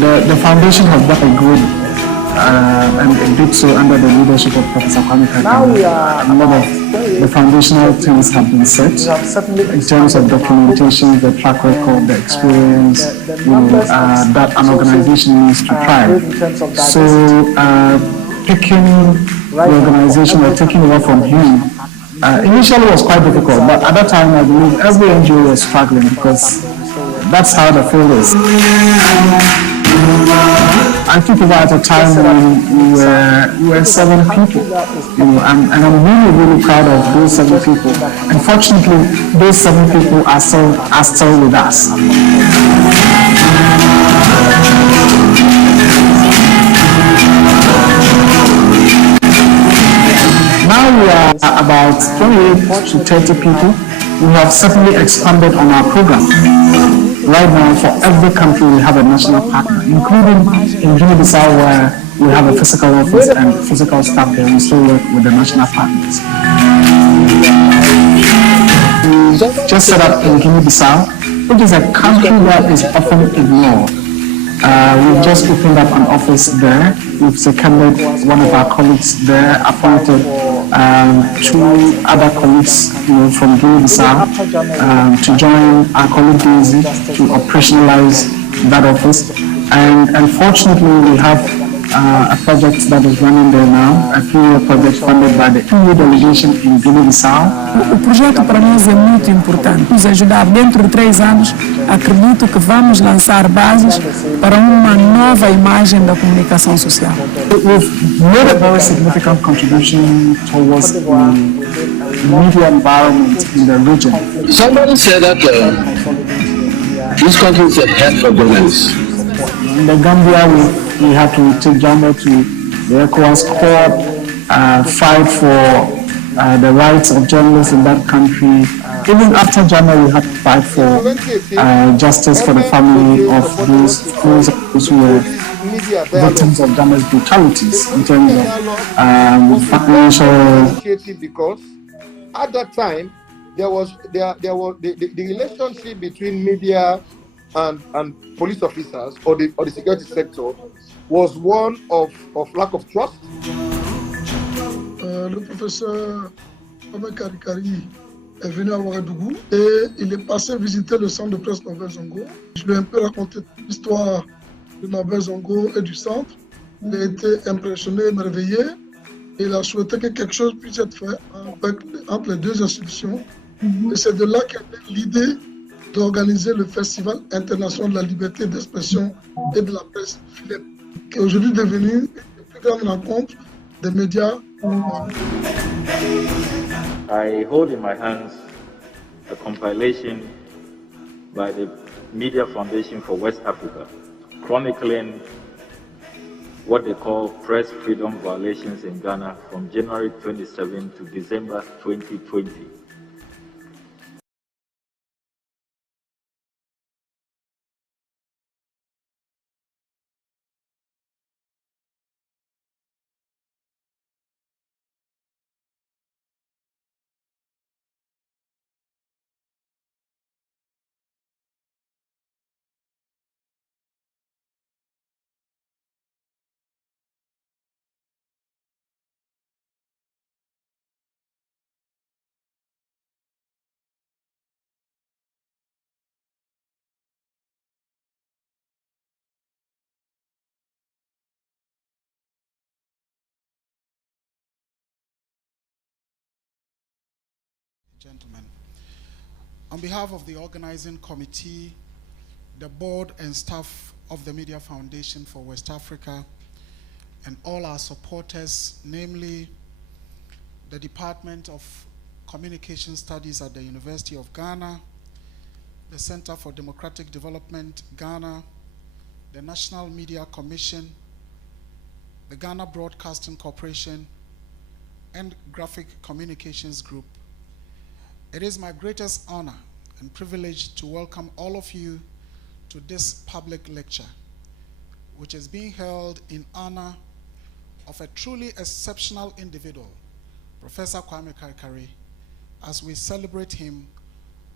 The foundation has done a good and it did so under the leadership of Professor Kwame Kakari. A lot of the foundational things have been set in terms of documentation, the track record, the experience, that an organization needs to thrive. So picking the organization or taking over from him initially was quite difficult, but at that time I believe every NGO was struggling because that's how the field is. I took over at a time when we were 7 people, and I'm really, really proud of those 7 people. Unfortunately, those 7 people are still with us. Now we are about 28 to 30 people. We have certainly expanded on our program. Right now, for every country, we have a national partner, including in Guinea-Bissau, where we have a physical office and physical staff there. We still work with the national partners. We just set up in Guinea-Bissau, which is a country that is often ignored. We've just opened up an office there. We've seconded one of our colleagues there, appointed 2 other colleagues from Guinea-Bissau to join our colleague Daisy to operationalize that office. And unfortunately, we have a project that is running there now, a 3-year project funded by the EU delegation in Guinea-Bissau. O projeto para nós é muito importante. Nos ajudar dentro de 3 anos, acredito que vamos lançar bases para uma nova imagem da comunicação social. We've made a very significant contribution towards the media environment in the region. Somebody said that this country is a head for journalists. In the Gambia, we had to take Jamo to the ECOWAS court, fight for the rights of journalists in that country. Even after Jamo, we had to fight for justice for the family of those who were victims of journalist brutalities in terms of financial. Because at that time, there was the relationship between media and police officers or the security sector was one of lack of trust. Le professeur Kwame Kakari est venu à Ouagadougou et il est passé visiter le centre de presse Norbert Zongo. Je lui ai un peu raconté l'histoire de Norbert Zongo et du centre. Il a été impressionné, émerveillé et il a souhaité que quelque chose puisse être fait entre les 2 institutions. Et c'est de là qu'est née l'idée d'organiser le Festival international de la liberté d'expression et de la presse, qui est aujourd'hui devenu une des plus grandes rencontres des médias. I hold in my hands a compilation by the Media Foundation for West Africa, chronicling what they call press freedom violations in Ghana from January 27 to December 2020. Gentlemen, on behalf of the organizing committee, the board and staff of the Media Foundation for West Africa, and all our supporters, namely the Department of Communication Studies at the University of Ghana, the Center for Democratic Development, Ghana, the National Media Commission, the Ghana Broadcasting Corporation, and Graphic Communications Group. It is my greatest honor and privilege to welcome all of you to this public lecture, which is being held in honor of a truly exceptional individual, Professor Kwame Kakari, as we celebrate him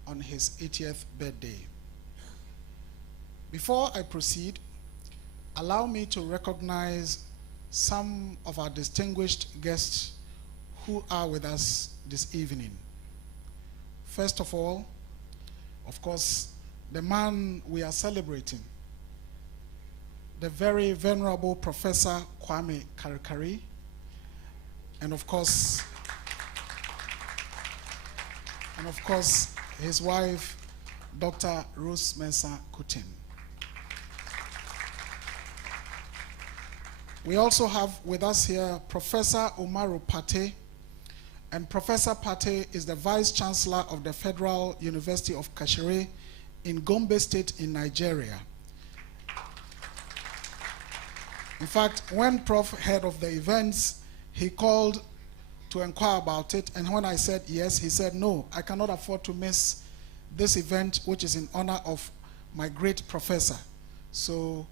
on his 80th birthday. Before I proceed, allow me to recognize some of our distinguished guests who are with us this evening. First of all, of course, the man we are celebrating, the very venerable Professor Kwame Karikari, and of course, his wife, Dr. Rose Mensah Kutin. We also have with us here Professor Umaru Pate, and Professor Pate is the Vice Chancellor of the Federal University of Kashere in Gombe State in Nigeria. In fact, when Prof heard of the events, he called to inquire about it, and when I said yes, he said, no, I cannot afford to miss this event, which is in honor of my great professor. So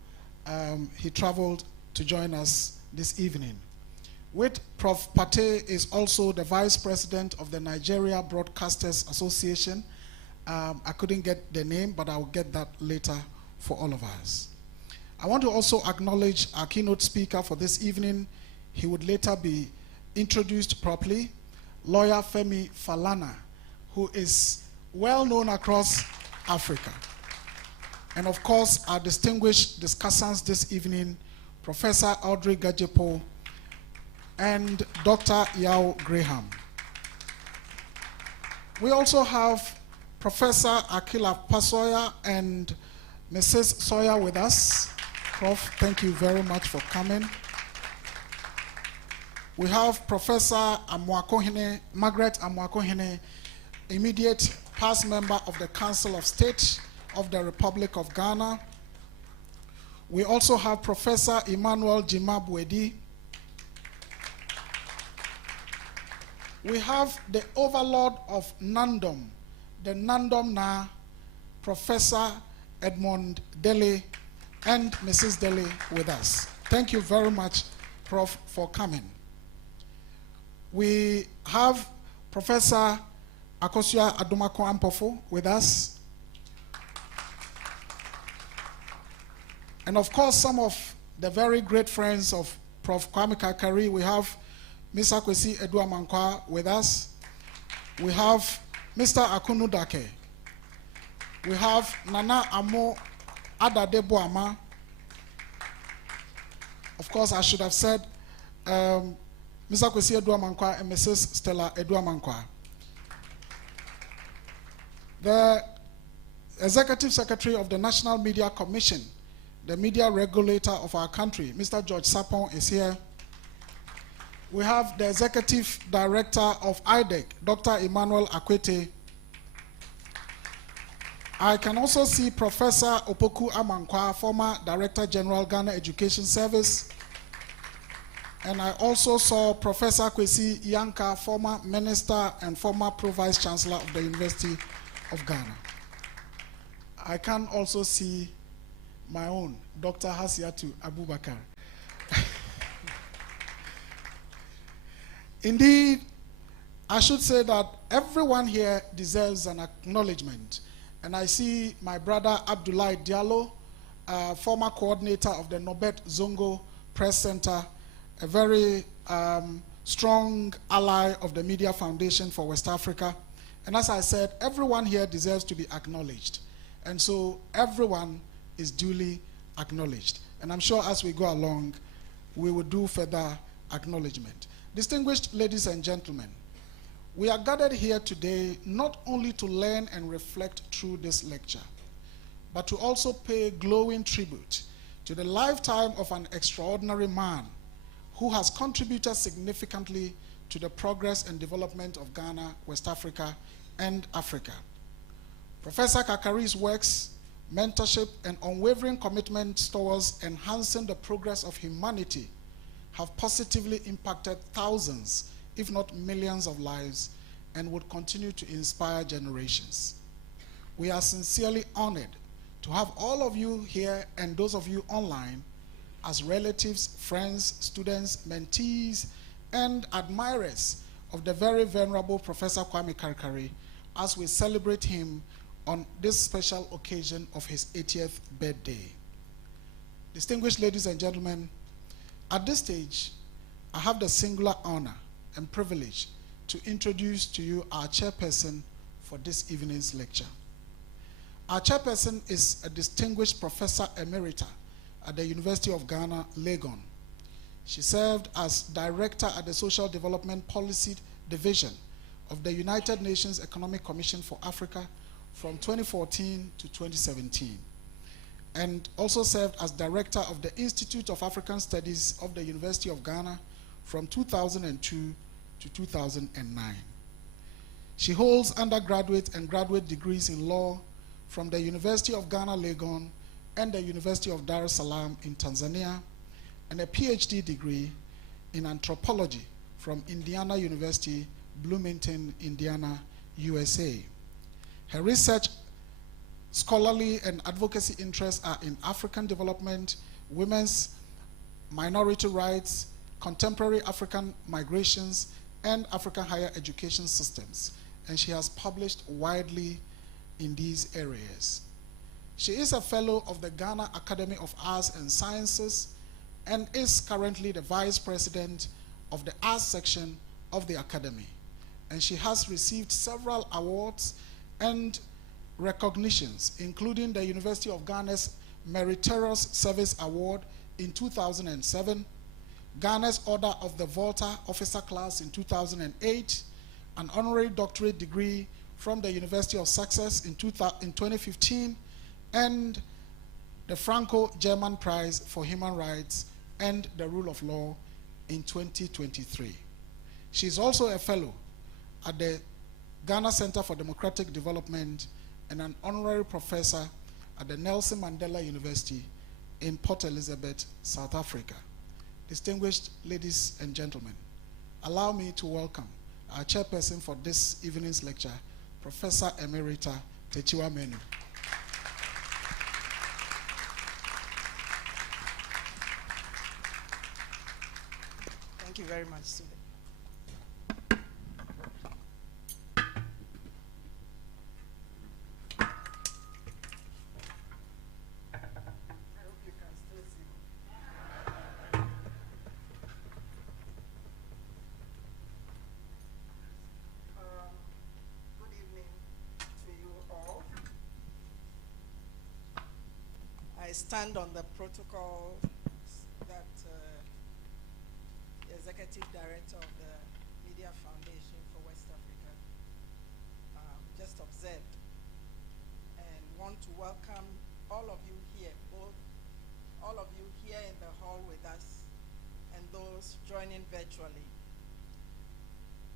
he traveled to join us this evening. With Prof Pate is also the Vice President of the Nigeria Broadcasters Association. I couldn't get the name, but I'll get that later for all of us. I want to also acknowledge our keynote speaker for this evening. He would later be introduced properly, Lawyer Femi Falana, who is well known across Africa. And of course, our distinguished discussants this evening, Professor Audrey Gajepo and Dr. Yao Graham. We also have Professor Akila Pasoya and Mrs. Sawyer with us. Prof, thank you very much for coming. We have Professor Amwakohene, Margaret Amwakohene, immediate past member of the Council of State of the Republic of Ghana. We also have Professor Emmanuel Jimabwedi. We have the Overlord of Nandom, the Nandom Na, Professor Edmond Dele, and Mrs. Dele with us. Thank you very much, Prof, for coming. We have Professor Akosua Adomako Ampofo with us. And of course, some of the very great friends of Prof. Kwame Karikari. We have Mr. Kwesi Eduamankwa with us. We have Mr. Akunu Dake. We have Nana Amo Adadeboama. Of course, I should have said Mr. Kwesi Eduamankwa and Mrs. Stella Eduamankwa. The Executive Secretary of the National Media Commission, the media regulator of our country, Mr. George Sapon, is here. We have the Executive Director of IDEC, Dr. Emmanuel Akwete. I can also see Professor Opoku Amankwa, former Director General, Ghana Education Service. And I also saw Professor Kwesi Yanka, former Minister and former Pro-Vice Chancellor of the University of Ghana. I can also see my own, Dr. Hasiatu Abubakar. Indeed, I should say that everyone here deserves an acknowledgement. And I see my brother Abdoulaye Diallo, former coordinator of the Nobet Zongo Press Center, a very strong ally of the Media Foundation for West Africa. And as I said, everyone here deserves to be acknowledged. And so everyone is duly acknowledged. And I'm sure as we go along, we will do further acknowledgement. Distinguished ladies and gentlemen, we are gathered here today not only to learn and reflect through this lecture, but to also pay glowing tribute to the lifetime of an extraordinary man who has contributed significantly to the progress and development of Ghana, West Africa, and Africa. Professor Kakari's works, mentorship, and unwavering commitment towards enhancing the progress of humanity have positively impacted thousands, if not millions of lives, and would continue to inspire generations. We are sincerely honored to have all of you here and those of you online as relatives, friends, students, mentees, and admirers of the very venerable Professor Kwame Karikari as we celebrate him on this special occasion of his 80th birthday. Distinguished ladies and gentlemen, at this stage, I have the singular honor and privilege to introduce to you our chairperson for this evening's lecture. Our chairperson is a distinguished professor emerita at the University of Ghana, Legon. She served as director at the Social Development Policy Division of the United Nations Economic Commission for Africa from 2014 to 2017, and also served as director of the Institute of African Studies of the University of Ghana from 2002 to 2009. She holds undergraduate and graduate degrees in law from the University of Ghana, Legon, and the University of Dar es Salaam in Tanzania, and a PhD degree in anthropology from Indiana University, Bloomington, Indiana, USA. Her research, scholarly, and advocacy interests are in African development, women's, minority rights, contemporary African migrations, and African higher education systems, and she has published widely in these areas. She is a fellow of the Ghana Academy of Arts and Sciences and is currently the vice president of the arts section of the academy. And she has received several awards and recognitions, including the University of Ghana's Meritorious Service Award in 2007, Ghana's Order of the Volta Officer Class in 2008, an honorary doctorate degree from the University of Sussex in 2015, and the Franco-German Prize for Human Rights and the Rule of Law in 2023. She is also a fellow at the Ghana Center for Democratic Development and an honorary professor at the Nelson Mandela University in Port Elizabeth, South Africa. Distinguished ladies and gentlemen, allow me to welcome our chairperson for this evening's lecture, Professor Emerita Techiwa Menu. Thank you very much, Sule. I stand on the protocol that the Executive Director of the Media Foundation for West Africa just observed, and want to welcome all of you here, both all of you here in the hall with us and those joining virtually,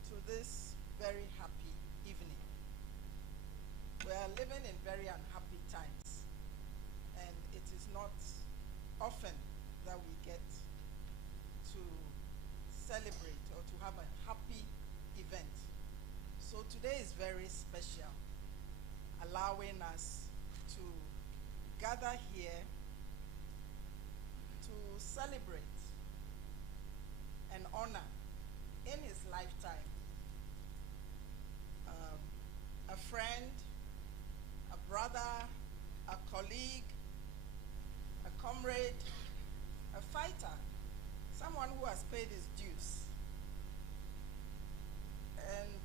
to this very happy evening. We are living in very unhappy times, and it is not often that we get to celebrate or to have a happy event. So today is very special, allowing us to gather here to celebrate and honor in his lifetime a friend, a brother, a colleague, a comrade, a fighter, someone who has paid his dues. And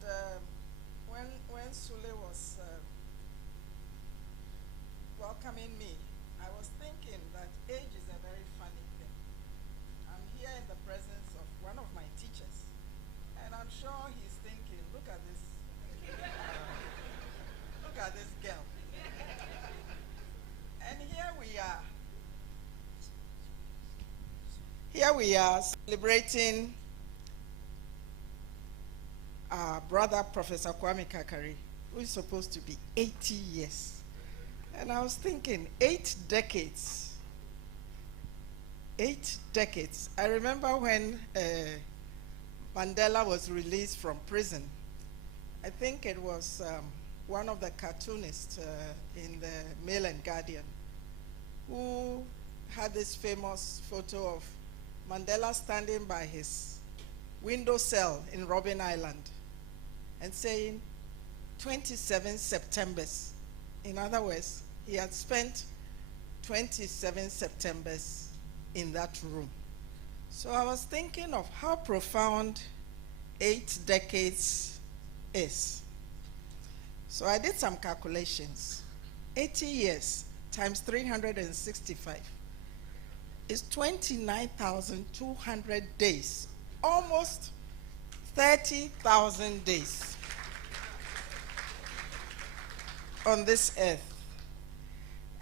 when Sule was welcoming me, I was thinking that age is a very funny thing. I'm here in the presence of one of my teachers, and I'm sure he's thinking, look at this, look at this girl. And here we are celebrating our brother, Professor Kwame Kakari, who is supposed to be 80 years. And I was thinking, 8 decades. 8 decades. I remember when Mandela was released from prison. I think it was one of the cartoonists in the Mail and Guardian who had this famous photo of Mandela standing by his window cell in Robben Island and saying 27 Septembers. In other words, he had spent 27 Septembers in that room. So I was thinking of how profound 8 decades is. So I did some calculations. 80 years times 365 is 29,200 days, almost 30,000 days on this earth.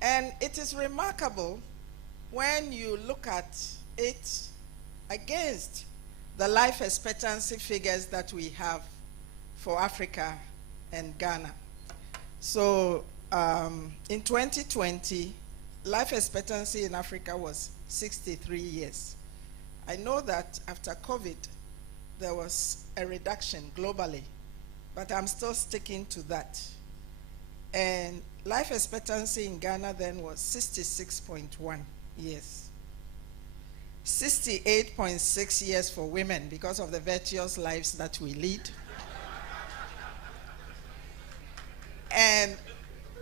And it is remarkable when you look at it against the life expectancy figures that we have for Africa and Ghana. So in 2020, life expectancy in Africa was 63 years. I know that after COVID, there was a reduction globally, but I'm still sticking to that. And life expectancy in Ghana then was 66.1 years. 68.6 years for women because of the virtuous lives that we lead. And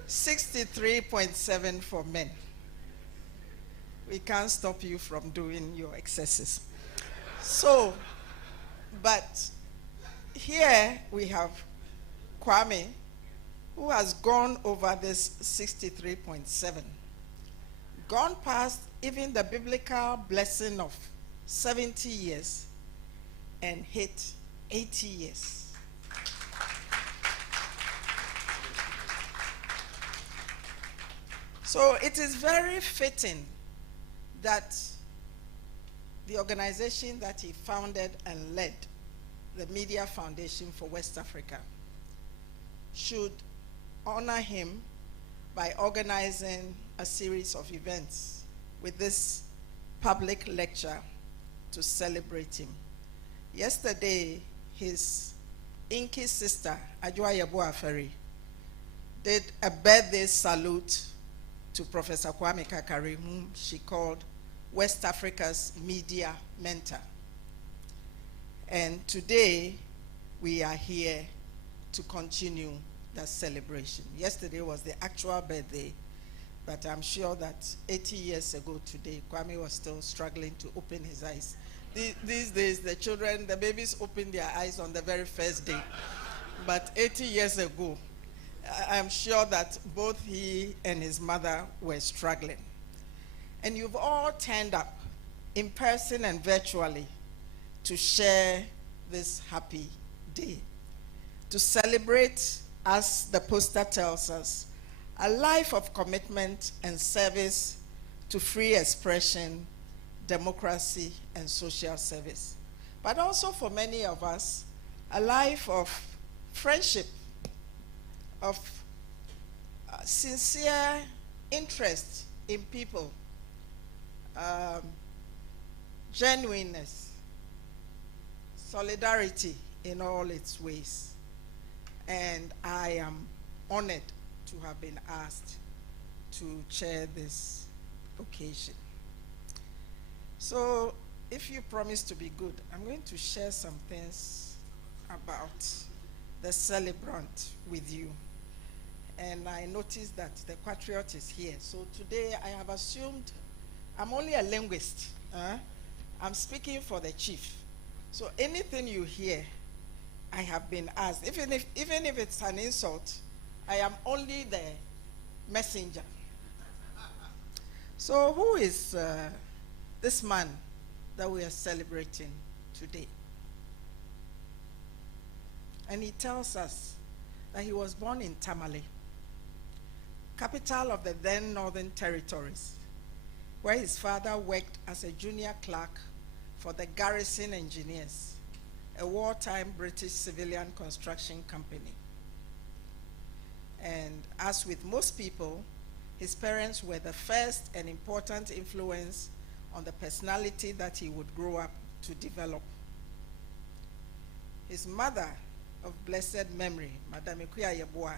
63.7 for men. We can't stop you from doing your excesses. So, but here we have Kwame, who has gone over this 63.7, gone past even the biblical blessing of 70 years and hit 80 years. So it is very fitting that the organization that he founded and led, the Media Foundation for West Africa, should honor him by organizing a series of events with this public lecture to celebrate him. Yesterday, his Inky sister, Ajua Yeboah-Ferry, did a birthday salute to Professor Kwame Kakari, whom she called West Africa's media mentor. And today, we are here to continue that celebration. Yesterday was the actual birthday, but I'm sure that 80 years ago today, Kwame was still struggling to open his eyes. These days, the children, the babies open their eyes on the very first day. But 80 years ago, I'm sure that both he and his mother were struggling. And you've all turned up in person and virtually to share this happy day, to celebrate, as the poster tells us, a life of commitment and service to free expression, democracy, and social service. But also for many of us, a life of friendship, of sincere interest in people, genuineness, solidarity in all its ways. And I am honored to have been asked to chair this occasion. So if you promise to be good, I'm going to share some things about the celebrant with you. And I noticed that the patriot is here. So today I have assumed I'm only a linguist. I'm speaking for the chief. So anything you hear, I have been asked. Even if it's an insult, I am only the messenger. So who is this man that we are celebrating today? And he tells us that he was born in Tamale, capital of the then Northern Territories, where his father worked as a junior clerk for the Garrison Engineers, a wartime British civilian construction company. And as with most people, his parents were the first and important influence on the personality that he would grow up to develop. His mother, of blessed memory, Madame Ekuya Yeboah,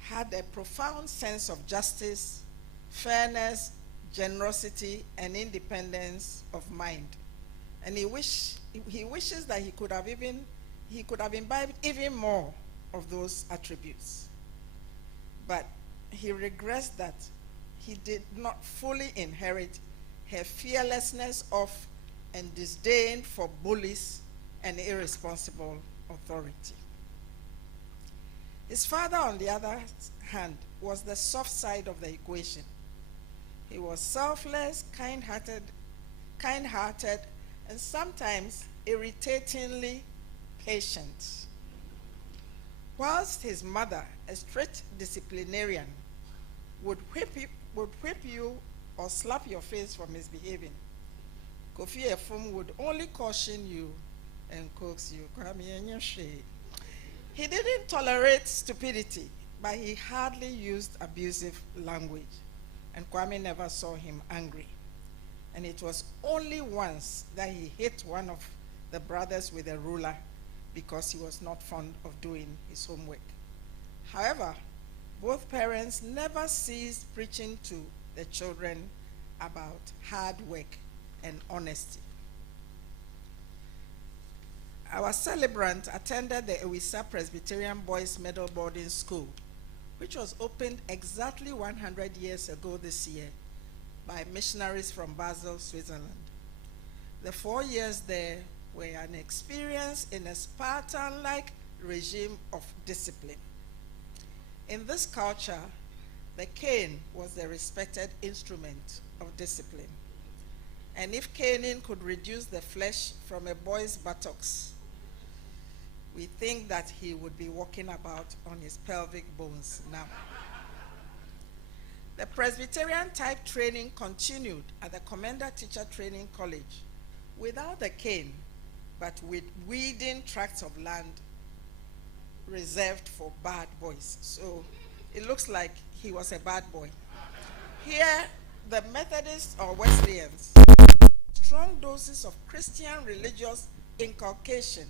had a profound sense of justice, fairness, generosity, and independence of mind. And he wishes that he could have imbibed even more of those attributes. But he regrets that he did not fully inherit her fearlessness of and disdain for bullies and irresponsible authority. His father, on the other hand, was the soft side of the equation. He was selfless, kind-hearted, and sometimes irritatingly patient. Whilst his mother, a strict disciplinarian, would whip you or slap your face for misbehaving, Kofi Efum would only caution you and coax you. He didn't tolerate stupidity, but he hardly used abusive language, and Kwame never saw him angry. And it was only once that he hit one of the brothers with a ruler because he was not fond of doing his homework. However, both parents never ceased preaching to the children about hard work and honesty. Our celebrant attended the Ewisa Presbyterian Boys Middle Boarding School, which was opened exactly 100 years ago this year by missionaries from Basel, Switzerland. The 4 years there were an experience in a Spartan-like regime of discipline. In this culture, the cane was the respected instrument of discipline. And if caning could reduce the flesh from a boy's buttocks, we think that he would be walking about on his pelvic bones now. The Presbyterian type training continued at the Commander Teacher Training College without the cane, but with weeding tracts of land reserved for bad boys. So it looks like he was a bad boy. Here, the Methodists or Wesleyans, strong doses of Christian religious inculcation,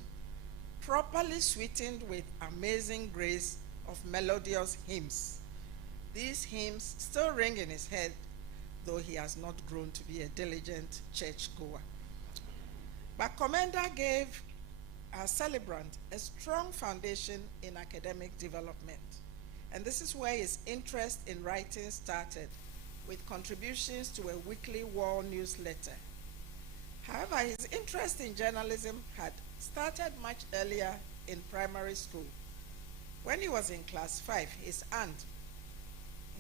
properly sweetened with amazing grace of melodious hymns. These hymns still ring in his head, though he has not grown to be a diligent churchgoer. But Commander gave our celebrant a strong foundation in academic development. And this is where his interest in writing started, with contributions to a weekly war newsletter. However, his interest in journalism had started much earlier in primary school. When he was in class 5, his aunt,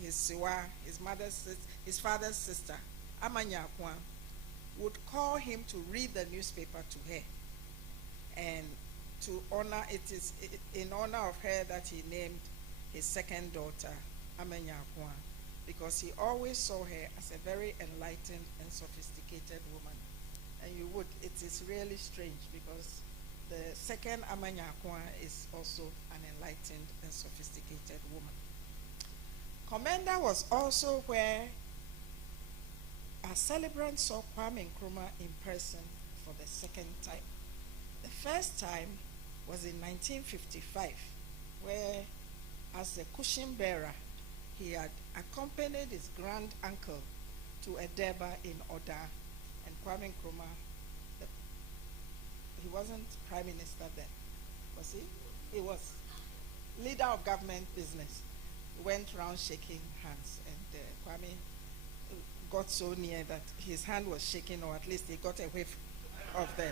his siwa, his father's sister, Amanya Akwa, would call him to read the newspaper to her. And to honor, it is in honor of her that he named his second daughter, Amanya Akwa, because he always saw her as a very enlightened and sophisticated woman. And it is really strange because the second Amanya Akwa is also an enlightened and sophisticated woman. Commander was also where our celebrant saw Kwame Nkrumah in person for the second time. The first time was in 1955, where as a cushion bearer, he had accompanied his grand uncle to a Durbar in Oda, and Kwame Nkrumah, he wasn't prime minister then, was he? He was leader of government business. He went around shaking hands, and Kwame got so near that his hand was shaking, or at least he got a whiff of the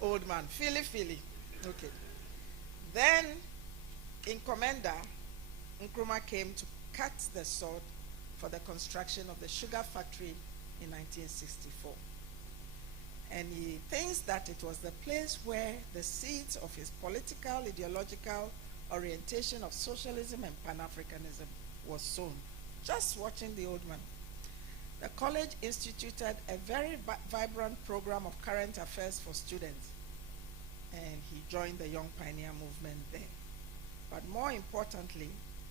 old man. Philly. Okay. Then, in Commander, Nkrumah came to cut the sod for the construction of the sugar factory in 1964. And he thinks that it was the place where the seeds of his political, ideological orientation of socialism and Pan-Africanism was sown. Just watching the old man. The college instituted a very vibrant program of current affairs for students, and he joined the Young Pioneer movement there. But more importantly,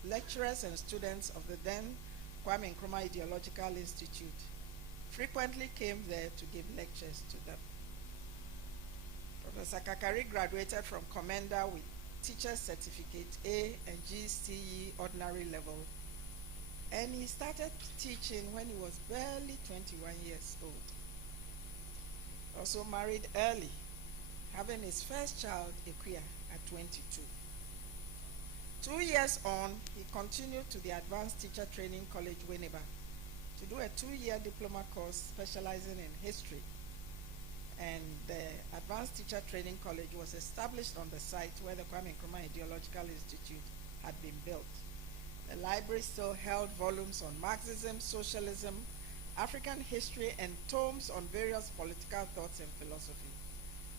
lecturers and students of the then Kwame Nkrumah Ideological Institute frequently came there to give lectures to them. Professor Kakari graduated from Commander with Teacher's Certificate A and GCE Ordinary Level, and he started teaching when he was barely 21 years old. Also married early, having his first child, Ekuya, at 22. 2 years on, he continued to the Advanced Teacher Training College, Winneba, to do a 2-year diploma course specializing in history. And the Advanced Teacher Training College was established on the site where the Kwame Nkrumah Ideological Institute had been built. The library still held volumes on Marxism, socialism, African history, and tomes on various political thoughts and philosophy.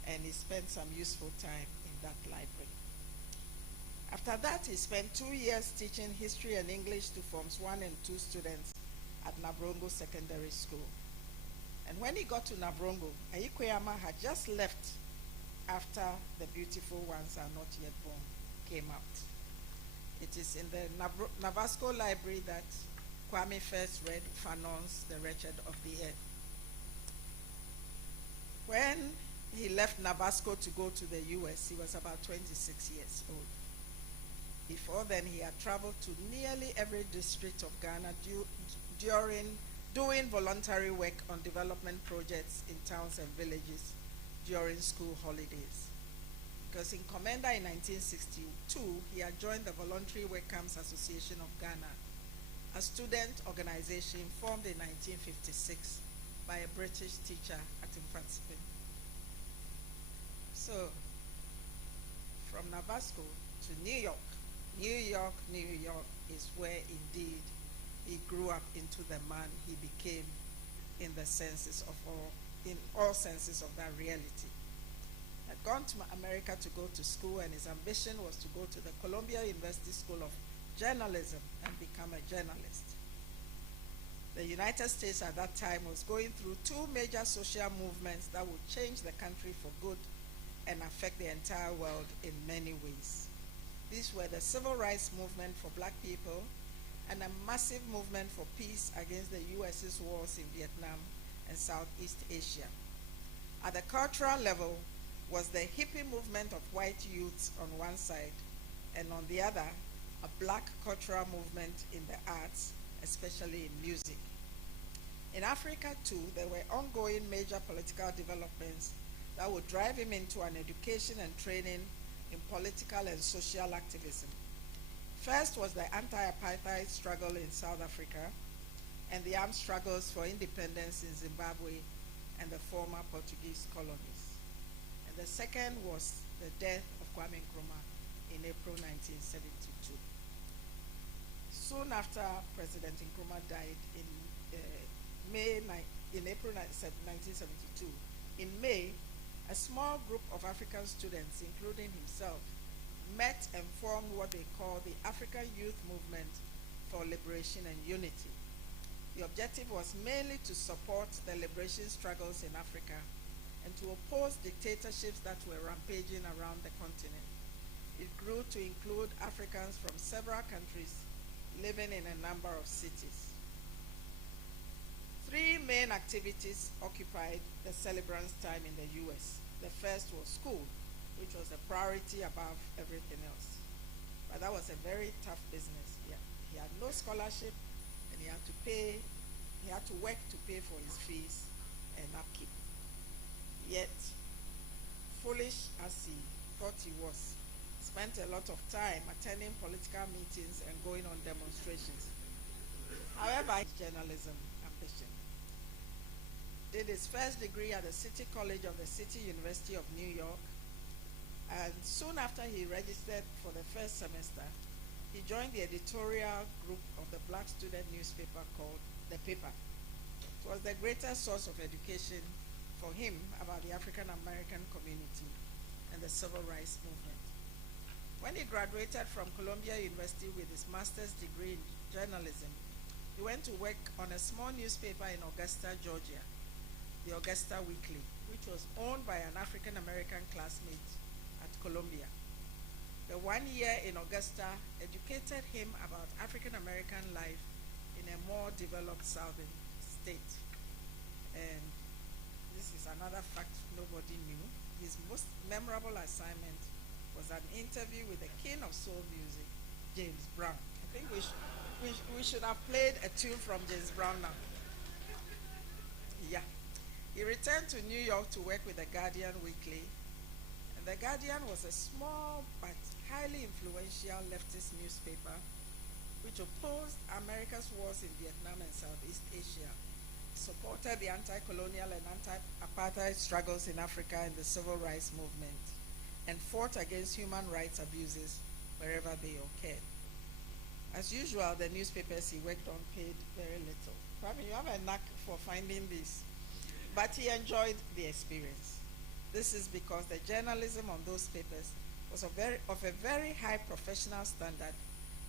And he spent some useful time in that library. After that, he spent 2 years teaching history and English to Forms 1 and 2 students at Nabrongo Secondary School. And when he got to Nabrongo, Ayikweyama had just left after The Beautiful Ones Are Not Yet Born came out. It is in the Navasco Library that Kwame first read Fanon's The Wretched of the Earth. When he left Navasco to go to the US, he was about 26 years old. Before then, he had traveled to nearly every district of Ghana doing voluntary work on development projects in towns and villages during school holidays. Because in Commander in 1962, he had joined the Voluntary Work Camps Association of Ghana, a student organization formed in 1956 by a British teacher at Mfantsipim. So, from Navasco to New York, New York is where indeed he grew up into the man he became in all senses of that reality. He had gone to America to go to school, and his ambition was to go to the Columbia University School of Journalism and become a journalist. The United States at that time was going through 2 major social movements that would change the country for good and affect the entire world in many ways. These were the civil rights movement for black people and a massive movement for peace against the US's wars in Vietnam and Southeast Asia. At the cultural level was the hippie movement of white youths on one side, and on the other, a black cultural movement in the arts, especially in music. In Africa too, there were ongoing major political developments that would drive him into an education and training in political and social activism. First was the anti-apartheid struggle in South Africa and the armed struggles for independence in Zimbabwe and the former Portuguese colonies. And the second was the death of Kwame Nkrumah in April 1972. Soon after President Nkrumah died in April 1972, in May, a small group of African students, including himself, met and formed what they call the African Youth Movement for Liberation and Unity. The objective was mainly to support the liberation struggles in Africa and to oppose dictatorships that were rampaging around the continent. It grew to include Africans from several countries living in a number of cities. 3 main activities occupied the celebrant's time in the US. The first was school, which was a priority above everything else. But that was a very tough business. He had no scholarship, and he had to work to pay for his fees and upkeep. Yet, foolish as he thought he was, spent a lot of time attending political meetings and going on demonstrations. However, his journalism ambition. Did his first degree at the City College of the City University of New York, and soon after he registered for the first semester, he joined the editorial group of the black student newspaper called The Paper. It was the greatest source of education for him about the African American community and the civil rights movement. When he graduated from Columbia University with his master's degree in journalism, he went to work on a small newspaper in Augusta, Georgia, the Augusta Weekly, which was owned by an African American classmate at Columbia. The 1 year in Augusta educated him about African American life in a more developed southern state. And this is another fact nobody knew. His most memorable assignment was an interview with the king of soul music, James Brown. I think we should have played a tune from James Brown now. Yeah. He returned to New York to work with the Guardian Weekly. And the Guardian was a small but highly influential leftist newspaper which opposed America's wars in Vietnam and Southeast Asia, supported the anti-colonial and anti-apartheid struggles in Africa and the civil rights movement, and fought against human rights abuses wherever they occurred. As usual, the newspapers he worked on paid very little. Kwame, you have a knack for finding this. But he enjoyed the experience. This is because the journalism on those papers was of a very high professional standard,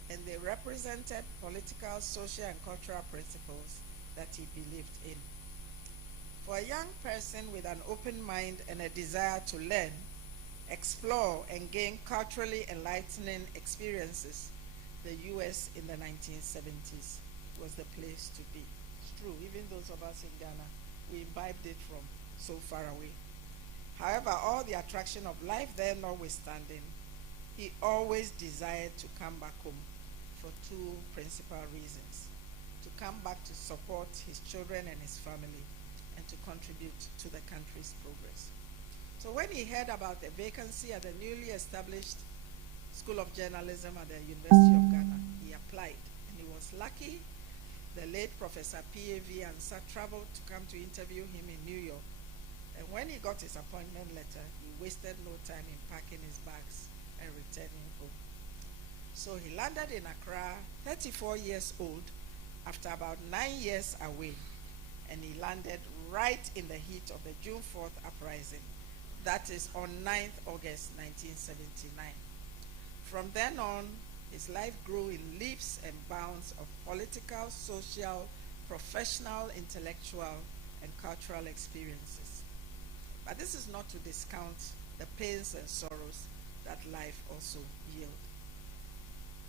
and they represented political, social, and cultural principles that he believed in. For a young person with an open mind and a desire to learn, explore, and gain culturally enlightening experiences, the U.S. in the 1970s was the place to be. It's true, even those of us in Ghana, we imbibed it from so far away. However, all the attraction of life there notwithstanding, he always desired to come back home for two principal reasons: to come back to support his children and his family, and to contribute to the country's progress. So when he heard about a vacancy at the newly established School of Journalism at the University of Ghana, he applied, and he was lucky. The late Professor P.A.V. Ansah traveled to come to interview him in New York, and when he got his appointment letter, he wasted no time in packing his bags and returning home. So he landed in Accra, 34 years old, after about 9 years away, and he landed right in the heat of the June 4th uprising. That is on 9th August 1979. From then on, his life grew in leaps and bounds of political, social, professional, intellectual, and cultural experiences. But this is not to discount the pains and sorrows that life also yields.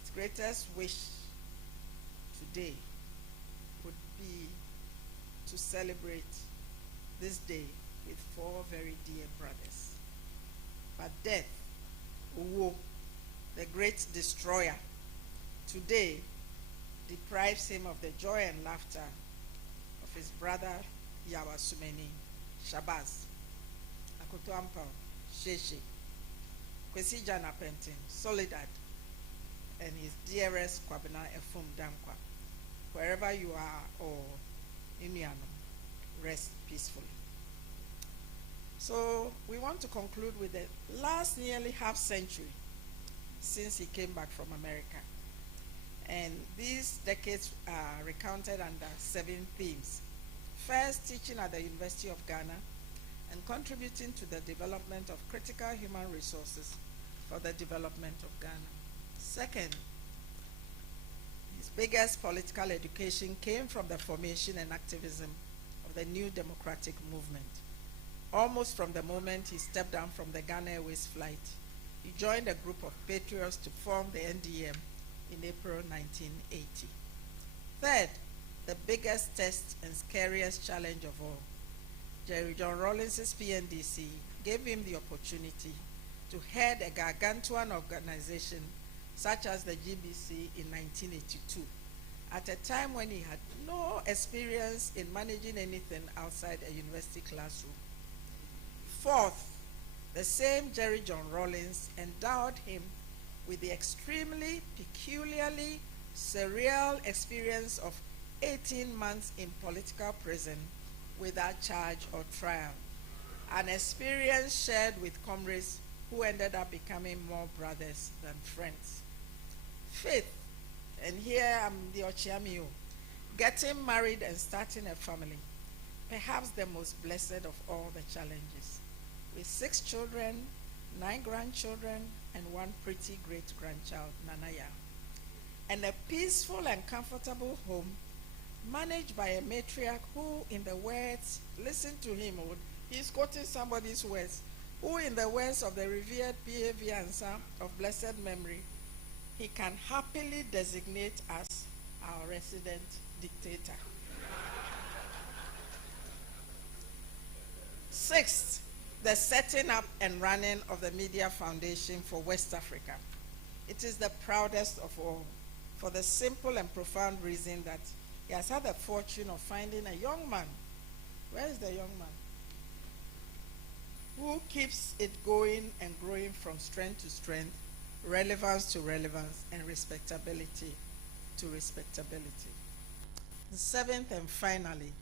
His greatest wish today would be to celebrate this day with 4 very dear brothers. But death, Owo, the great destroyer, today deprives him of the joy and laughter of his brother Yawasumeni, Shabazz, Akoto Ampao, Sheshe, Kwesi Jana Pentin, Soledad, and his dearest Kwabena Efum Dankwa. Wherever you are, or Inuano, rest peacefully. So we want to conclude with the last nearly half century since he came back from America. And these decades are recounted under 7 themes. First, teaching at the University of Ghana and contributing to the development of critical human resources for the development of Ghana. Second, his biggest political education came from the formation and activism of the new democratic movement. Almost from the moment he stepped down from the Ghana Airways flight, he joined a group of patriots to form the NDM in April 1980. Third, the biggest test and scariest challenge of all, Jerry John Rawlings' PNDC gave him the opportunity to head a gargantuan organization such as the GBC in 1982, at a time when he had no experience in managing anything outside a university classroom. Fourth, the same Jerry John Rawlings endowed him with the extremely, peculiarly surreal experience of 18 months in political prison without charge or trial, an experience shared with comrades who ended up becoming more brothers than friends. Fifth, and here I'm the Ochiamio, getting married and starting a family, perhaps the most blessed of all the challenges, with 6 children, 9 grandchildren, and 1 pretty great-grandchild, Nanaya, and a peaceful and comfortable home managed by a matriarch who, in the words, listen to him, he's quoting somebody's words, who in the words of the revered P.A.V. Ansah of blessed memory, he can happily designate as our resident dictator. Sixth, the setting up and running of the Media Foundation for West Africa. It is the proudest of all, for the simple and profound reason that he has had the fortune of finding a young man. Where is the young man? Who keeps it going and growing from strength to strength, relevance to relevance, and respectability to respectability. And seventh and finally,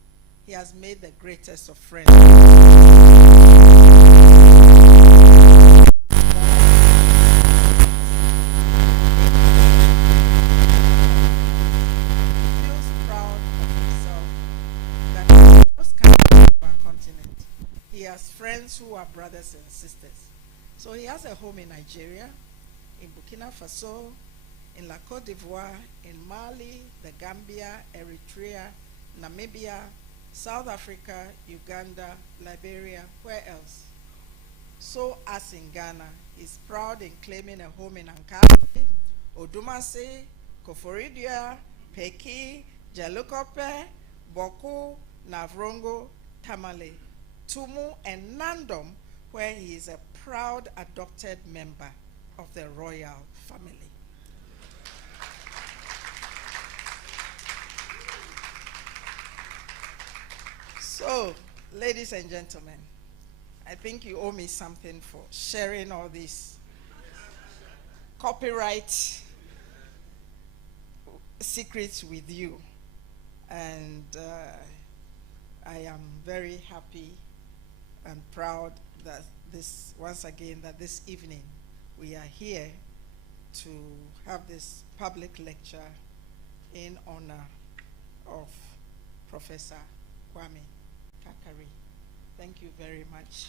he has made the greatest of friends. He has friends who are brothers and sisters. So he has a home in Nigeria, in Burkina Faso, in La Côte d'Ivoire, in Mali, the Gambia, Eritrea, Namibia, South Africa, Uganda, Liberia, where else? So as in Ghana, he's proud in claiming a home in Ankara, Odumase, Koforidua, Peki, Jalukope, Boku, Navrongo, Tamale, Tumu, and Nandom, where he is a proud adopted member of the royal family. So, ladies and gentlemen, I think you owe me something for sharing all these copyright secrets with you. And I am very happy and proud that once again, that this evening we are here to have this public lecture in honor of Professor Kwame Kakari. Thank you very much.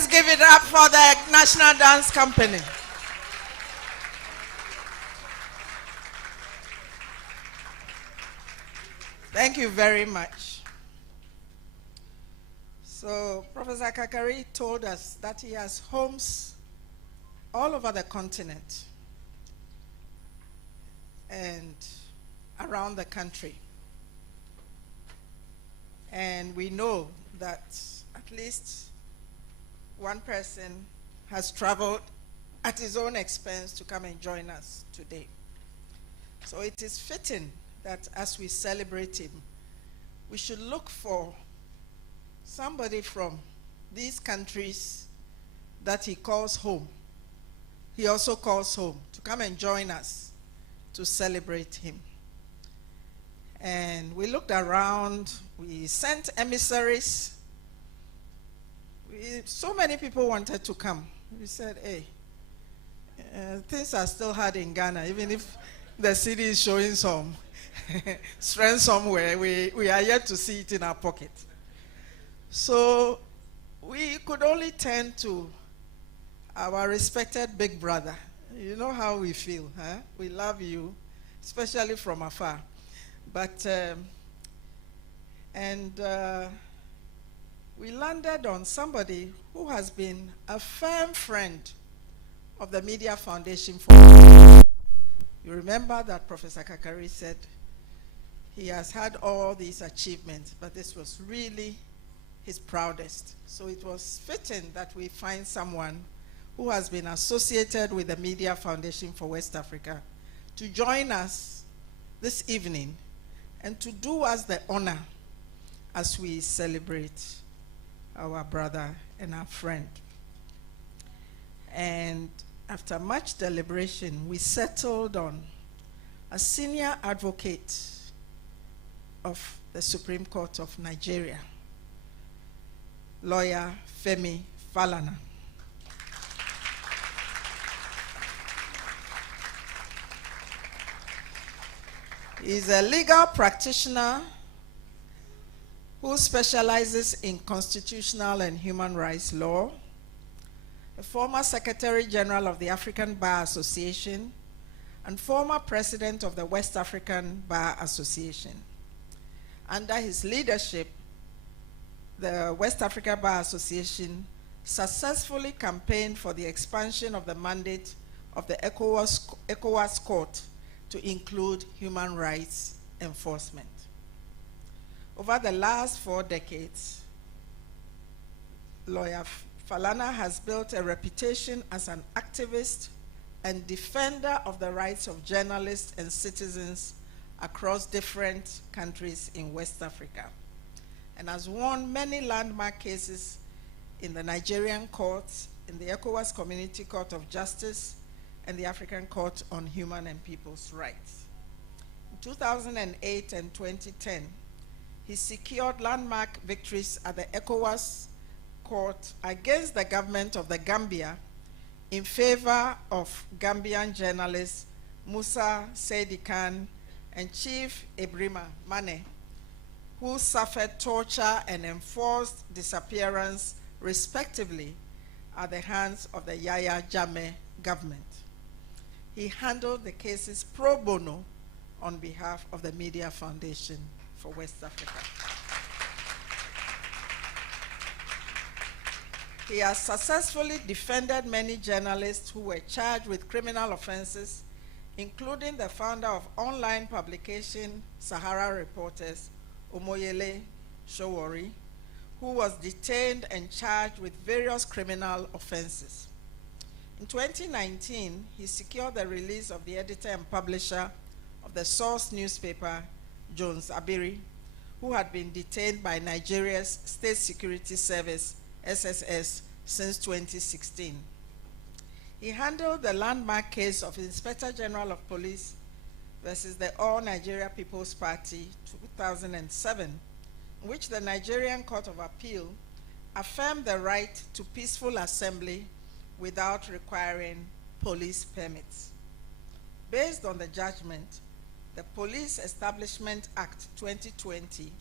Let's give it up for the National Dance Company. Thank you very much. So Professor Kakari told us that he has homes all over the continent and around the country. And we know that at least one person has traveled at his own expense to come and join us today. So it is fitting that as we celebrate him, we should look for somebody from these countries that he calls home. He also calls home to come and join us to celebrate him. And we looked around, we sent emissaries. So many people wanted to come. We said, hey, things are still hard in Ghana, even if the city is showing some strength somewhere, we are yet to see it in our pocket. So we could only turn to our respected big brother. You know how we feel, huh? We love you, especially from afar. But, we landed on somebody who has been a firm friend of the Media Foundation for. You remember that Professor Kakari said he has had all these achievements, but this was really his proudest. So it was fitting that we find someone who has been associated with the Media Foundation for West Africa to join us this evening and to do us the honor as we celebrate our brother and our friend. And after much deliberation, we settled on a senior advocate of the Supreme Court of Nigeria, lawyer Femi Falana. He's a legal practitioner who specializes in constitutional and human rights law, a former Secretary General of the African Bar Association, and former President of the West African Bar Association. Under his leadership, the West Africa Bar Association successfully campaigned for the expansion of the mandate of the ECOWAS Court to include human rights enforcement. Over the last 4 decades, lawyer Falana has built a reputation as an activist and defender of the rights of journalists and citizens across different countries in West Africa, and has won many landmark cases in the Nigerian courts, in the ECOWAS Community Court of Justice, and the African Court on Human and People's Rights. In 2008 and 2010, he secured landmark victories at the ECOWAS Court against the government of the Gambia in favor of Gambian journalists Musa Seydi Khan and Chief Ibrima Mane, who suffered torture and enforced disappearance, respectively, at the hands of the Yahya Jammeh government. He handled the cases pro bono on behalf of the Media Foundation for West Africa. He has successfully defended many journalists who were charged with criminal offenses, including the founder of online publication Sahara Reporters, Omoyele Sowore, who was detained and charged with various criminal offenses. In 2019, he secured the release of the editor and publisher of the Source newspaper, Jones Abiri, who had been detained by Nigeria's State Security Service, SSS, since 2016. He handled the landmark case of Inspector General of Police versus the All Nigeria People's Party, 2007, in which the Nigerian Court of Appeal affirmed the right to peaceful assembly without requiring police permits. Based on the judgment, the Police Establishment Act 2020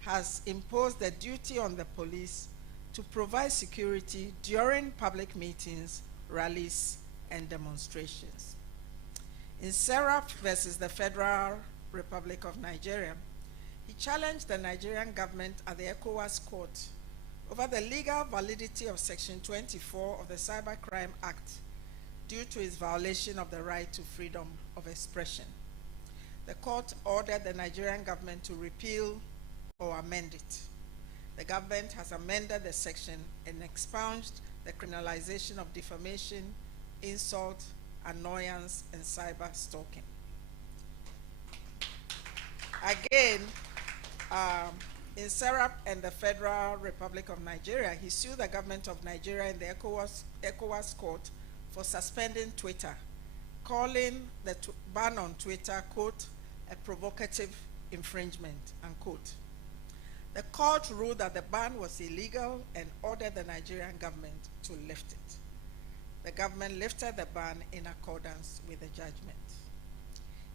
has imposed the duty on the police to provide security during public meetings, rallies, and demonstrations. In Serap versus the Federal Republic of Nigeria, he challenged the Nigerian government at the ECOWAS court over the legal validity of Section 24 of the Cybercrime Act due to its violation of the right to freedom of expression. The court ordered the Nigerian government to repeal or amend it. The government has amended the section and expunged the criminalization of defamation, insult, annoyance, and cyber stalking. Again, in Serap and the Federal Republic of Nigeria, he sued the government of Nigeria in the ECOWAS court for suspending Twitter, calling the ban on Twitter, quote, a provocative infringement, unquote. The court ruled that the ban was illegal and ordered the Nigerian government to lift it. The government lifted the ban in accordance with the judgment.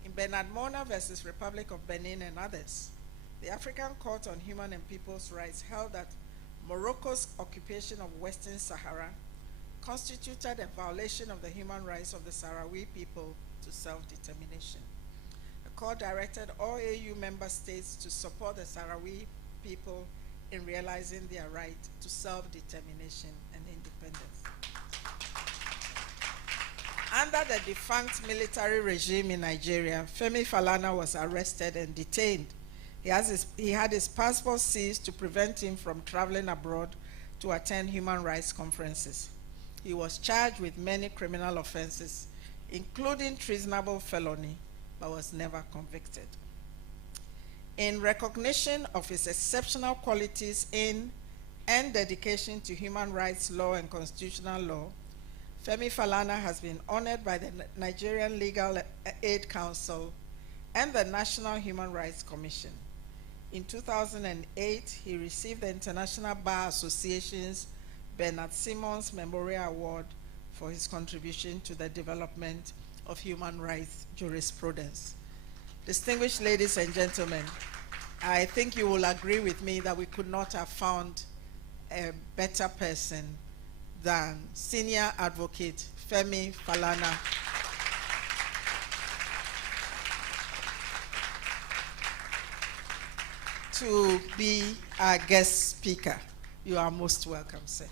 In Bernard Mona versus Republic of Benin and others, the African Court on Human and People's Rights held that Morocco's occupation of Western Sahara constituted a violation of the human rights of the Sahrawi people to self-determination. The court directed all AU member states to support the Sahrawi people in realizing their right to self-determination and independence. Under the defunct military regime in Nigeria, Femi Falana was arrested and detained. He had his passport seized to prevent him from traveling abroad to attend human rights conferences. He was charged with many criminal offenses, including treasonable felony, but was never convicted. In recognition of his exceptional qualities in and dedication to human rights law and constitutional law, Femi Falana has been honored by the Nigerian Legal Aid Council and the National Human Rights Commission. In 2008, he received the International Bar Association's Bernard Simmons Memorial Award for his contribution to the development of human rights jurisprudence. Distinguished ladies and gentlemen, I think you will agree with me that we could not have found a better person than Senior Advocate Femi Falana. To be our guest speaker. You are most welcome, sir.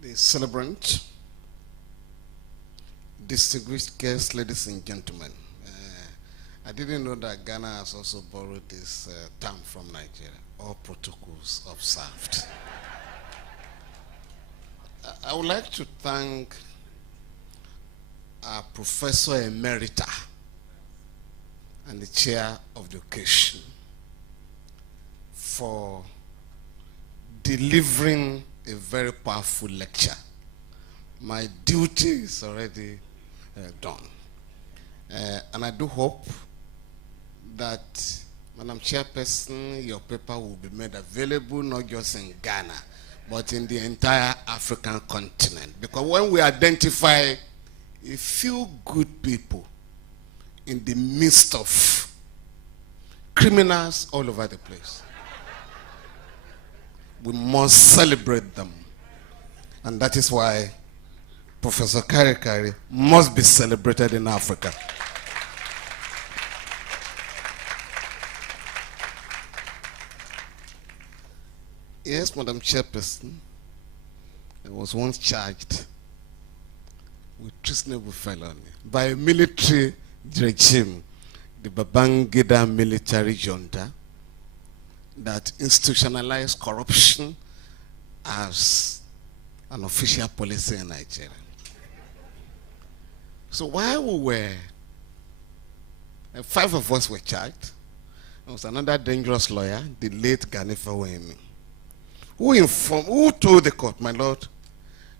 The celebrant, distinguished guests, ladies and gentlemen. I didn't know that Ghana has also borrowed this term from Nigeria. All protocols observed. I would like to thank our Professor Emerita and the chair of the occasion for delivering a very powerful lecture. My duty is already done. And I do hope that, Madam Chairperson, your paper will be made available not just in Ghana, but in the entire African continent. Because when we identify a few good people in the midst of criminals all over the place, we must celebrate them. And that is why Professor Kari Kari must be celebrated in Africa. Yes, Madam Chairperson, I was once charged with treasonable felony by a military regime, the Babangida military junta, that institutionalized corruption as an official policy in Nigeria. So while we were, 5 of us were charged, there was another dangerous lawyer, the late Ganifa Wemi, who told the court, my lord,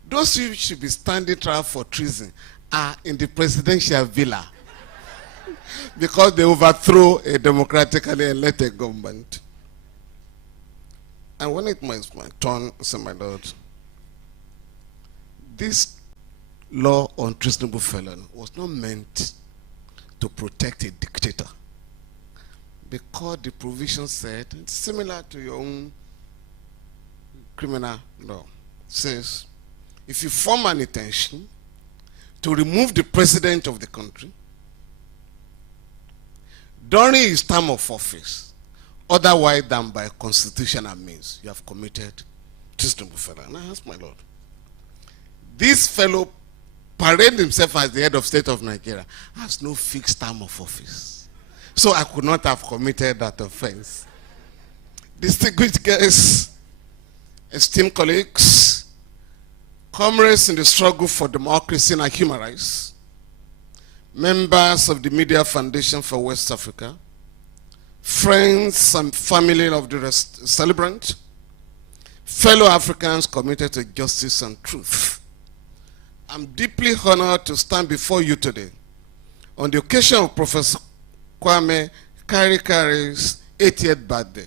those who should be standing trial for treason are in the presidential villa because they overthrew a democratically elected government. And when it was my turn, I said, my lord, this law on treasonable felon was not meant to protect a dictator, because the provision said, it's similar to your own criminal law, says if you form an intention to remove the president of the country during his term of office, otherwise than by constitutional means, you have committed treasonable felony. And I ask my Lord, this fellow paraded himself as the head of state of Nigeria, has no fixed term of office. So I could not have committed that offense. Distinguished guests, esteemed colleagues, comrades in the struggle for democracy and human rights, members of the Media Foundation for West Africa, friends and family of the celebrant, fellow Africans committed to justice and truth. I'm deeply honored to stand before you today on the occasion of Professor Kwame Karikari's 80th birthday.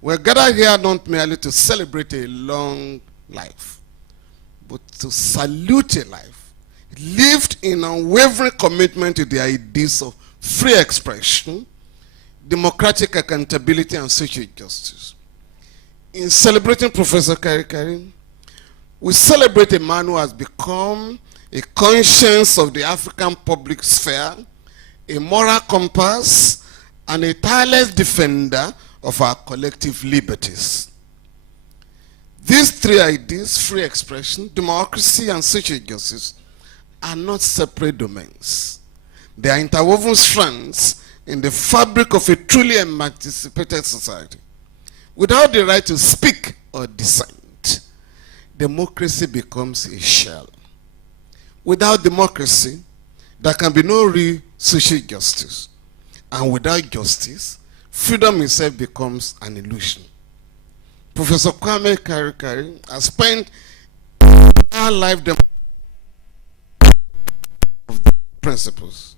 We're gathered here not merely to celebrate a long life, but to salute a life lived in unwavering commitment to the ideas of free expression, democratic accountability, and social justice. In celebrating Professor Karikari, we celebrate a man who has become a conscience of the African public sphere, a moral compass, and a tireless defender of our collective liberties. These three ideas, free expression, democracy, and social justice, are not separate domains. They are interwoven strands in the fabric of a truly emancipated society. Without the right to speak or dissent, democracy becomes a shell. Without democracy, there can be no real social justice. And without justice, freedom itself becomes an illusion. Professor Kwame Karikari has spent our life of the principles.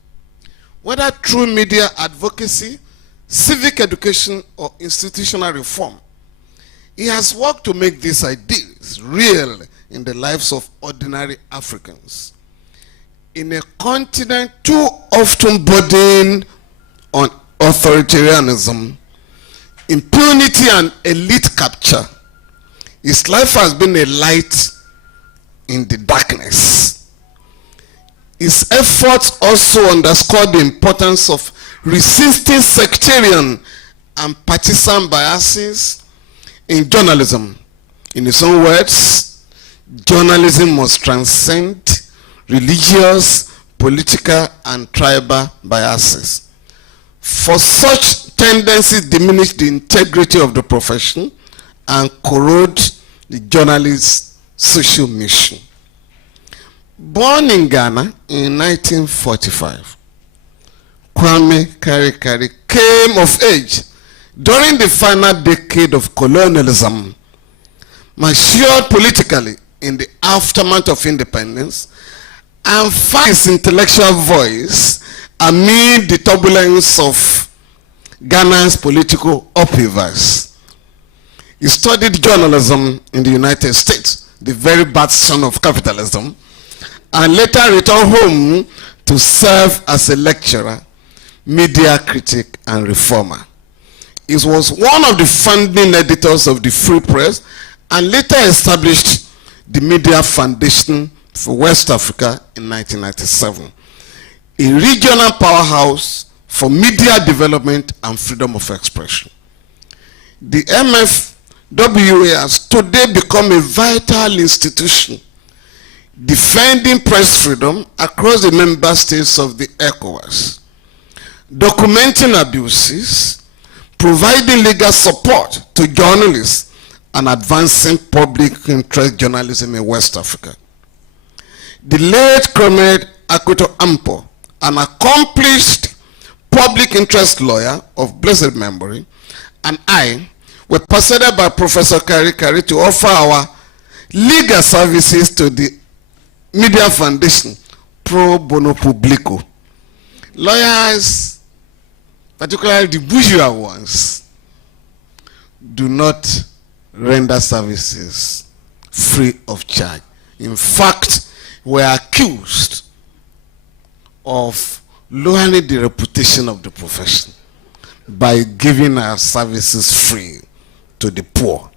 Whether through media advocacy, civic education, or institutional reform, he has worked to make these ideas real in the lives of ordinary Africans. In a continent too often burdened on authoritarianism, impunity, and elite capture, his life has been a light in the darkness. His efforts also underscore the importance of resisting sectarian and partisan biases in journalism. In his own words, journalism must transcend religious, political, and tribal biases. For such tendencies diminish the integrity of the profession and corrode the journalist's social mission. Born in Ghana in 1945, Kwame Karikari came of age during the final decade of colonialism, matured politically in the aftermath of independence, and found his intellectual voice amid the turbulence of Ghana's political upheavals. He studied journalism in the United States, the very bastion of capitalism, and later returned home to serve as a lecturer, media critic, and reformer. He was one of the founding editors of the Free Press and later established the Media Foundation for West Africa in 1997, a regional powerhouse for media development and freedom of expression. The MFWA has today become a vital institution defending press freedom across the member states of the ECOWAS, documenting abuses, providing legal support to journalists, and advancing public interest journalism in West Africa. The late Comrade Akoto Ampo, an accomplished public interest lawyer of blessed memory, and I were persuaded by Professor Karikari to offer our legal services to the Media Foundation pro bono publico. Lawyers, particularly the bourgeois ones, do not render services free of charge. In fact, were accused of lowering the reputation of the profession by giving our services free to the poor.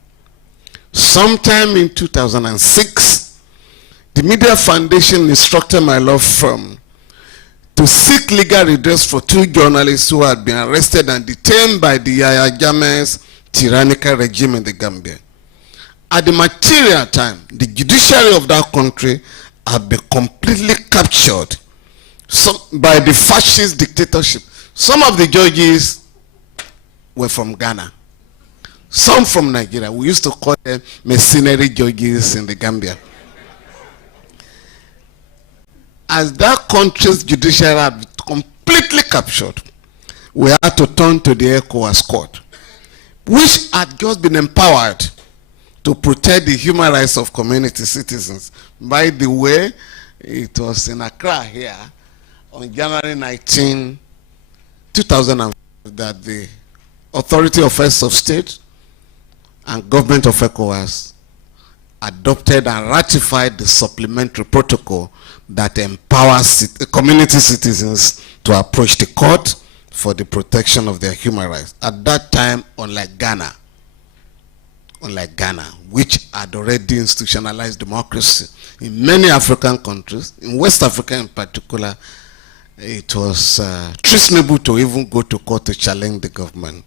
Sometime in 2006, the Media Foundation instructed my law firm to seek legal redress for 2 journalists who had been arrested and detained by the Yahya Jammeh's tyrannical regime in the Gambia. At the material time, the judiciary of that country had been completely captured by the fascist dictatorship. Some of the judges were from Ghana, some from Nigeria. We used to call them mercenary judges in the Gambia. As that country's judiciary had been completely captured, we had to turn to the ECOWAS court, which had just been empowered to protect the human rights of community citizens. By the way, it was in Accra here on January 19, 2005 that the Authority of Heads of State and Government of ECOWAS adopted and ratified the supplementary protocol that empowers community citizens to approach the court for the protection of their human rights. At that time, unlike Ghana, which had already institutionalized democracy, in many African countries, in West Africa in particular, it was treasonable to even go to court to challenge the government.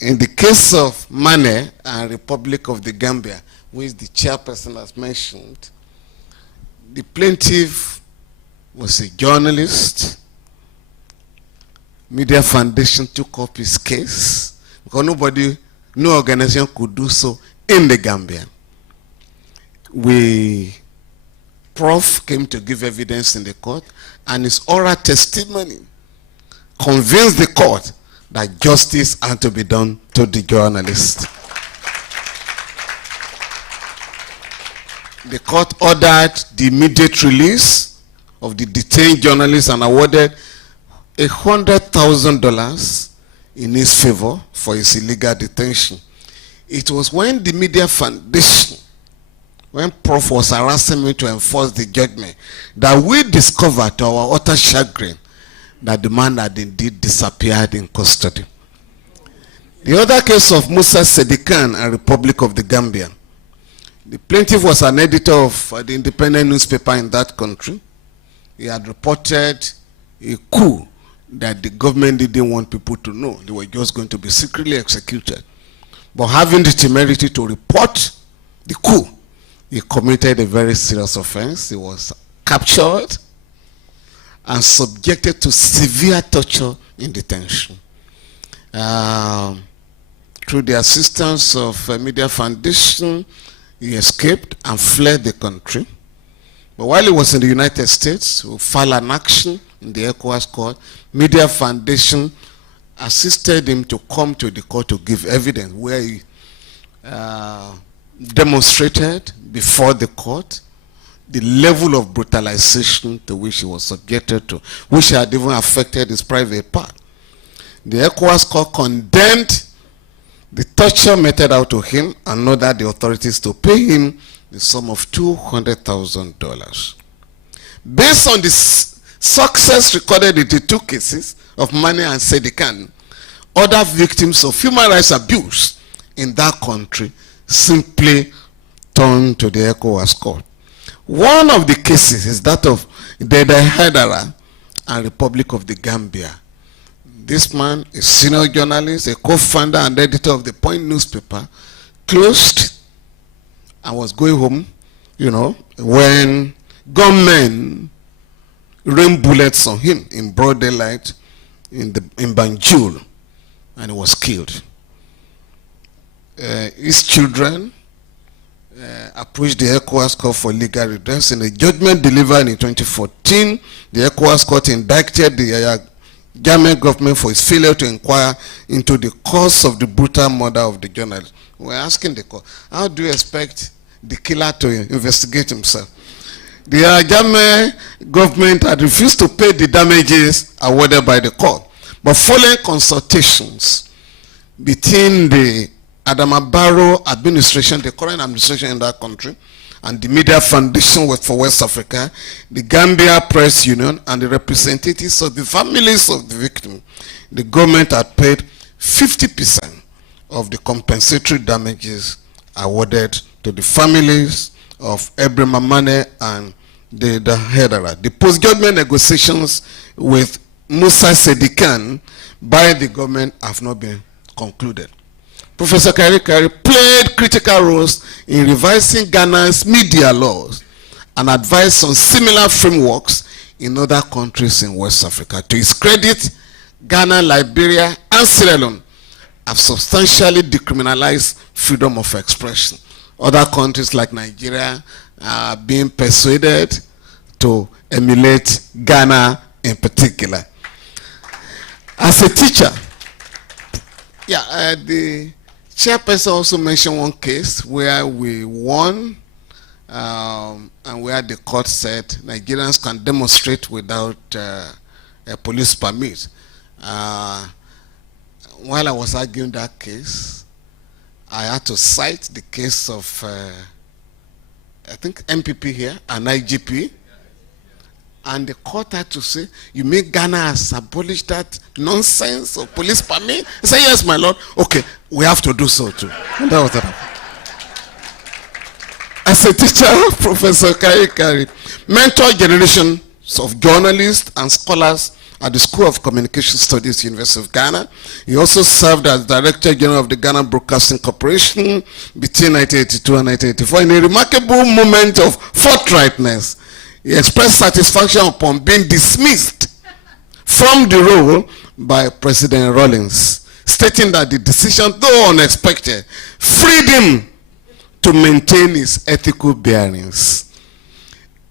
In the case of Mane and Republic of the Gambia, which the chairperson has mentioned, the plaintiff was a journalist. Media Foundation took up his case because no organization could do so in the Gambia. Prof came to give evidence in the court, and his oral testimony convinced the court that justice had to be done to the journalist. The court ordered the immediate release of the detained journalist and awarded $100,000 in his favor for his illegal detention. It was when the Media Foundation, when Prof was harassing me to enforce the judgment, that we discovered to our utter chagrin that the man had indeed disappeared in custody. The other case of Musa Sedikan and Republic of the Gambia, the plaintiff was an editor of the independent newspaper in that country. He had reported a coup that the government didn't want people to know. They were just going to be secretly executed. But having the temerity to report the coup, he committed a very serious offense. He was captured and subjected to severe torture in detention. Through the assistance of Media Foundation, he escaped and fled the country. But while he was in the United States, we filed an action in the ECOWAS court. Media Foundation assisted him to come to the court to give evidence, where he demonstrated before the court the level of brutalization to which he was subjected to, which had even affected his private part. The ECOWAS court condemned the torture meted out to him and ordered the authorities to pay him the sum of $200,000. Based on the success recorded in the 2 cases of Mane and Sedikan, other victims of human rights abuse in that country simply turned to the ECOWAS court. One of the cases is that of Dede Haidara and Republic of the Gambia. This man, a senior journalist, a co-founder and editor of the Point newspaper, closed and was going home, when gunmen rained bullets on him in broad daylight in Banjul, and he was killed. His children approached the ECOWAS court for legal redress. In a judgment delivered in 2014, the ECOWAS court indicted the Yahya Jammeh government for its failure to inquire into the cause of the brutal murder of the journalist. We're asking the court, how do you expect the killer to investigate himself? The Yahya Jammeh government had refused to pay the damages awarded by the court. But following consultations between the Adama Barrow administration, the current administration in that country, and the Media Foundation for West Africa, the Gambia Press Union, and the representatives of the families of the victim, the government had paid 50% of the compensatory damages awarded to the families of Ebrima Mane and the Hedera. The post-judgment negotiations with Musa Sedikan by the government have not been concluded. Professor Kari played critical roles in revising Ghana's media laws and advised on similar frameworks in other countries in West Africa. To his credit, Ghana, Liberia, and Sierra Leone have substantially decriminalized freedom of expression. Other countries like Nigeria are being persuaded to emulate Ghana in particular. As a teacher, the chairperson also mentioned one case where we won and where the court said Nigerians can demonstrate without a police permit. While I was arguing that case, I had to cite the case of, I think, MPP here, an IGP, and the court had to say, you mean Ghana has abolished that nonsense of police permit? I said, yes, my lord. Okay, we have to do so too. And that was that. As a teacher, Professor Kari mentored generations of journalists and scholars at the School of Communication Studies, University of Ghana. He also served as Director General of the Ghana Broadcasting Corporation between 1982 and 1984. In a remarkable moment of forthrightness, he expressed satisfaction upon being dismissed from the role by President Rawlings, stating that the decision, though unexpected, freed him to maintain his ethical bearings.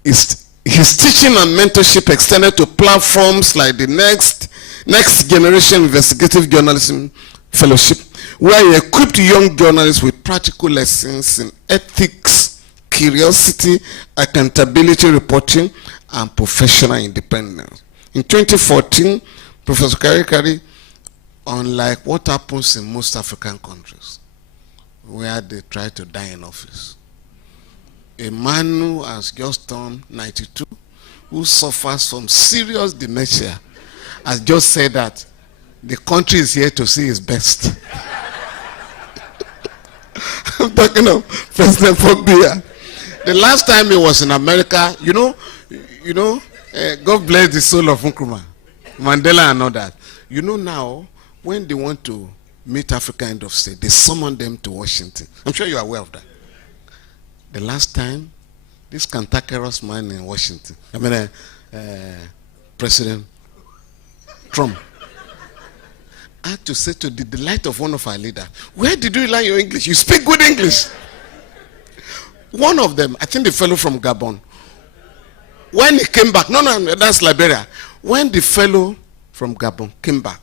His teaching and mentorship extended to platforms like the Next Generation Investigative Journalism Fellowship, where he equipped young journalists with practical lessons in ethics, curiosity, accountability reporting, and professional independence. In 2014, Professor Kari, unlike what happens in most African countries, where they try to die in office, a man who has just turned 92, who suffers from serious dementia, has just said that the country is here to see his best. I'm talking of President Fogbiya. The last time he was in America, God bless the soul of Nkrumah, Mandela and all that. You know now, when they want to meet Africa end of state, they summon them to Washington. I'm sure you are aware of that. The last time, this cantankerous man in Washington, President Trump, had to say to the delight of one of our leaders, where did you learn your English? You speak good English. One of them, I think the fellow from Gabon, when he came back, no, that's Liberia. When the fellow from Gabon came back,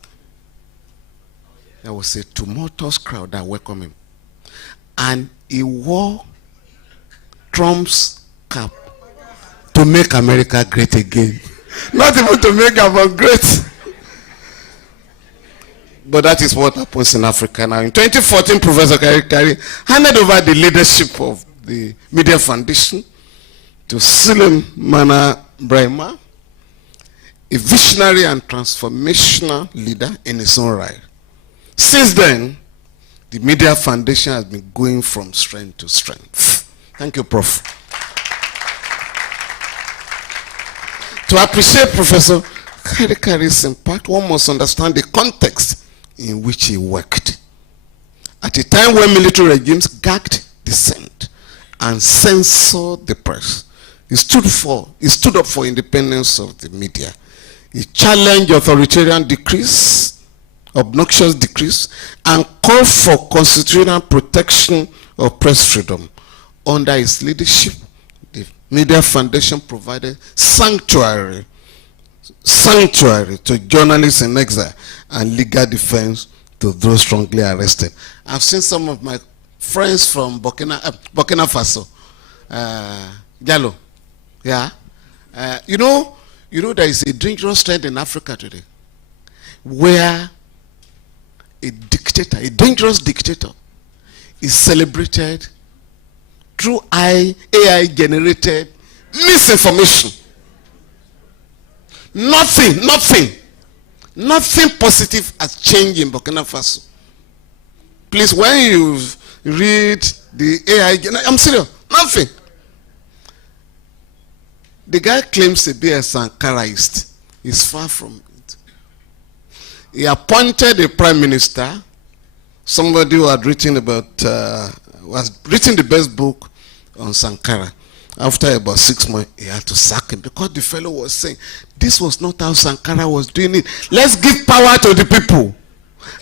there was a tumultuous crowd that welcomed him. And he wore Trump's cap to make America great again. Not even to make Gabon great. But that is what happens in Africa now. In 2014, Professor Kari handed over the leadership of the Media Foundation to Sulemana Brahima, a visionary and transformational leader in his own right. Since then, the Media Foundation has been going from strength to strength. Thank you, Prof. To appreciate Professor Kari's impact, one must understand the context in which he worked. At a time when military regimes gagged dissent and censored the press, he stood up for independence of the media. He challenged authoritarian decrees, obnoxious decrees, and called for constitutional protection of press freedom. Under his leadership, the Media Foundation provided sanctuary to journalists in exile and legal defense to those wrongly arrested. I've seen some of my friends from Burkina Faso, Gallo. Yeah, you know there is a dangerous trend in Africa today, where a dangerous dictator, is celebrated through AI generated misinformation. Nothing positive has changed in Burkina Faso. Please, when you read the AI, I'm serious, nothing. The guy claims to be a Sankaraist. He's far from it. He appointed a prime minister, somebody who had written was written the best book on Sankara. After about 6 months, he had to sack him because the fellow was saying, this was not how Sankara was doing it. Let's give power to the people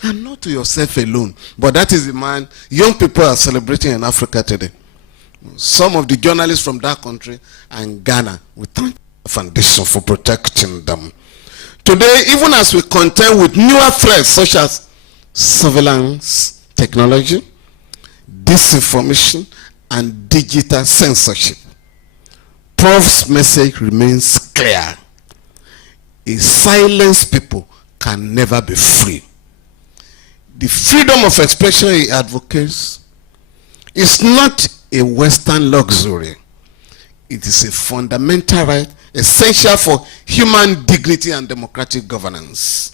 and not to yourself alone. But that is the man young people are celebrating in Africa today. Some of the journalists from that country and Ghana, we thank the foundation for protecting them. Today, even as we contend with newer threats such as surveillance technology, disinformation, and digital censorship, Prof's message remains clear. A silenced people can never be free. The freedom of expression he advocates is not a Western luxury. It is a fundamental right essential for human dignity and democratic governance.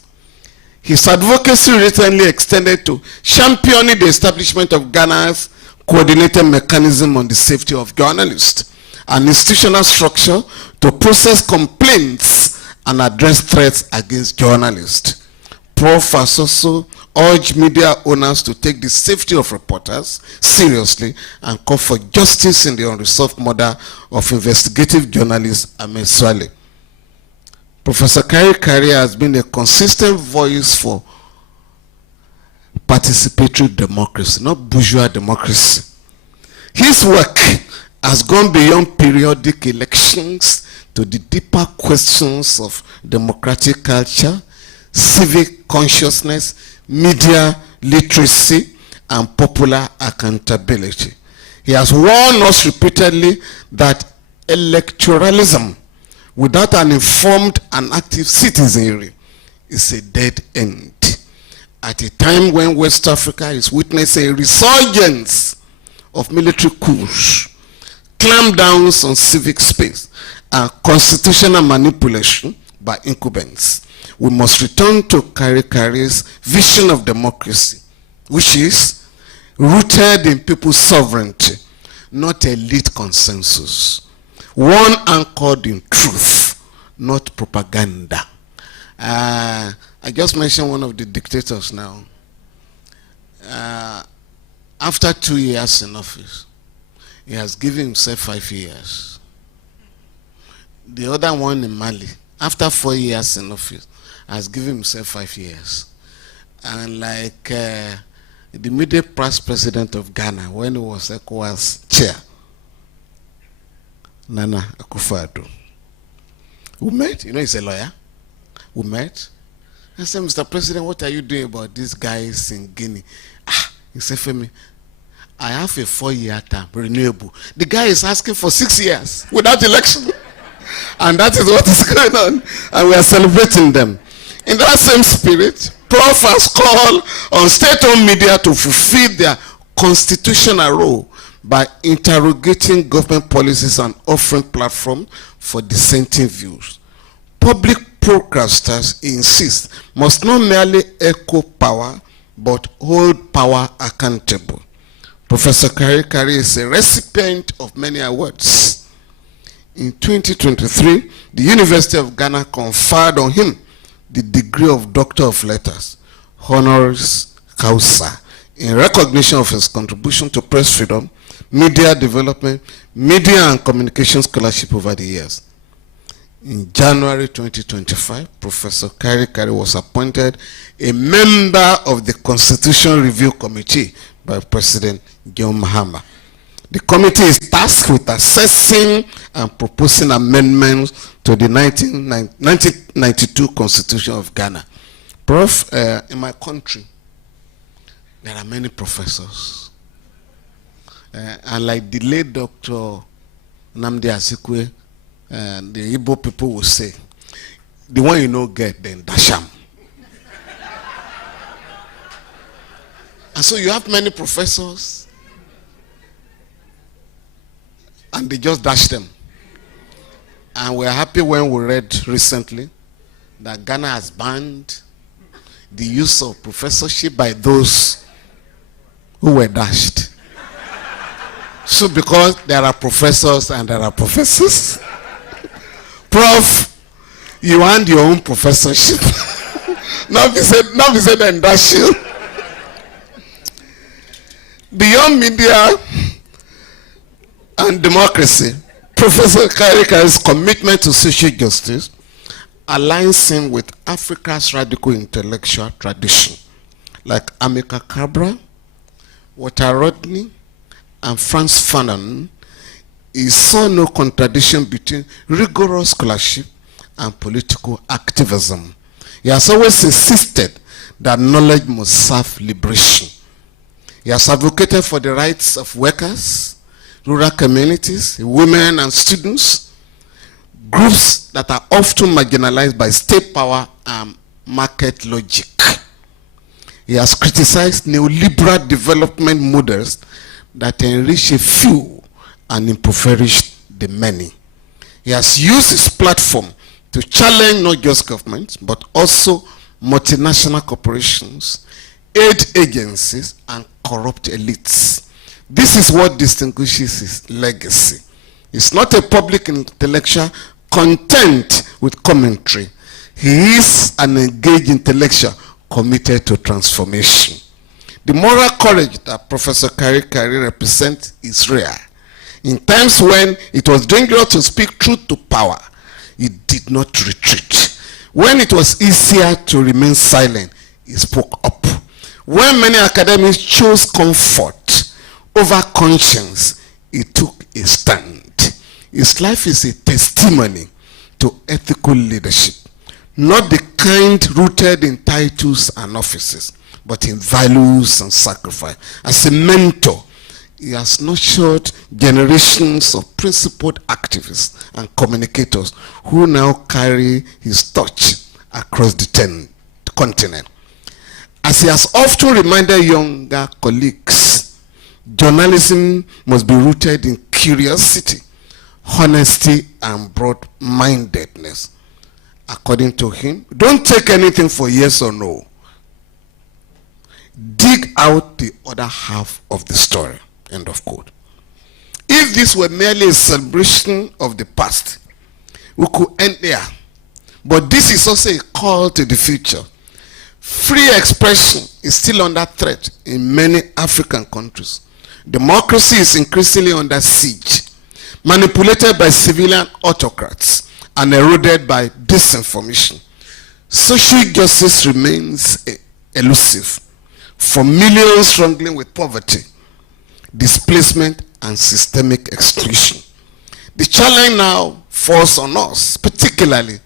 His advocacy recently extended to championing the establishment of Ghana's coordinated mechanism on the safety of journalists, an institutional structure to process complaints and address threats against journalists. Prof has also urged media owners to take the safety of reporters seriously and call for justice in the unresolved murder of investigative journalist Ahmed Swale. Professor Kari has been a consistent voice for participatory democracy, not bourgeois democracy. His work has gone beyond periodic elections to the deeper questions of democratic culture, civic consciousness, media literacy, and popular accountability. He has warned us repeatedly that electoralism without an informed and active citizenry is a dead end. At a time when West Africa is witnessing a resurgence of military coups, clampdowns on civic space, and constitutional manipulation by incumbents, we must return to Kari's vision of democracy, which is rooted in people's sovereignty, not elite consensus. One anchored in truth, not propaganda. I just mentioned one of the dictators now. After 2 years in office, he has given himself 5 years. The other one in Mali, after 4 years in office, has given himself 5 years. And like the immediate past president of Ghana, when he was ECOWAS chair, Nana Akufo-Addo, we met, you know he's a lawyer, we met. I said, Mr. President, what are you doing about these guys in Guinea? He said, Femi, I have a 4-year term, renewable. The guy is asking for 6 years without election. And that is what is going on. And we are celebrating them. In that same spirit, Prof has called on state-owned media to fulfill their constitutional role by interrogating government policies and offering platform for dissenting views. Public broadcasters, he insists, must not merely echo power, but hold power accountable. Professor Kari is a recipient of many awards. In 2023, the University of Ghana conferred on him the degree of Doctor of Letters, honoris causa, in recognition of his contribution to press freedom, media development, media and communication scholarship over the years. In January 2025, Professor Kari was appointed a member of the Constitution Review Committee by President John Mahama. The committee is tasked with assessing and proposing amendments to the 1992 Constitution of Ghana. Prof, in my country, there are many professors. And like the late Dr. Nnamdi Azikiwe, the Igbo people will say, the one you know get, then dasham. And so you have many professors. and they just dashed them. And we're happy when we read recently that Ghana has banned the use of professorship by those who were dashed. So because there are professors and there are professors, Prof, you want your own professorship. Now we said and dash you. Beyond media and democracy, Professor Karika's commitment to social justice aligns him with Africa's radical intellectual tradition, like Amilcar Cabral, Walter Rodney, and Frantz Fanon. He saw no contradiction between rigorous scholarship and political activism. He has always insisted that knowledge must serve liberation. He has advocated for the rights of workers, rural communities, women and students, groups that are often marginalized by state power and market logic. He has criticized neoliberal development models that enrich a few and impoverish the many. He has used his platform to challenge not just governments, but also multinational corporations, aid agencies, and corrupt elites. This is what distinguishes his legacy. He's not a public intellectual content with commentary. He is an engaged intellectual committed to transformation. The moral courage that Professor Kari represents is rare. In times when it was dangerous to speak truth to power, he did not retreat. When it was easier to remain silent, he spoke up. When many academics chose comfort over conscience, he took a stand. His life is a testimony to ethical leadership, not the kind rooted in titles and offices, but in values and sacrifice. As a mentor, he has nurtured generations of principled activists and communicators who now carry his torch across the continent. As he has often reminded younger colleagues, journalism must be rooted in curiosity, honesty, and broad-mindedness. According to him, don't take anything for yes or no. Dig out the other half of the story. End of quote. If this were merely a celebration of the past, we could end there. But this is also a call to the future. Free expression is still under threat in many African countries. Democracy is increasingly under siege, manipulated by civilian autocrats and eroded by disinformation. Social justice remains elusive for millions struggling with poverty, displacement, and systemic exclusion. The challenge now falls on us, particularly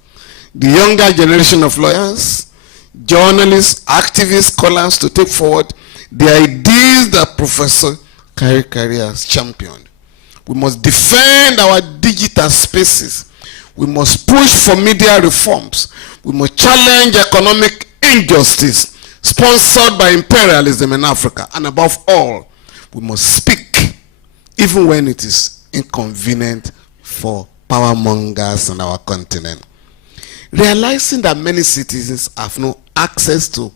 the younger generation of lawyers, journalists, activists, scholars, to take forward the ideas that Professor Kari has championed. We must defend our digital spaces. We must push for media reforms. We must challenge economic injustice sponsored by imperialism in Africa. And above all, we must speak even when it is inconvenient for power mongers on our continent. Realizing that many citizens have no access to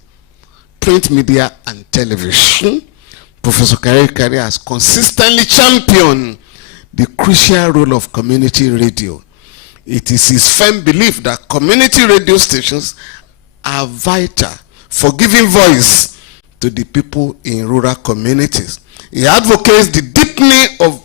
print media and television, Professor Kari has consistently championed the crucial role of community radio. It is his firm belief that community radio stations are vital for giving voice to the people in rural communities. He advocates the deepening of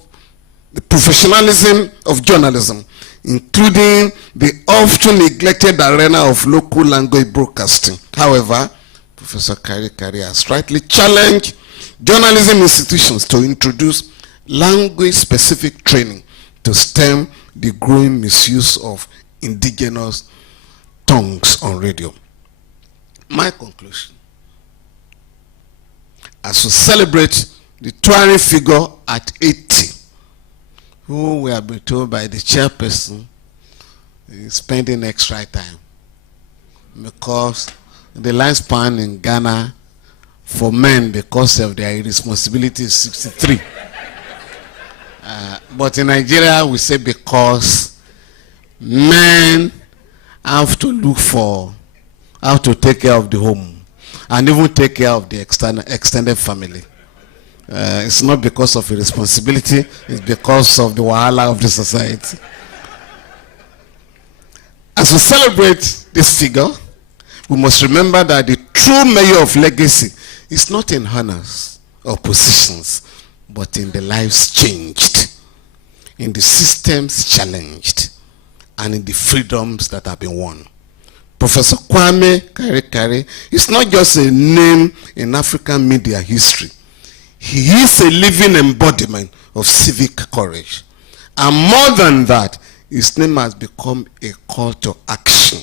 the professionalism of journalism, including the often neglected arena of local language broadcasting. However, Professor Kari has rightly challenged journalism institutions to introduce language-specific training to stem the growing misuse of indigenous tongues on radio. My conclusion: as we celebrate the towering figure at 80, who we have been told by the chairperson is spending extra time, because the lifespan in Ghana for men, because of their irresponsibility, is 63. But in Nigeria, we say because men have to look for how to take care of the home and even take care of the extended family. It's not because of irresponsibility, it's because of the wahala of the society. As we celebrate this figure, we must remember that the true measure of legacy is not in honors or positions, but in the lives changed, in the systems challenged, and in the freedoms that have been won. Professor Kwame Kare is not just a name in African media history. He is a living embodiment of civic courage. And more than that, his name has become a call to action,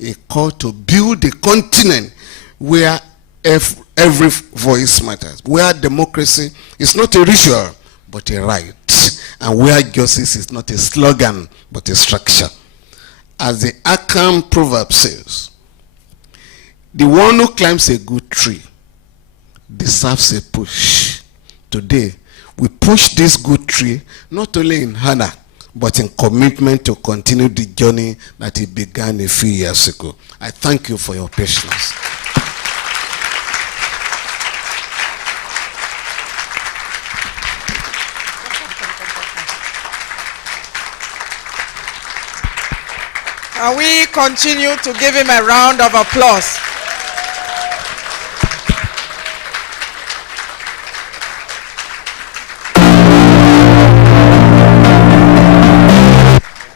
a call to build a continent where every voice matters, where democracy is not a ritual, but a right, and where justice is not a slogan, but a structure. As the Akan proverb says, the one who climbs a good tree deserves a push. Today, we push this good tree not only in honor, but in commitment to continue the journey that it began a few years ago. I thank you for your patience. And we continue to give him a round of applause.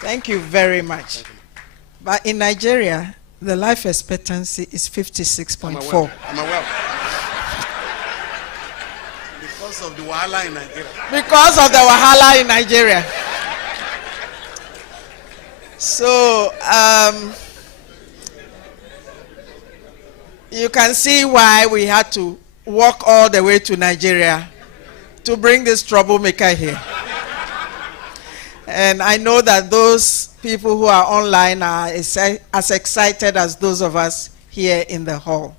Thank you very much. But in Nigeria, the life expectancy is 56.4. I'm aware. Because of the wahala in Nigeria. Because of the wahala in Nigeria. So, you can see why we had to walk all the way to Nigeria to bring this troublemaker here. And I know that those people who are online are as excited as those of us here in the hall.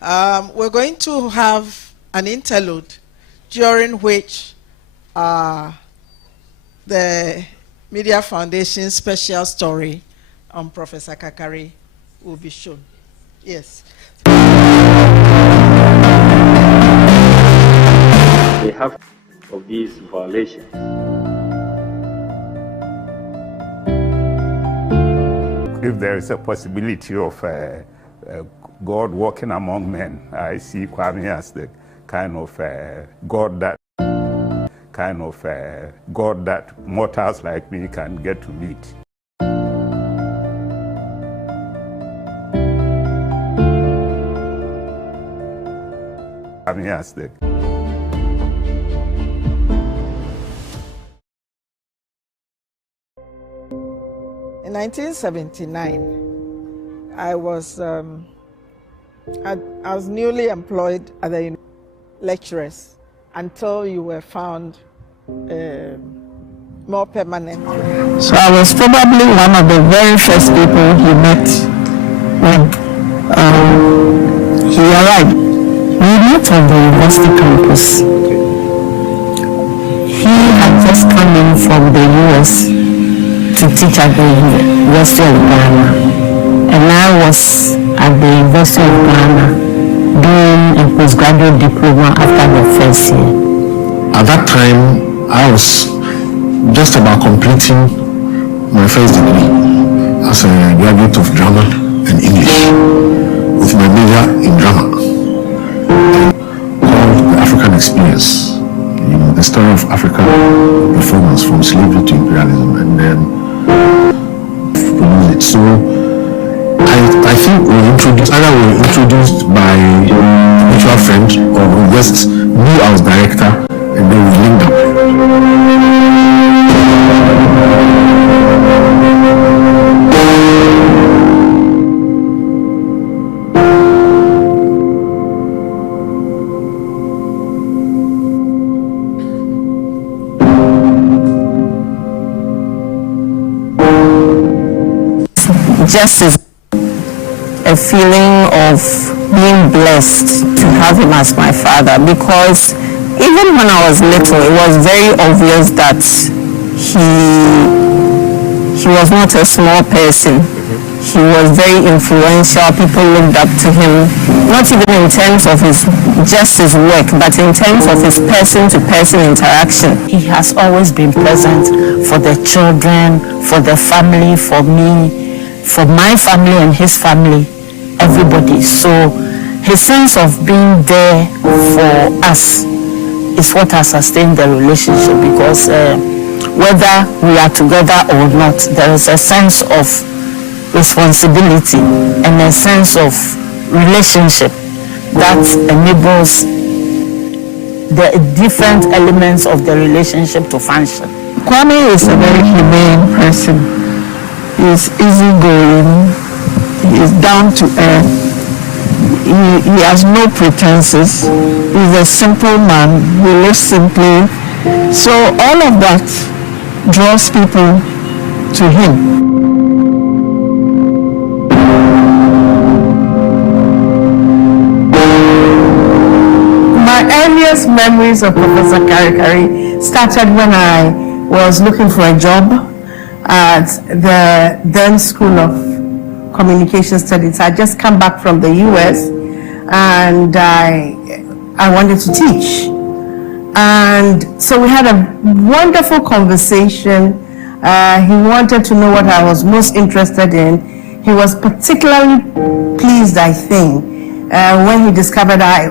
We're going to have an interlude during which the Media Foundation special story on Professor Kakari will be shown. Yes. They have of these violations. If there is a possibility of God walking among men, I see Kwame as the kind of God that mortals like me can get to meet. Kwame as the In 1979, I was newly employed at the lecturers until you were found more permanent. So I was probably one of the very first people he met when he arrived. We met on the university campus. He had just come in from the US to teach at the University of Ghana, and I was at the University of Ghana doing a postgraduate diploma after the first year. At that time, I was just about completing my first degree as a graduate of drama and English with my major in drama called The African Experience, the story of African performance from slavery to imperialism, and then produced it. So I think we were introduced by a mutual friend, or we just knew I was director, and then we linked up. Just as a feeling of being blessed to have him as my father, because even when I was little, it was very obvious that he was not a small person. He was very influential. People looked up to him, not even in terms of his work, but in terms of his person-to-person interaction. He has always been present for the children, for the family, for me, for my family and his family, everybody. So his sense of being there for us is what has sustained the relationship, because whether we are together or not, there is a sense of responsibility and a sense of relationship that enables the different elements of the relationship to function. Kwame is a very humane person. He is easygoing. He is down to earth. He has no pretenses. He's a simple man. He lives simply. So all of that draws people to him. My earliest memories of Professor Kari started when I was looking for a job at the then School of Communication Studies. I just come back from the US and I wanted to teach. And so we had a wonderful conversation. He wanted to know what I was most interested in. He was particularly pleased, I think, when he discovered I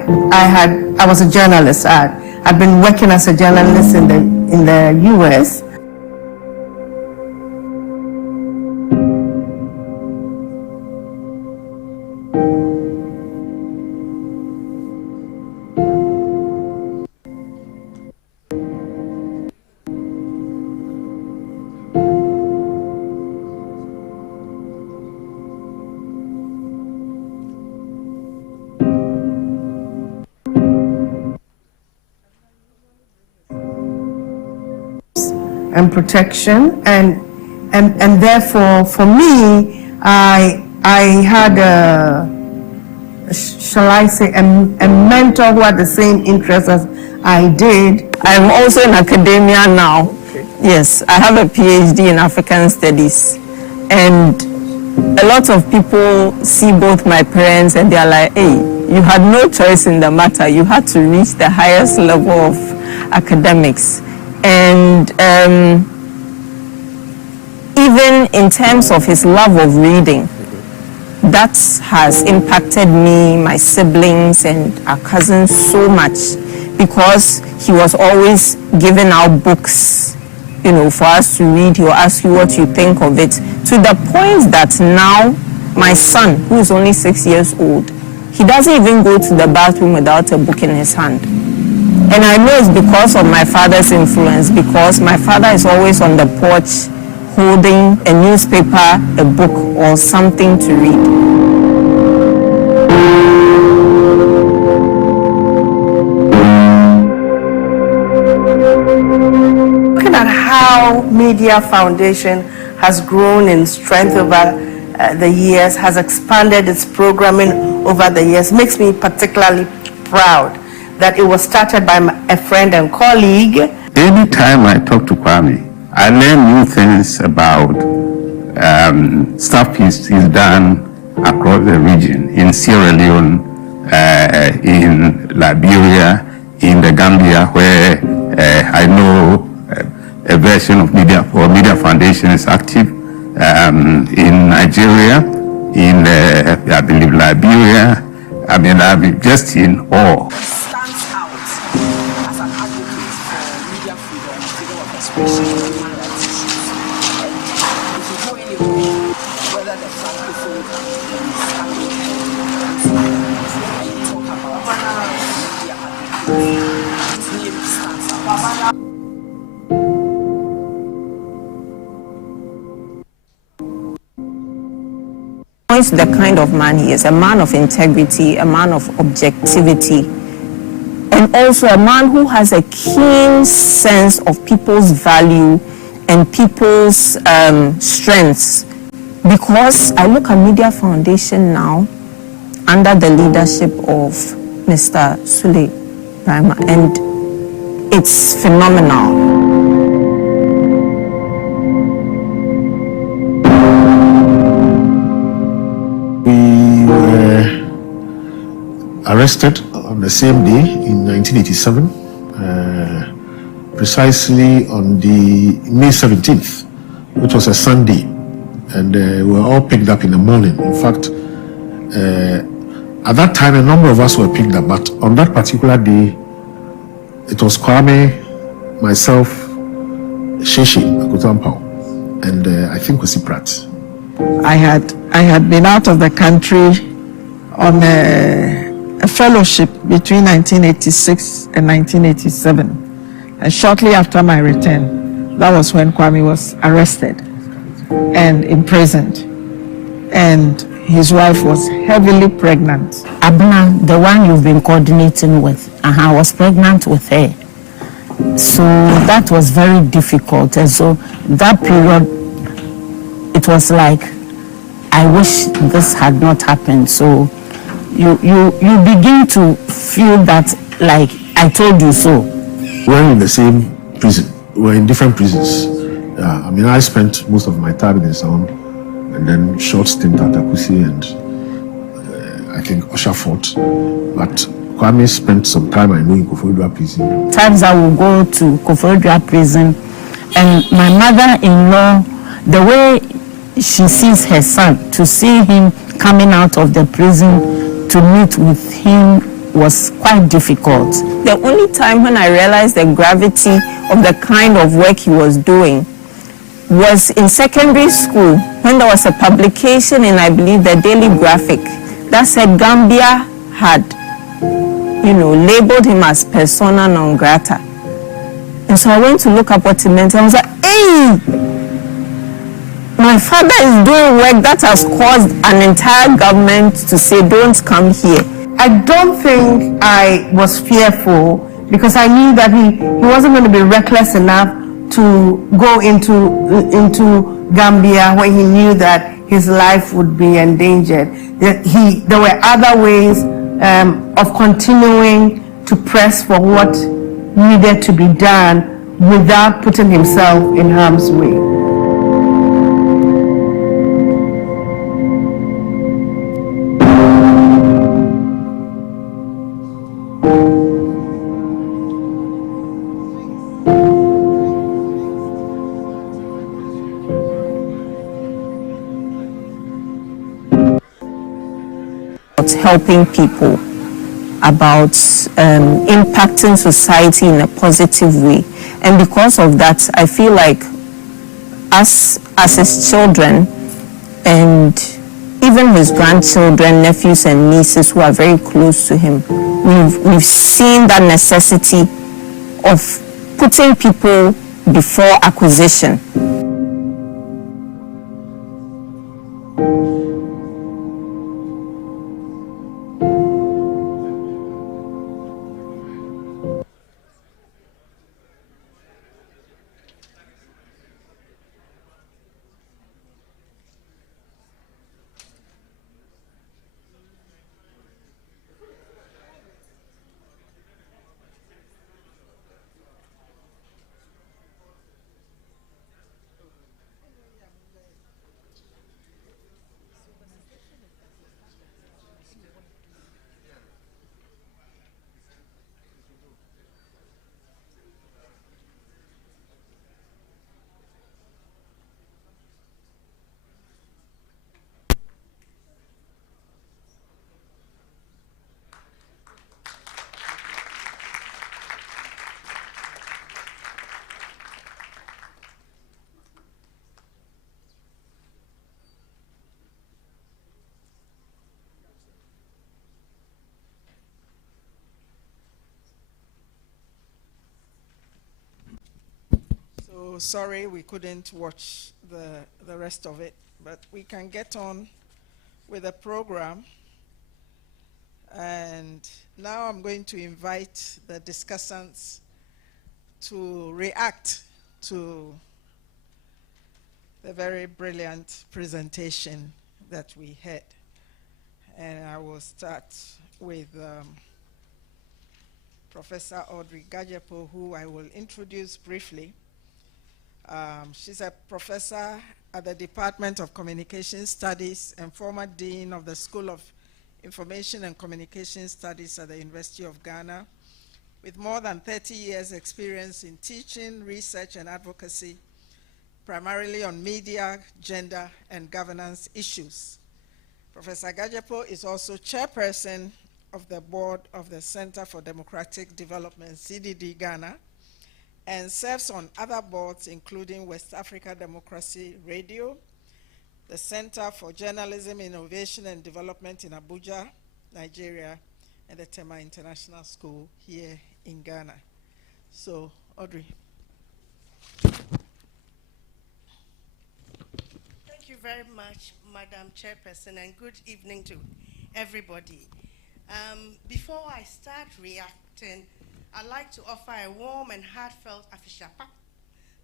was a journalist. I'd been working as a journalist in the US. And protection, and therefore for me, I had shall I say a mentor who had the same interests as I did. I'm also in academia now. Yes, I have a PhD in African Studies, and a lot of people see both my parents and they're like, hey, you had no choice in the matter. You had to reach the highest level of academics. And even in terms of his love of reading, that has impacted me, my siblings, and our cousins so much, because he was always giving out books, you know, for us to read. He'll ask you what you think of it, to the point that now my son, who is only 6 years old, he doesn't even go to the bathroom without a book in his hand. And I know it's because of my father's influence, because my father is always on the porch holding a newspaper, a book, or something to read. Looking at how Media Foundation has grown in strength over the years, has expanded its programming over the years, makes me particularly proud that it was started by a friend and colleague. Anytime I talk to Kwame, I learn new things about stuff he's done across the region, in Sierra Leone, in Liberia, in the Gambia, where I know a version of Media Foundation is active, in Nigeria, in I believe Liberia. I mean, I've been just in awe. The kind of man he is, a man of integrity, a man of objectivity, and also a man who has a keen sense of people's value and people's strengths. Because I look at Media Foundation now under the leadership of Mr. Sule Brahma, and it's phenomenal. arrested on the same day in 1987, precisely on the May 17th, which was a Sunday, and we were all picked up in the morning. In fact, at that time, a number of us were picked up, but on that particular day, it was Kwame, myself, Sheshe Akutampao, and I think Kwesi Pratt. I had been out of the country on a fellowship between 1986 and 1987. And shortly after my return, that was when Kwame was arrested and imprisoned. And his wife was heavily pregnant. Abna, the one you've been coordinating with, I was pregnant with her. So that was very difficult. And so that period, it was like, I wish this had not happened. So you begin to feel that, like, I told you so. We're in the same prison. We're in different prisons. I mean, I spent most of my time in Sound, and then short stint at Akusi and I think Oshafort. But Kwame spent some time, I know, in Koforidua prison. Times I will go to Koforidua prison, and my mother-in-law, the way she sees her son, to see him coming out of the prison to meet with him was quite difficult. The only time when I realized the gravity of the kind of work he was doing was in secondary school, when there was a publication in, I believe, the Daily Graphic that said Gambia had, labeled him as persona non grata. And so I went to look up what it meant. I was like, hey, my father is doing work that has caused an entire government to say, don't come here. I don't think I was fearful because I knew that he wasn't going to be reckless enough to go into Gambia when he knew that his life would be endangered. There were other ways of continuing to press for what needed to be done without putting himself in harm's way. Helping people, about impacting society in a positive way. And because of that, I feel like us as his children and even his grandchildren, nephews and nieces who are very close to him, we've seen that necessity of putting people before acquisition. So sorry we couldn't watch the rest of it, but we can get on with the program. And now I'm going to invite the discussants to react to the very brilliant presentation that we had. And I will start with Professor Audrey Gajepo, who I will introduce briefly. She's a professor at the Department of Communication Studies and former Dean of the School of Information and Communication Studies at the University of Ghana, with more than 30 years experience in teaching, research, and advocacy, primarily on media, gender, and governance issues. Professor Gajepo is also chairperson of the board of the Center for Democratic Development, CDD Ghana, and serves on other boards, including West Africa Democracy Radio, the Center for Journalism, Innovation, and Development in Abuja, Nigeria, and the Tema International School here in Ghana. So, Audrey. Thank you very much, Madam Chairperson, and good evening to everybody. Before I start reacting, I'd like to offer a warm and heartfelt afishapa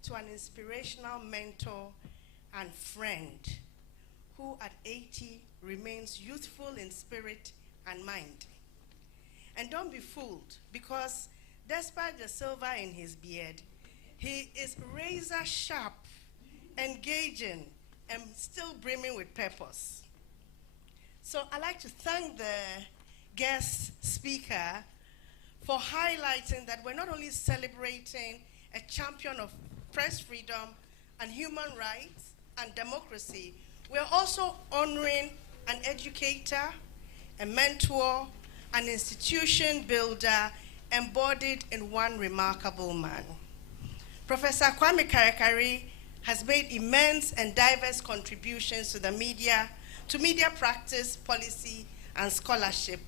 to an inspirational mentor and friend who at 80 remains youthful in spirit and mind. And don't be fooled, because despite the silver in his beard, he is razor sharp, engaging, and still brimming with purpose. So I'd like to thank the guest speaker for highlighting that we're not only celebrating a champion of press freedom and human rights and democracy, we're also honoring an educator, a mentor, an institution builder embodied in one remarkable man. Professor Kwame Karekare has made immense and diverse contributions to the media practice, policy, and scholarship.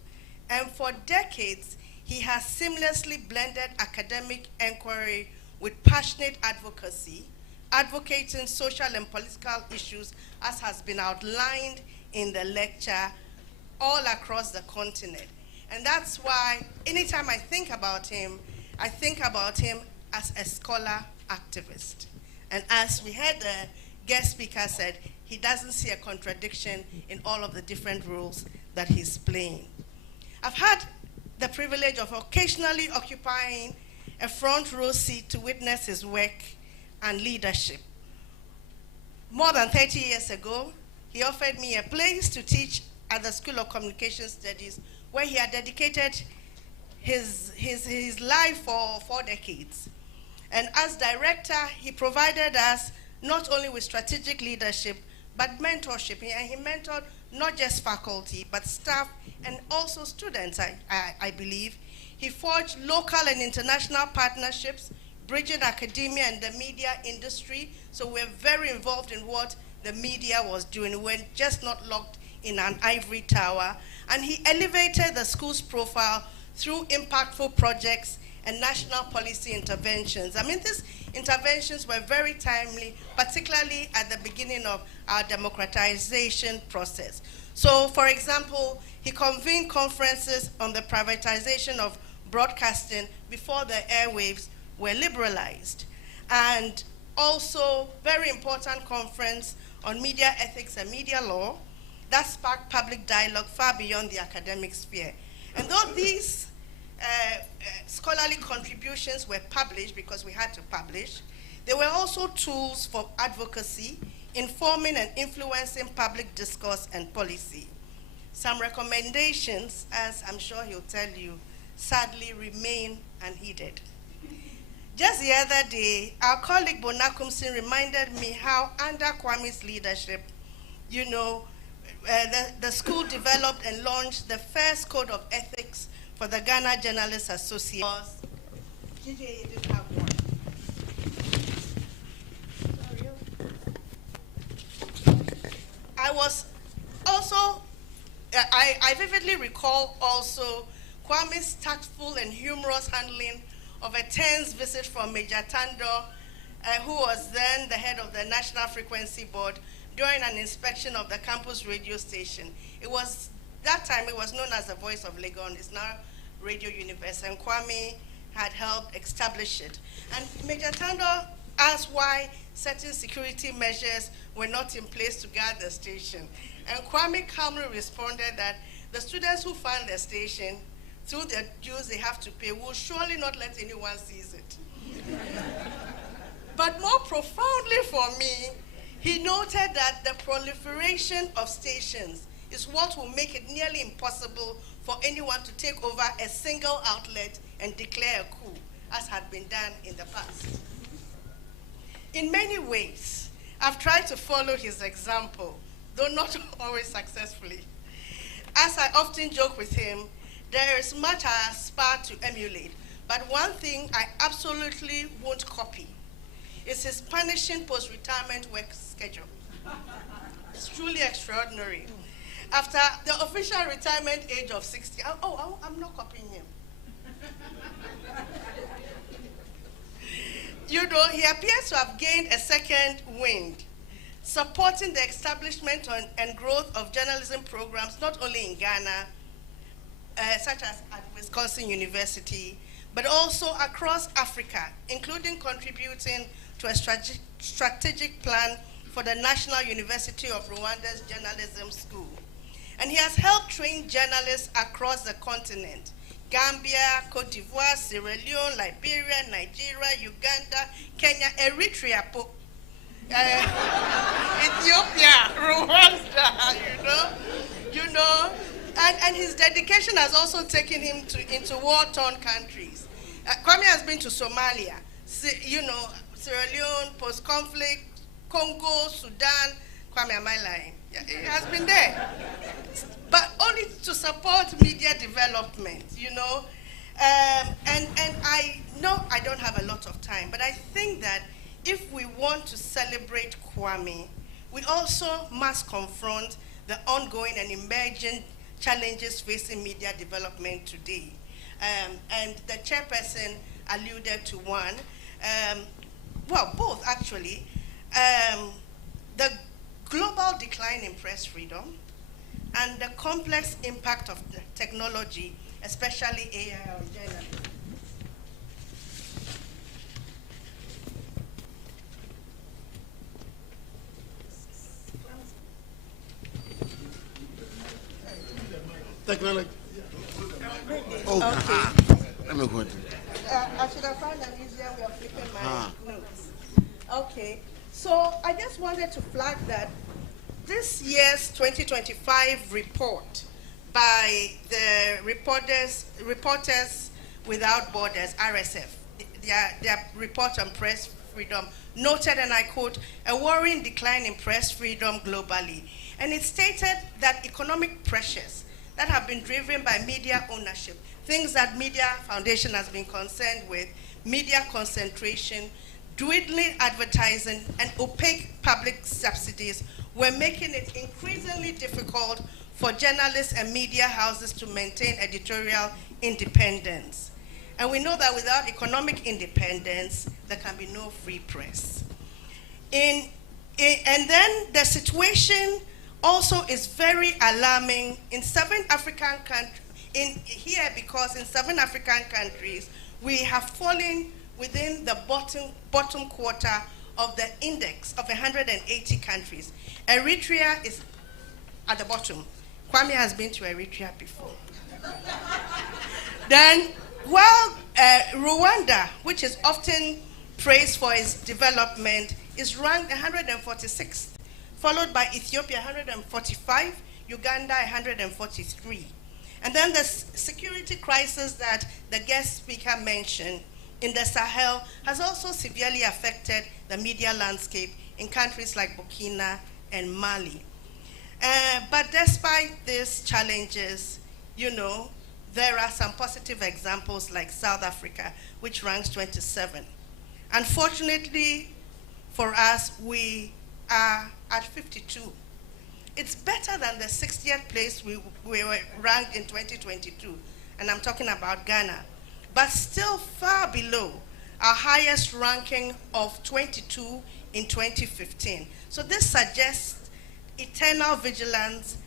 And for decades, he has seamlessly blended academic inquiry with passionate advocacy, advocating social and political issues as has been outlined in the lecture all across the continent. And that's why anytime I think about him as a scholar activist. And as we heard the guest speaker said, he doesn't see a contradiction in all of the different roles that he's playing. I've had the privilege of occasionally occupying a front row seat to witness his work and leadership. More than 30 years ago, he offered me a place to teach at the School of Communication Studies, where he had dedicated his life for 4 decades. And as director, he provided us not only with strategic leadership, but mentorship. And he mentored not just faculty, but staff and also students, I believe. He forged local and international partnerships, bridging academia and the media industry. So we're very involved in what the media was doing. We're just not locked in an ivory tower. And he elevated the school's profile through impactful projects and national policy interventions. I mean, these interventions were very timely, particularly at the beginning of our democratization process. So, for example, he convened conferences on the privatization of broadcasting before the airwaves were liberalized. And also, very important conference on media ethics and media law that sparked public dialogue far beyond the academic sphere. And though these scholarly contributions were published because we had to publish, they were also tools for advocacy, informing and influencing public discourse and policy. Some recommendations, as I'm sure he'll tell you, sadly remain unheeded. Just the other day, our colleague Bonakumsin reminded me how under Kwame's leadership, the school developed and launched the first code of ethics for the Ghana Journalists Association. GJA didn't have one. I was also, I vividly recall also Kwame's tactful and humorous handling of a tense visit from Major Tando, who was then the head of the National Frequency Board, during an inspection of the campus radio station. That time it was known as the Voice of Legon. It's now Radio Universe, and Kwame had helped establish it. And Major Tando asked why certain security measures were not in place to guard the station. And Kwame calmly responded that the students who found the station, through the dues they have to pay, will surely not let anyone seize it. But more profoundly for me, he noted that the proliferation of stations is what will make it nearly impossible for anyone to take over a single outlet and declare a coup, as had been done in the past. In many ways, I've tried to follow his example, though not always successfully. As I often joke with him, there is much I aspire to emulate, but one thing I absolutely won't copy is his punishing post-retirement work schedule. It's truly extraordinary. After the official retirement age of 60, I'm not copying him. You know, he appears to have gained a second wind, supporting the establishment and growth of journalism programs, not only in Ghana, such as at Wisconsin University, but also across Africa, including contributing to a strategic plan for the National University of Rwanda's Journalism School. And he has helped train journalists across the continent: Gambia, Cote d'Ivoire, Sierra Leone, Liberia, Nigeria, Uganda, Kenya, Eritrea, Ethiopia, Rwanda, you know. And his dedication has also taken him into war-torn countries. Kwame has been to Somalia, Sierra Leone, post-conflict, Congo, Sudan. Kwame, am I lying? Yeah, he has been there. But only to support media development, you know. And I know I don't have a lot of time, but I think that if we want to celebrate Kwame, we also must confront the ongoing and emerging challenges facing media development today. And the chairperson alluded to one, well, both actually. The global decline in press freedom and the complex impact of the technology, especially AI on journalism. Technology. Oh, okay. Let me go. I should have found an easier way of flipping my notes. Okay, so I just wanted to flag that this year's 2025 report by the Reporters Without Borders, RSF, their report on press freedom, noted, and I quote, a worrying decline in press freedom globally. And it stated that economic pressures that have been driven by media ownership, things that Media Foundation has been concerned with, media concentration, dwindling advertising, and opaque public subsidies were making it increasingly difficult for journalists and media houses to maintain editorial independence. And we know that without economic independence, there can be no free press. And then the situation also is very alarming in 7 African countries, because in 7 African countries, we have fallen within the bottom quarter of the index of 180 countries. Eritrea is at the bottom. Kwame has been to Eritrea before. Then, while Rwanda, which is often praised for its development, is ranked 146th, followed by Ethiopia 145, Uganda 143. And then the security crisis that the guest speaker mentioned in the Sahel has also severely affected the media landscape in countries like Burkina and Mali. But despite these challenges, you know, there are some positive examples like South Africa, which ranks 27. Unfortunately for us, we are at 52. It's better than the 60th place we were ranked in 2022, and I'm talking about Ghana, but still far below our highest ranking of 22 in 2015. So this suggests eternal vigilance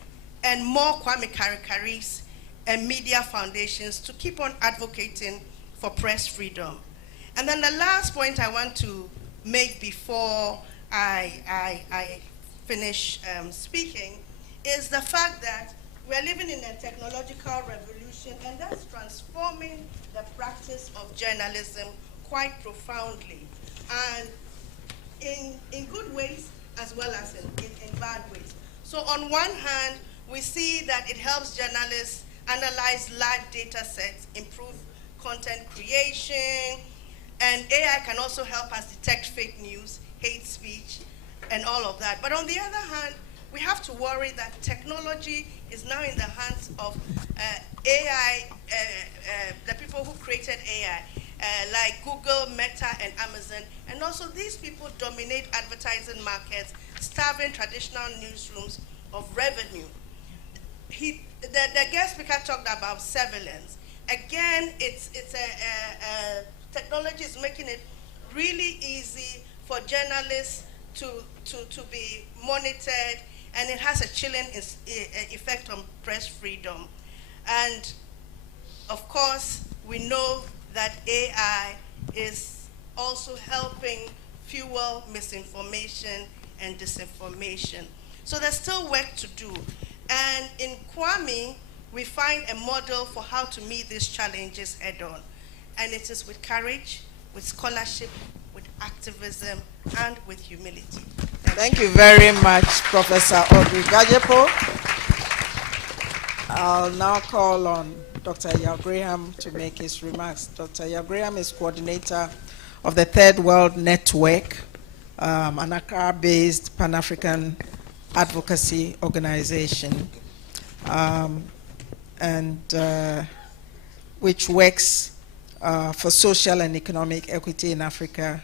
and more Kwame Karikaris and media foundations to keep on advocating for press freedom. And then the last point I want to make before I finish speaking is the fact that we're living in a technological revolution, and that's transforming the practice of journalism quite profoundly, and in good ways as well as in bad ways. So on one hand, We see that it helps journalists analyze large data sets, improve content creation, and AI can also help us detect fake news, hate speech, and all of that. But on the other hand, we have to worry that technology is now in the hands of AI, the people who created AI, like Google, Meta, and Amazon. And also these people dominate advertising markets, starving traditional newsrooms of revenue. The guest speaker talked about surveillance. Again, technology is making it really easy for journalists to be monitored, and it has a chilling effect on press freedom. And of course, we know that AI is also helping fuel misinformation and disinformation. So there's still work to do. And in Kwame, we find a model for how to meet these challenges head on. And it is with courage, with scholarship, with activism, and with humility. Thank you very much, Professor Audrey Gajepo. I'll now call on Dr. Yaw Graham to make his remarks. Dr. Yaw Graham is coordinator of the Third World Network, an Accra-based Pan-African advocacy organization, which works for social and economic equity in Africa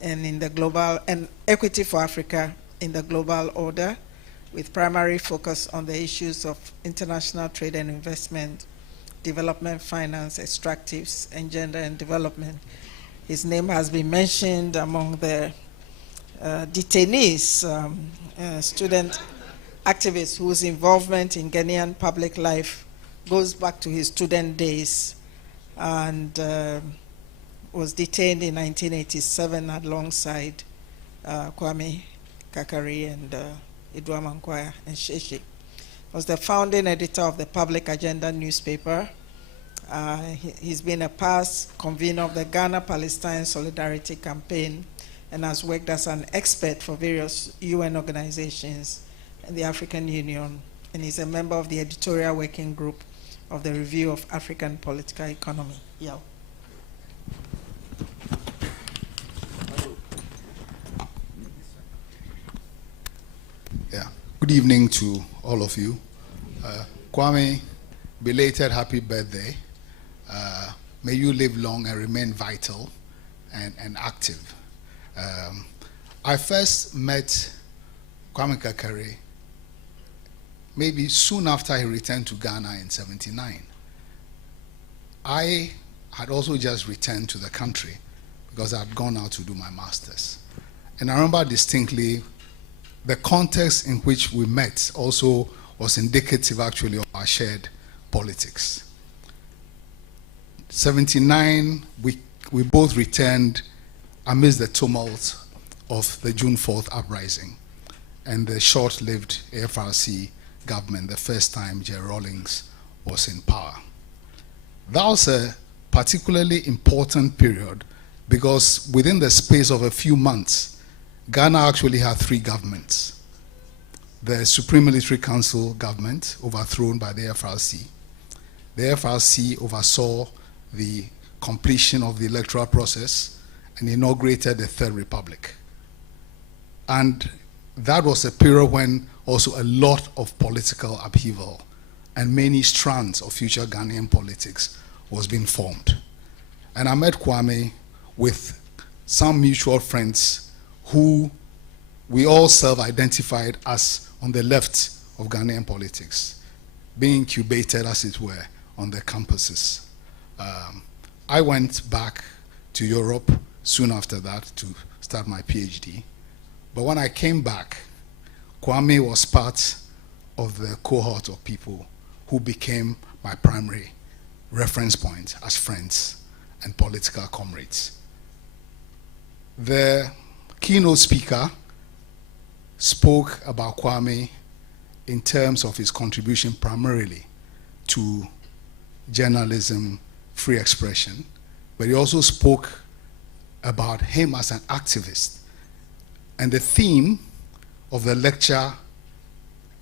and in the global, and equity for Africa in the global order, with primary focus on the issues of international trade and investment, development finance, extractives, and gender and development. His name has been mentioned among the detainees, student activists whose involvement in Ghanaian public life goes back to his student days, and was detained in 1987 alongside Kwame Kakari and Idua Mankwaya and Sheshe. Was the founding editor of the Public Agenda newspaper. He's been a past convener of the Ghana-Palestine Solidarity Campaign and has worked as an expert for various UN organizations and the African Union, and he's a member of the editorial working group of the Review of African Political Economy. Yeah. Yeah. Good evening to all of you. Kwame, belated happy birthday. May you live long and remain vital and active. I first met Kwame Kakari maybe soon after he returned to Ghana in '79. I had also just returned to the country because I had gone out to do my master's. And I remember distinctly the context in which we met also was indicative actually of our shared politics. '79, we both returned amidst the tumult of the June 4th uprising and the short-lived AFRC government, the first time Jerry Rawlings was in power. That was a particularly important period because within the space of a few months, Ghana actually had three governments. The Supreme Military Council government, overthrown by the AFRC. The AFRC oversaw the completion of the electoral process and inaugurated the Third Republic. And that was a period when also a lot of political upheaval and many strands of future Ghanaian politics was being formed. And I met Kwame with some mutual friends who we all self-identified as on the left of Ghanaian politics, being incubated, as it were, on the campuses. I went back to Europe soon after that to start my PhD. But when I came back, Kwame was part of the cohort of people who became my primary reference point as friends and political comrades. The keynote speaker spoke about Kwame in terms of his contribution primarily to journalism, free expression, but he also spoke about him as an activist. And the theme of the lecture,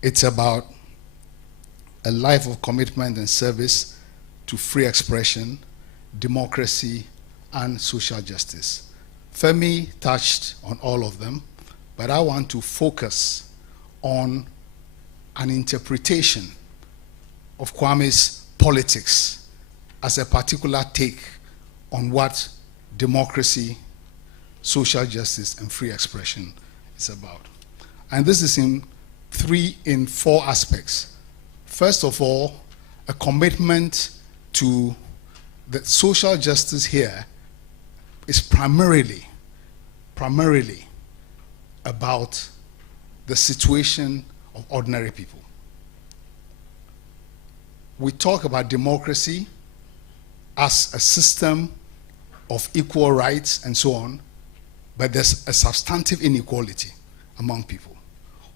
it's about a life of commitment and service to free expression, democracy, and social justice. Femi touched on all of them, but I want to focus on an interpretation of Kwame's politics as a particular take on what democracy, social justice, and free expression is about. And this is in four aspects. First of all, a commitment to that social justice here is primarily about the situation of ordinary people. We talk about democracy as a system of equal rights and so on, but there's a substantive inequality among people.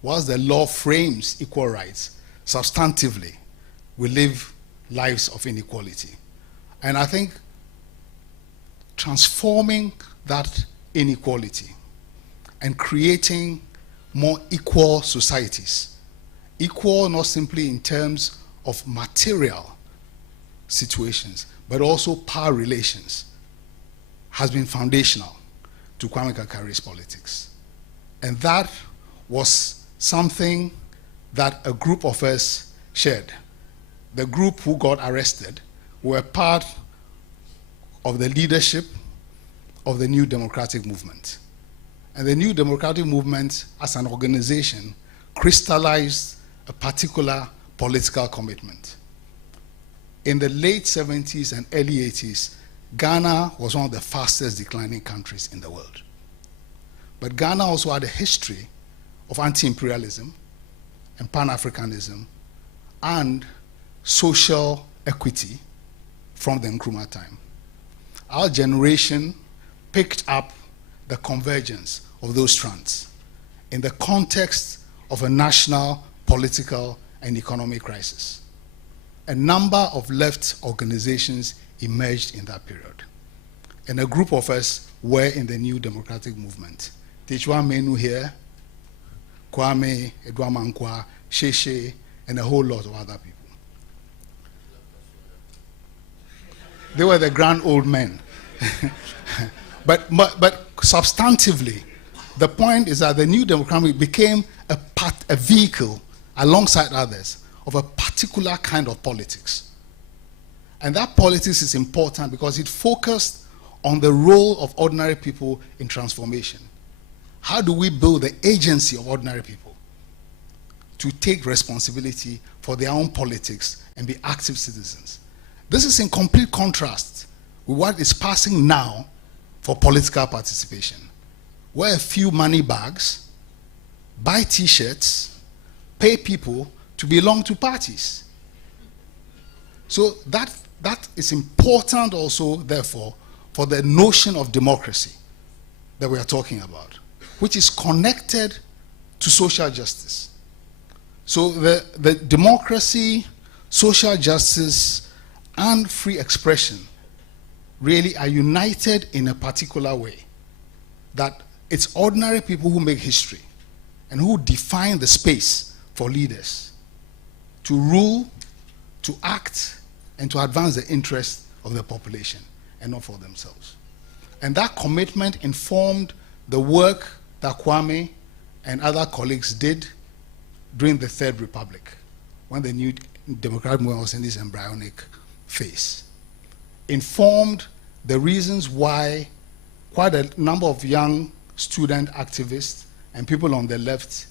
Whilst the law frames equal rights, substantively, we live lives of inequality. And I think transforming that inequality and creating more equal societies, equal not simply in terms of material situations, but also power relations, has been foundational to Kwame Kakari's politics. And that was something that a group of us shared. The group who got arrested were part of the leadership of the New Democratic Movement. And the New Democratic Movement, as an organization, crystallized a particular political commitment. In the late 70s and early 80s, Ghana was one of the fastest declining countries in the world. But Ghana also had a history of anti-imperialism and Pan-Africanism and social equity from the Nkrumah time. Our generation picked up the convergence of those strands in the context of a national, political, and economic crisis. A number of left organizations emerged in that period. And a group of us were in the New Democratic Movement. Tichwa Menu here, Kwame, Edwamankwa, Sheshe, and a whole lot of other people. They were the grand old men. but substantively, the point is that the New Democratic became a vehicle, alongside others, of a particular kind of politics. And that politics is important because it focused on the role of ordinary people in transformation. How do we build the agency of ordinary people to take responsibility for their own politics and be active citizens? This is in complete contrast with what is passing now for political participation, where a few money bags, buy t-shirts, pay people to belong to parties. So that is important also, therefore, for the notion of democracy that we are talking about, which is connected to social justice. So the democracy, social justice, and free expression really are united in a particular way, that it's ordinary people who make history and who define the space for leaders to rule, to act, and to advance the interests of the population and not for themselves. And that commitment informed the work that Kwame and other colleagues did during the Third Republic, when the New Democratic Movement was in this embryonic phase. Informed the reasons why quite a number of young student activists and people on the left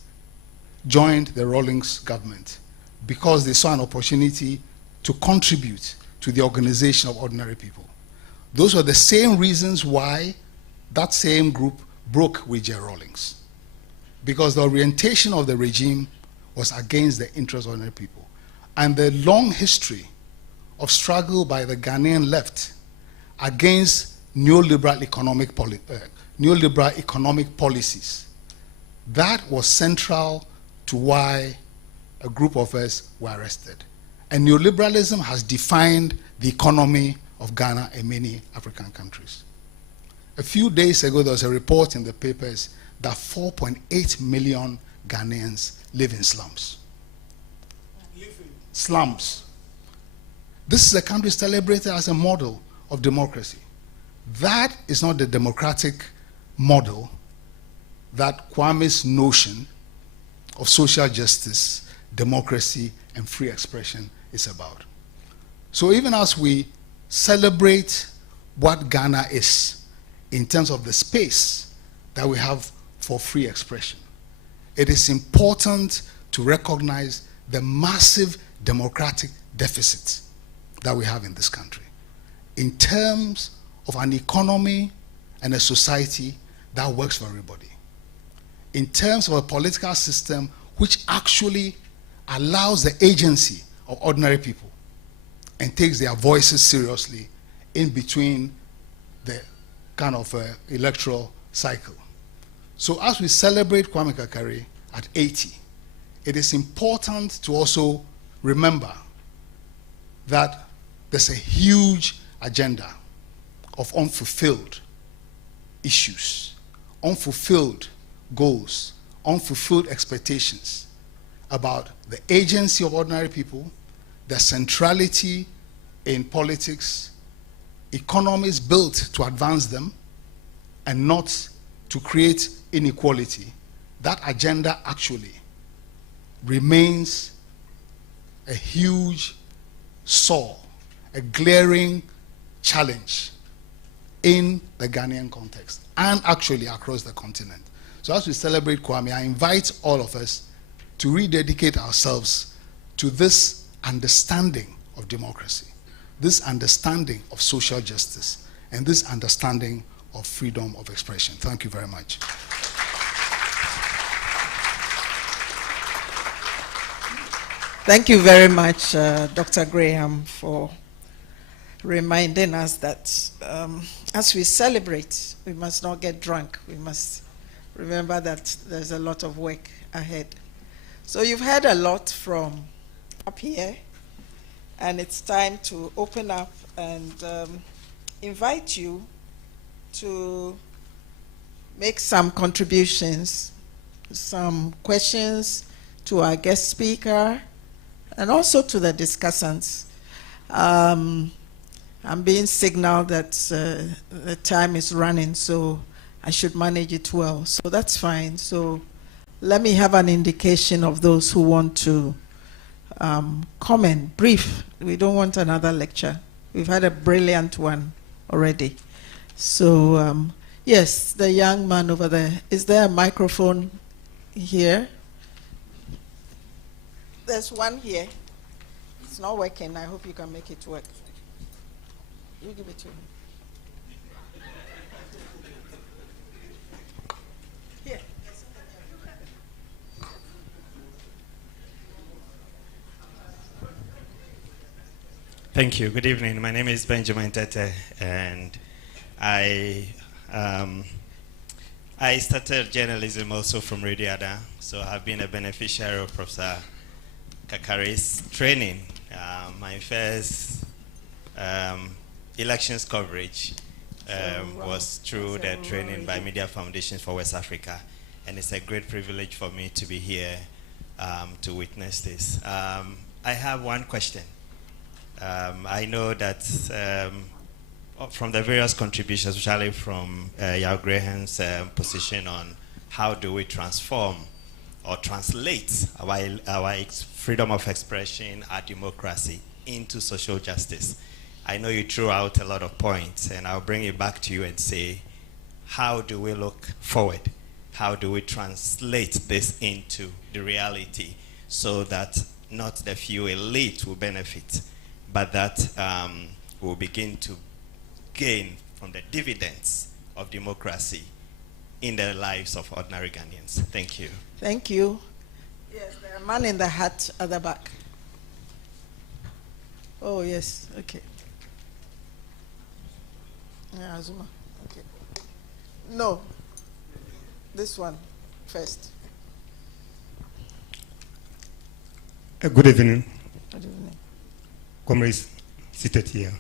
joined the Rawlings government, because they saw an opportunity to contribute to the organization of ordinary people. Those were the same reasons why that same group broke with J. Rawlings, because the orientation of the regime was against the interests of ordinary people. And the long history of struggle by the Ghanaian left against neoliberal economic policies, that was central to why a group of us were arrested. And neoliberalism has defined the economy of Ghana and many African countries. A few days ago, there was a report in the papers that 4.8 million Ghanaians live in slums. slums. This is a country celebrated as a model of democracy. That is not the democratic model that Kwame's notion of social justice, democracy, and free expression is about. So even as we celebrate what Ghana is in terms of the space that we have for free expression, it is important to recognize the massive democratic deficit that we have in this country in terms of an economy and a society that works for everybody, in terms of a political system which actually allows the agency of ordinary people and takes their voices seriously in between the kind of electoral cycle. So as we celebrate Kwame Kakari at 80, it is important to also remember that there's a huge agenda of unfulfilled issues, unfulfilled goals, unfulfilled expectations about the agency of ordinary people, the centrality in politics, economies built to advance them and not to create inequality. That agenda actually remains a huge sore, a glaring challenge in the Ghanaian context and actually across the continent. So as we celebrate Kwame, I invite all of us to rededicate ourselves to this understanding of democracy, this understanding of social justice, and this understanding of freedom of expression. Thank you very much. Thank you very much, Dr. Graham, for reminding us that as we celebrate, we must not get drunk. We must remember that there's a lot of work ahead. So you've heard a lot from up here, and it's time to open up and invite you to make some contributions, some questions to our guest speaker, and also to the discussants. I'm being signaled that the time is running, so I should manage it well. So that's fine. So let me have an indication of those who want to comment, brief. We don't want another lecture. We've had a brilliant one already. So yes, the young man over there. Is there a microphone here? There's one here. It's not working. I hope you can make it work. You give it to him. Here. Thank you. Good evening. My name is Benjamin Tete, and I started journalism also from Radio Ada, so I've been a beneficiary of Professor Kakari's training. My first elections coverage was through the training by Media Foundation for West Africa, and it's a great privilege for me to be here to witness this. I have one question. I know that from the various contributions, especially from Yao Graham's position on how do we transform or translate our freedom of expression, our democracy into social justice. I know you threw out a lot of points, and I'll bring it back to you and say, how do we look forward? How do we translate this into the reality so that not the few elite will benefit, but that we'll begin to gain from the dividends of democracy in the lives of ordinary Ghanaians? Thank you. Thank you. Yes, there's a man in the hat at the back. Oh, yes, okay. Yeah, Azuma, okay. No, this one first. Good evening. Good evening. Comrades seated here.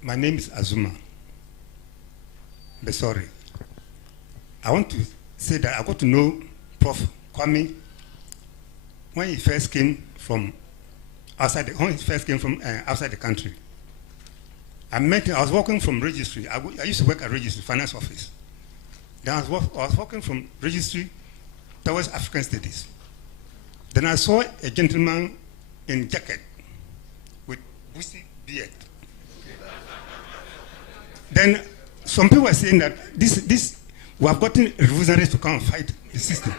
My name is Azuma. But sorry. I want to say that I got to know Prof. Kwame when he first came from outside the country, I met him. I was working from registry. I used to work at registry, finance office. Then I was working from registry towards African studies. Then I saw a gentleman in jacket with bushy beard. Then some people were saying that we have gotten revolutionaries to come and fight the system.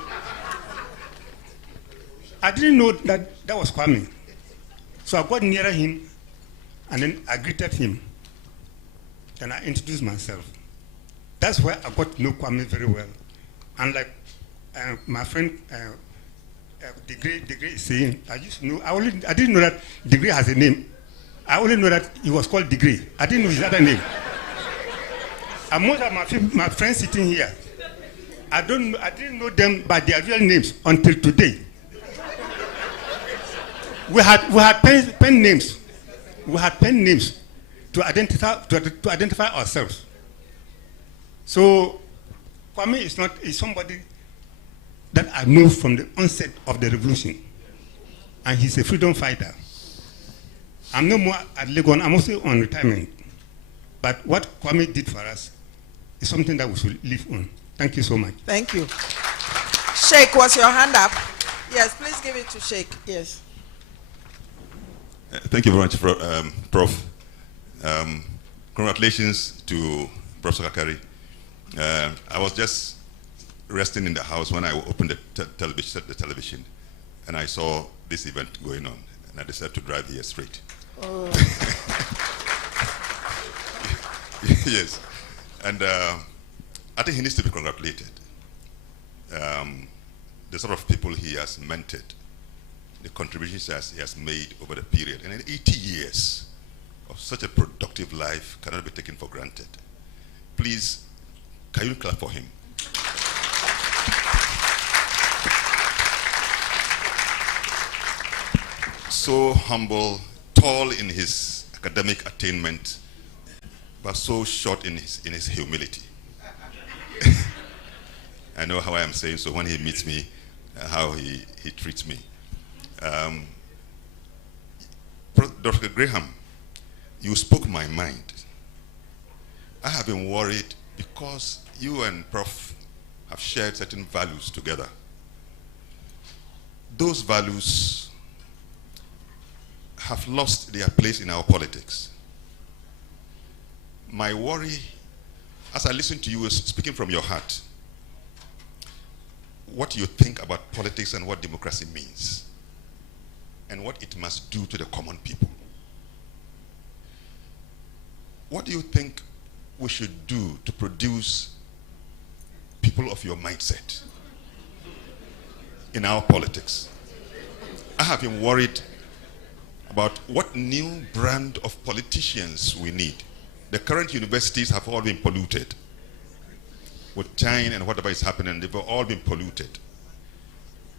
I didn't know that was Kwame. So I got nearer him and then I greeted him. Then I introduced myself. That's where I got to know Kwame very well. And like my friend Degree is saying, I didn't know that Degree has a name. I only know that he was called Degree. I didn't know his other name. And most of my friends sitting here, I didn't know them by their real names until today. We had pen names. We had pen names to identify ourselves. So Kwame is somebody that I know from the onset of the revolution, and he's a freedom fighter. I'm no more at Legon. I'm also on retirement. But what Kwame did for us is something that we should live on. Thank you so much. Thank you. Sheikh, was your hand up? Yes, please give it to Sheikh. Yes. Thank you very much, Prof. Congratulations to Professor Kakari. I was just resting in the house when I opened the television, and I saw this event going on, and I decided to drive here straight. Oh. Yes, and I think he needs to be congratulated. The sort of people he has mentored, the contributions he has made over the period, and in 80 years of such a productive life cannot be taken for granted. Please, can you clap for him? So humble, tall in his academic attainment, but so short in his humility. I know how I am saying, so when he meets me, how he treats me. Dr. Graham, you spoke my mind. I have been worried because you and Prof have shared certain values together. Those values have lost their place in our politics. My worry, as I listen to you, is speaking from your heart. What you think about politics and what democracy means, and what it must do to the common people. What do you think we should do to produce people of your mindset in our politics? I have been worried about what new brand of politicians we need. The current universities have all been polluted. With China and whatever is happening, they've all been polluted.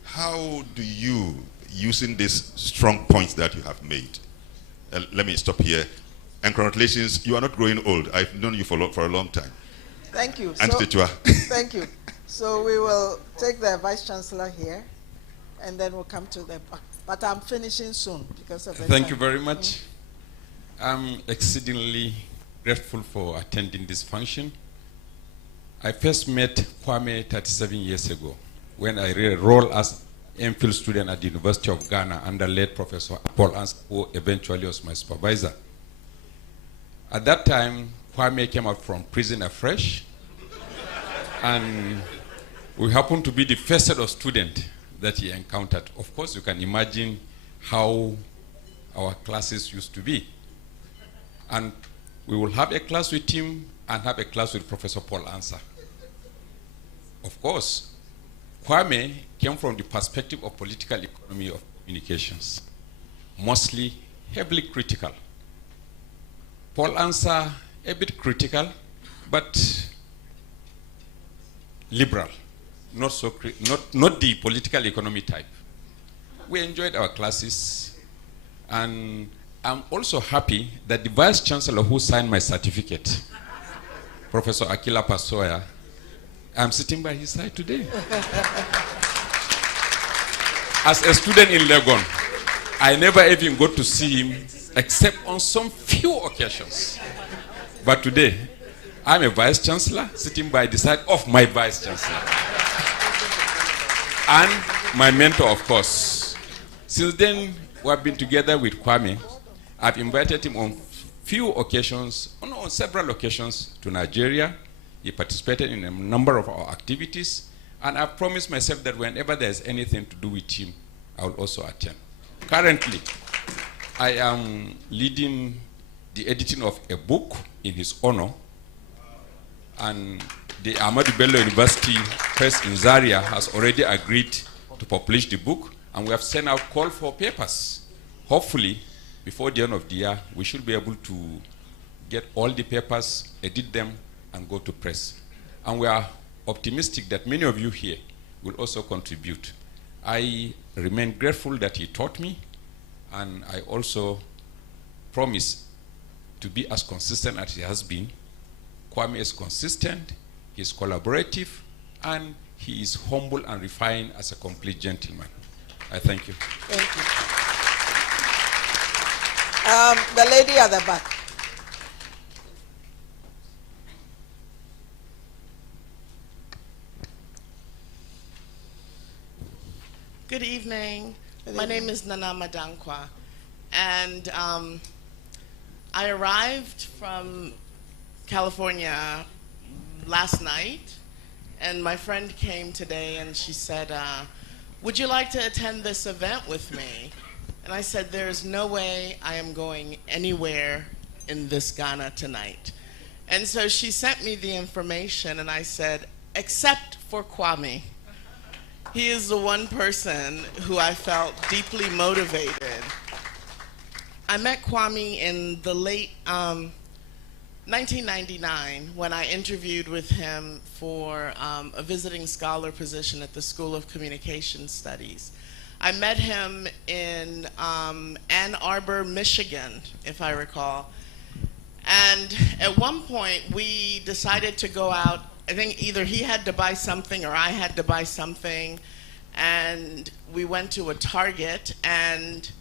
How do you, using these strong points that you have made, let me stop here, and congratulations, you are not growing old. I've known you for a long time. Thank you. Thank you. So we will take the Vice Chancellor here, and then we'll come to the, but I'm finishing soon because of the Thank time. you very much. I'm exceedingly grateful for attending this function. I first met Kwame 37 years ago when I enrolled as MPhil student at the University of Ghana under late Professor Paul Ansa, who eventually was my supervisor. At that time, Kwame came out from prison afresh, and we happened to be the first set of students that he encountered. Of course, you can imagine how our classes used to be. And we will have a class with him and have a class with Professor Paul Ansa. Of course, Kwame came from the perspective of political economy of communications, mostly heavily critical. Paul Ansa, a bit critical, but liberal, not the political economy type. We enjoyed our classes, and I'm also happy that the Vice Chancellor who signed my certificate, Professor Akila Pasoya, I'm sitting by his side today. As a student in Legon, I never even got to see him except on some few occasions. But today, I'm a vice chancellor sitting by the side of my vice chancellor. And my mentor, of course. Since then, we have been together with Kwame. I've invited him on few occasions, on several occasions to Nigeria. He participated in a number of our activities. And I've promised myself that whenever there's anything to do with him, I will also attend. Currently, I am leading the editing of a book in his honor. And the Ahmadu Bello University Press in Zaria has already agreed to publish the book. And we have sent out call for papers. Hopefully, before the end of the year, we should be able to get all the papers, edit them, and go to press. And we are optimistic that many of you here will also contribute. I remain grateful that he taught me, and I also promise to be as consistent as he has been. Kwame is consistent, he is collaborative, and he is humble and refined as a complete gentleman. I thank you. Thank you. The lady at the back. Good evening. My name is Nana Madankwa, and I arrived from California last night, and my friend came today and she said, would you like to attend this event with me? And I said, there's no way I am going anywhere in this Ghana tonight. And so she sent me the information, and I said, except for Kwame. He is the one person who I felt deeply motivated. I met Kwame in the late 1999 when I interviewed with him for a visiting scholar position at the School of Communication Studies. I met him in Ann Arbor, Michigan, if I recall. And at one point, we decided to go out. I think either he had to buy something or I had to buy something, and we went to a Target, and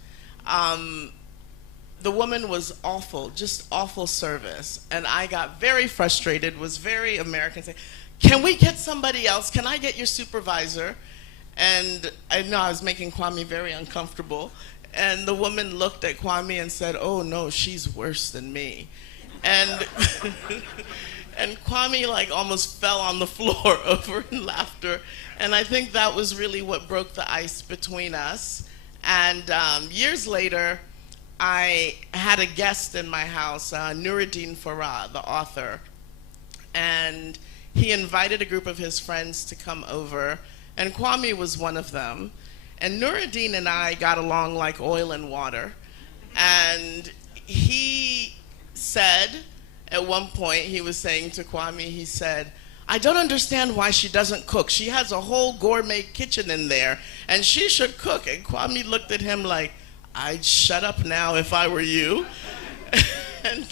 the woman was awful, just awful service, and I got very frustrated, was very American, saying, can we get somebody else? Can I get your supervisor? And I know I was making Kwame very uncomfortable, and the woman looked at Kwame and said, oh no, she's worse than me. And and Kwame like almost fell on the floor over in laughter. And I think that was really what broke the ice between us. And years later, I had a guest in my house, Nuruddin Farah, the author. And he invited a group of his friends to come over, and Kwame was one of them. And Nuruddin and I got along like oil and water. And he said, at one point, he was saying to Kwame, he said, I don't understand why she doesn't cook. She has a whole gourmet kitchen in there, and she should cook. And Kwame looked at him like, I'd shut up now if I were you. And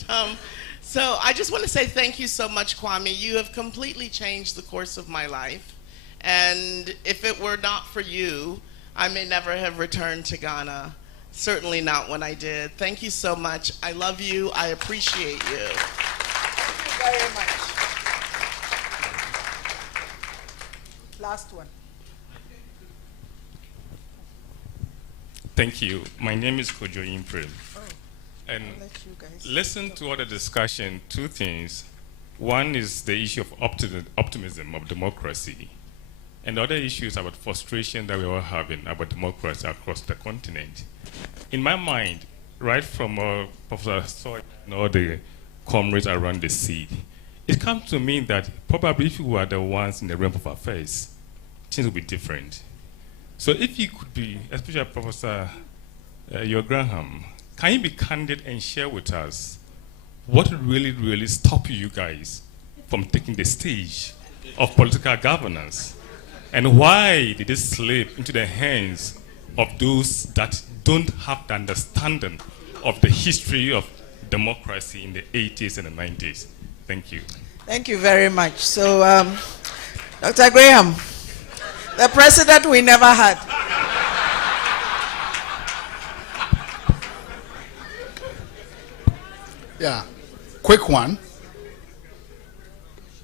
so I just want to say thank you so much, Kwame. You have completely changed the course of my life. And if it were not for you, I may never have returned to Ghana. Certainly not when I did. Thank you so much. I love you. I appreciate you. Thank you very much. Last one. Thank you. My name is Kojo Imprim. Oh, and I'll let you guys listen to all the discussion, two things. One is the issue of optimism of democracy. And the other issue is about frustration that we're all having about democracy across the continent. In my mind, right from Professor Soy and all the comrades around the seed, it comes to me that probably if we were the ones in the realm of affairs, things would be different. So if you could be, especially Professor Graham, can you be candid and share with us what really stopped you guys from taking the stage of political governance? And why did it slip into the hands of those that don't have the understanding of the history of democracy in the 80s and the 90s? Thank you. Thank you very much. So, Dr. Graham, the president we never had. Yeah, quick one.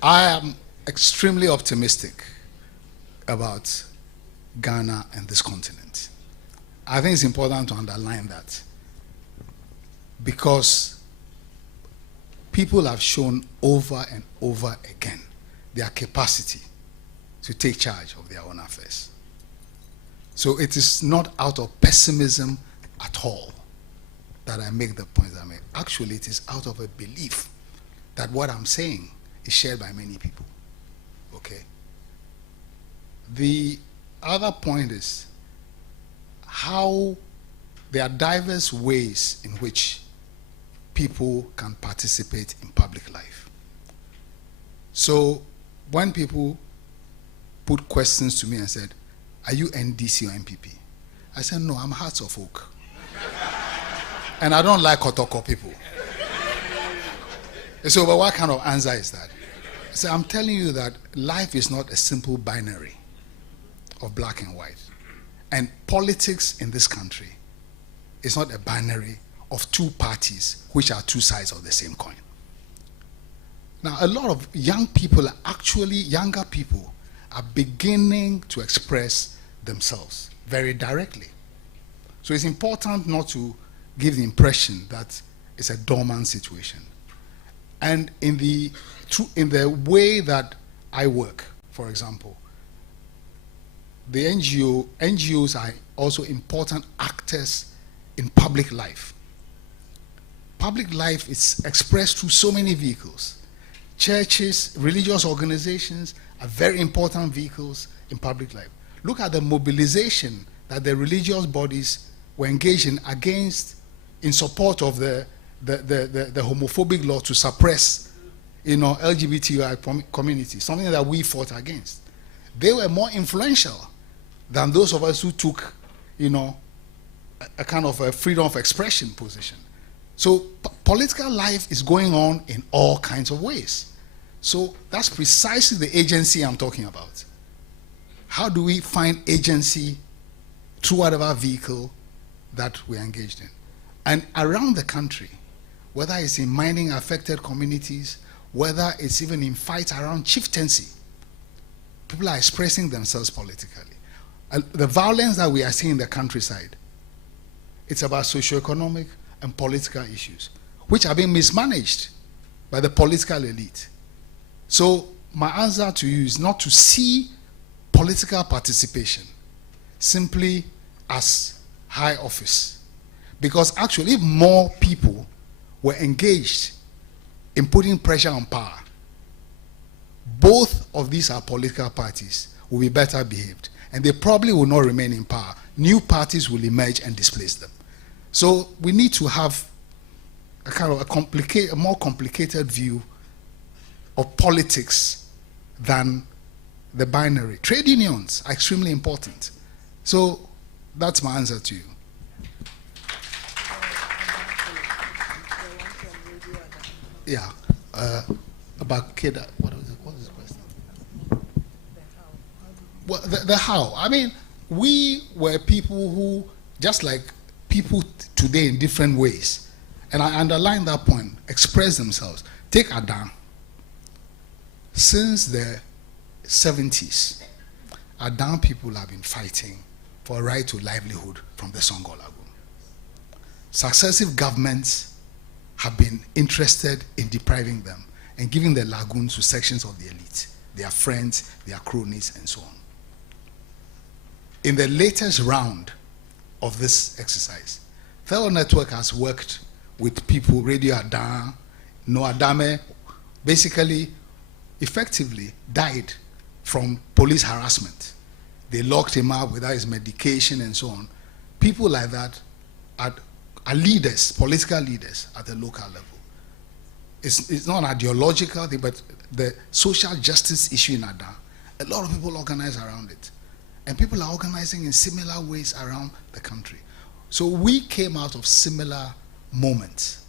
I am extremely optimistic about Ghana and this continent. I think it's important to underline that because people have shown over and over again their capacity to take charge of their own affairs. So it is not out of pessimism at all that I make the points I make. Actually, it is out of a belief that what I'm saying is shared by many people. Okay? The other point is how there are diverse ways in which people can participate in public life. So when people put questions to me and said, "Are you NDC or MPP?" I said, "No, I'm Hearts of Oak." And I don't like Kotoko people. So, but what kind of answer is that? I said, I'm telling you that life is not a simple binary of black and white. And politics in this country is not a binary of two parties, which are two sides of the same coin. Now, a lot of young people, younger people, are beginning to express themselves very directly. So it's important not to give the impression that it's a dormant situation. And in the way that I work, for example, the NGOs are also important actors in public life. Public life is expressed through so many vehicles. Churches, religious organizations are very important vehicles in public life. Look at the mobilization that the religious bodies were engaged in support of the homophobic law to suppress, LGBTI community, something that we fought against. They were more influential than those of us who took, a kind of a freedom of expression position. So political life is going on in all kinds of ways. So that's precisely the agency I'm talking about. How do we find agency through whatever vehicle that we're engaged in? And around the country, whether it's in mining affected communities, whether it's even in fights around chieftaincy, people are expressing themselves politically. The violence that we are seeing in the countryside, it's about socioeconomic and political issues, which are being mismanaged by the political elite. So my answer to you is not to see political participation simply as high office. Because actually, if more people were engaged in putting pressure on power, both of these are political parties will be better behaved. And they probably will not remain in power. New parties will emerge and displace them. So we need to have a kind of a more complicated view of politics than the binary. Trade unions are extremely important. So that's my answer to you. Yeah, about Keda. What is the question? Well, the how. I mean, we were people who, just like people today in different ways, and I underline that point, express themselves. Take Adam. Since the 70s, Adam people have been fighting for a right to livelihood from the Songo Lagoon. Successive governments have been interested in depriving them and giving the lagoons to sections of the elite, their friends, their cronies, and so on. In the latest round of this exercise, Fellow Network has worked with people, Radio Adam, No Adame, basically, effectively died from police harassment. They locked him up without his medication and so on. People like that are leaders, political leaders at the local level. It's not an ideological thing, but the social justice issue in Ada, a lot of people organize around it. And people are organizing in similar ways around the country. So we came out of similar moments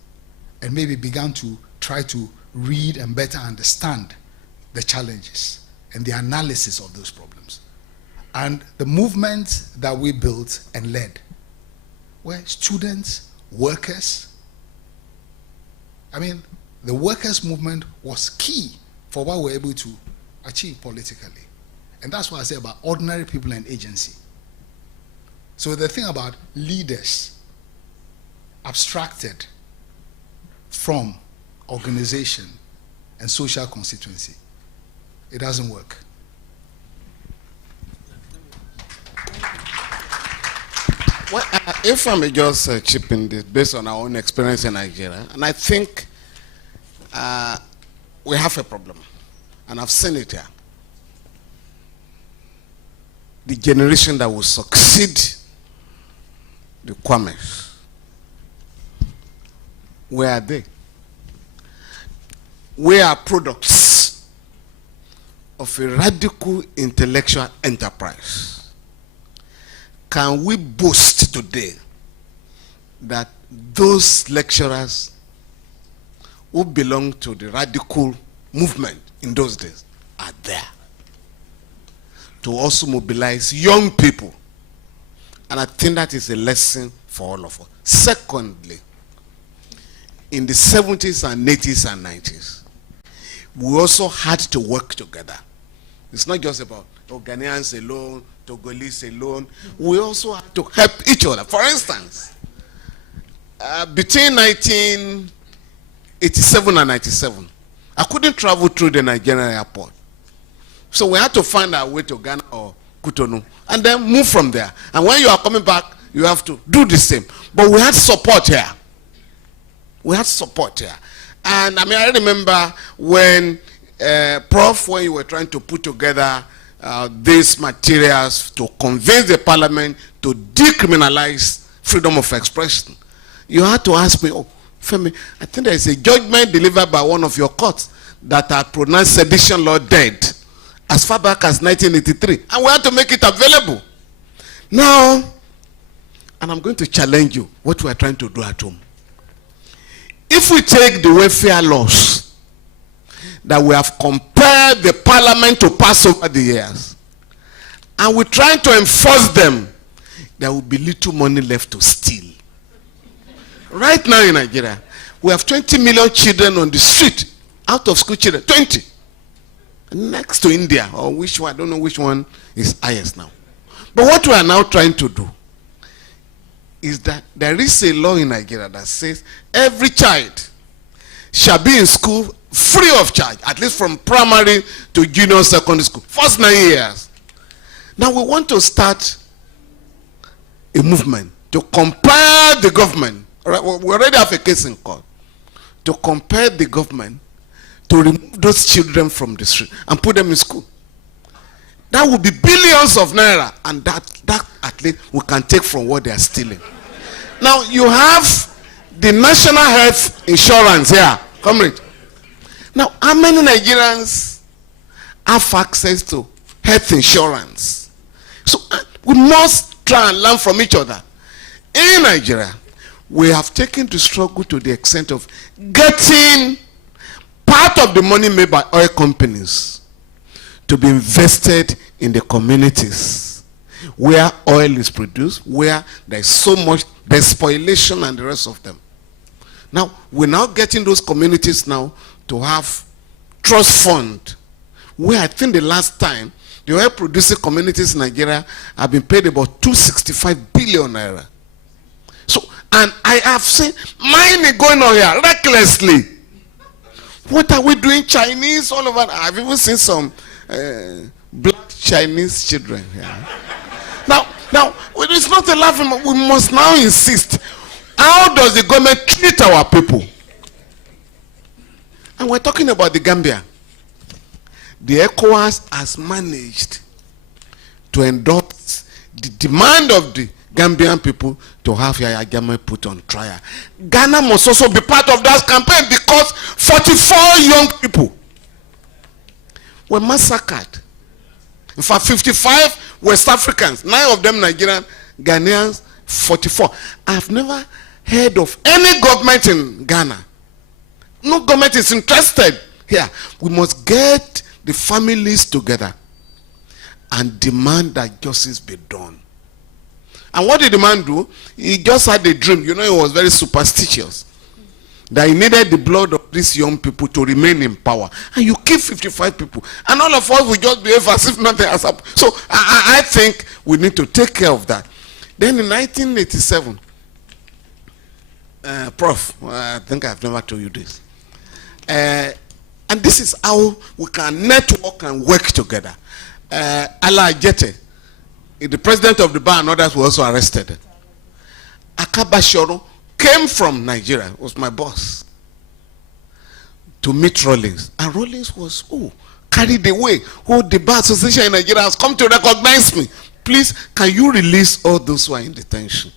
and maybe began to try to read and better understand the challenges and the analysis of those problems. And the movement that we built and led were students, workers, I mean, the workers' movement was key for what we were able to achieve politically. And that's what I say about ordinary people and agency. So the thing about leaders abstracted from organization and social constituency, it doesn't work. Well, if I may just chip in this based on our own experience in Nigeria, and I think we have a problem, and I've seen it here. The generation that will succeed the Kwames, where are they? We are products of a radical intellectual enterprise. Can we boast today that those lecturers who belong to the radical movement in those days are there to also mobilize young people? And I think that is a lesson for all of us. Secondly, in the 70s and 80s and 90s, we also had to work together. It's not just about Ghanaians alone, Togolese alone. We also have to help each other. For instance, between 1987 and 97, I couldn't travel through the Nigerian airport. So we had to find our way to Ghana or Cotonou and then move from there. And when you are coming back, you have to do the same. But we had support here. We had support here. And I mean, I remember when Prof, when you were trying to put together these materials to convince the parliament to decriminalize freedom of expression, you had to ask me, oh, Femi, I think there is a judgment delivered by one of your courts that had pronounced sedition law dead as far back as 1983. And we had to make it available. Now, and I'm going to challenge you, what we are trying to do at home. If we take the welfare laws that we have compelled the parliament to pass over the years, and we try to enforce them, there will be little money left to steal. Right now in Nigeria, we have 20 million children on the street, out of school children, 20. Next to India, or which one, I don't know which one is highest now. But what we are now trying to do is that there is a law in Nigeria that says every child shall be in school free of charge, at least from primary to junior secondary school, first 9 years. Now we want to start a movement to compel the government. We already have a case in court to compel the government to remove those children from the street and put them in school. That would be billions of naira, and that at least we can take from what they are stealing. Now you have the national health insurance here, comrade. Now, how many Nigerians have access to health insurance? So we must try and learn from each other. In Nigeria, we have taken the struggle to the extent of getting part of the money made by oil companies to be invested in the communities where oil is produced, where there is so much despoilation and the rest of them. Now, we're now getting those communities now to have trust fund, where I think the last time the oil producing communities in Nigeria have been paid about 265 billion naira. So, and I have seen money going on here recklessly. What are we doing? Chinese all over. I've even seen some black Chinese children here. Now, it's not a laughing. We must now insist. How does the government treat our people? And we're talking about the Gambia. The ECOWAS has managed to endorse the demand of the Gambian people to have Yahya Jammeh put on trial. Ghana must also be part of that campaign because 44 young people were massacred. In fact, 55 West Africans, 9 of them Nigerian, Ghanaians, 44. I've never heard of any government in Ghana. No government is interested here. We must get the families together and demand that justice be done. And what did the man do? He just had a dream. You know, he was very superstitious. that he needed the blood of these young people to remain in power. And you kill 55 people. And all of us will just behave as if nothing has happened. So I think we need to take care of that. Then in 1987, Prof, I think I've never told you this. And this is how we can network and work together. Ala Jete, the president of the bar and others were also arrested. Akaba Shoro came from Nigeria, was my boss, to meet Rawlings. And Rawlings was, carried away. The Bar Association in Nigeria has come to recognize me. Please, can you release all those who are in detention?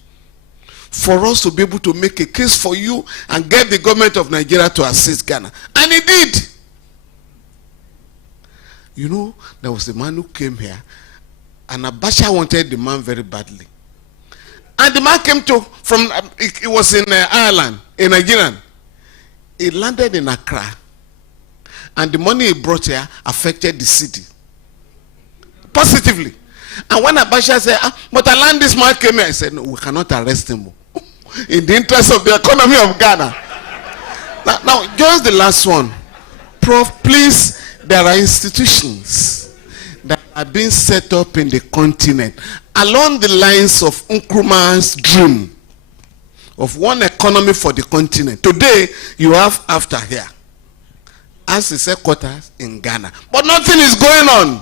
For us to be able to make a case for you and get the government of Nigeria to assist Ghana. And he did. You know, there was a man who came here, and Abacha wanted the man very badly. And the man came from, it was in Ireland, in Nigeria. He landed in Accra. And the money he brought here affected the city positively. And when Abacha said, but Alan, this man came here, I said, no, we cannot arrest him in the interest of the economy of Ghana. Now, just the last one. Prof, please, there are institutions that are being set up in the continent along the lines of Nkrumah's dream of one economy for the continent. Today, you have AFTA here as its headquarters in Ghana. But nothing is going on.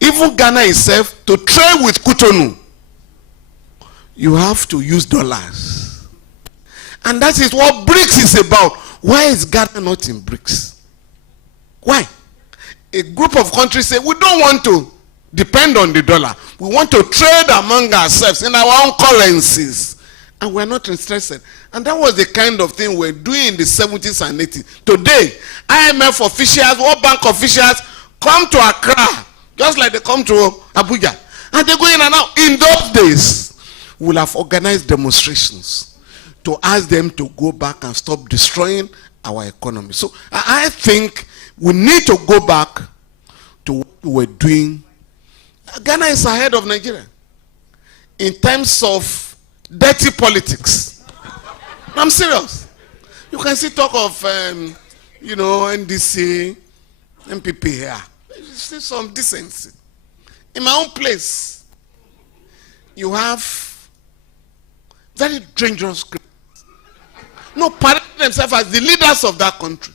Even Ghana itself, to trade with Cotonou, you have to use dollars. And that is what BRICS is about. Why is Ghana not in BRICS? Why? A group of countries say, we don't want to depend on the dollar. We want to trade among ourselves in our own currencies. And we're not interested. And that was the kind of thing we're doing in the 70s and 80s. Today, IMF officials, World Bank officials come to Accra, just like they come to Abuja. And they go in and out. In those days, we'll have organized demonstrations to ask them to go back and stop destroying our economy. So I think we need to go back to what we were doing. Ghana is ahead of Nigeria in terms of dirty politics. I'm serious. You can see talk of, NDC, MPP here. You see some decency. In my own place, you have very dangerous criminals. No, parade themselves as the leaders of that country.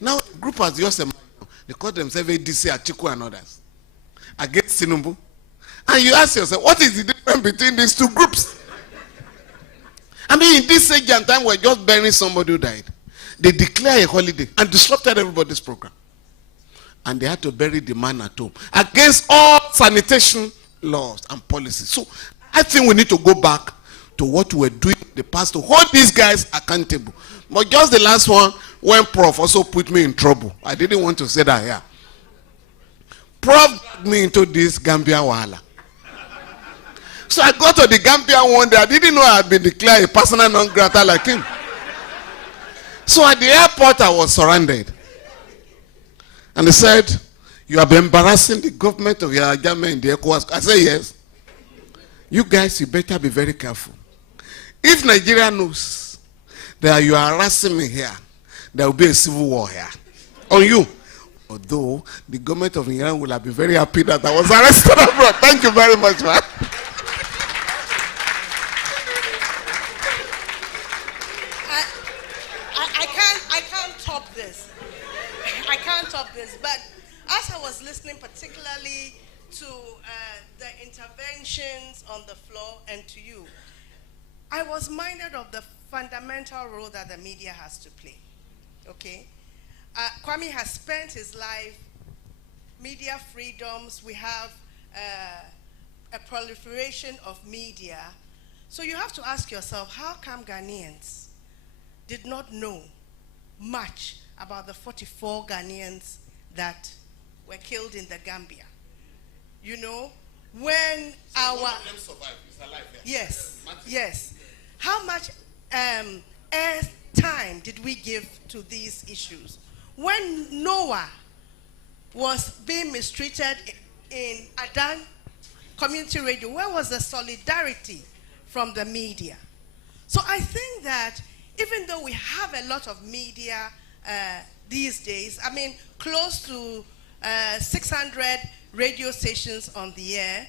Now, a group as yours, they call themselves ADC, Atiku and others, against Tinubu. And you ask yourself, what is the difference between these two groups? I mean, in this age and time, we're just burying somebody who died. They declare a holiday and disrupted everybody's program. And they had to bury the man at home against all sanitation laws and policies. So I think we need to go back to what we were doing in the past to hold these guys accountable. But just the last one, when Prof also put me in trouble. I didn't want to say that here. Prof dragged me into this Gambia wahala. So I got to the Gambia one day. I didn't know I had been declared a persona non grata like him. So at the airport, I was surrounded. And they said, you have been embarrassing the government of Yahya Jammeh in the ECOWAS. I said, yes. You guys, you better be very careful. If Nigeria knows that you are harassing me here, there will be a civil war here on you. Although the government of Iran will have been very happy that I was arrested abroad. Thank you very much, man. I can't top this. I can't top this. But as I was listening particularly to the interventions on the floor and to you, I was minded of the fundamental role that the media has to play. Okay? Kwame has spent his life, media freedoms, we have a proliferation of media. So you have to ask yourself, how come Ghanaians did not know much about the 44 Ghanaians that were killed in the Gambia? You know, when so our... One of them survived. He's alive, yes. Yes. How much air time did we give to these issues? When Noah was being mistreated in Adan Community Radio, where was the solidarity from the media? So I think that even though we have a lot of media these days, I mean, close to 600 radio stations on the air,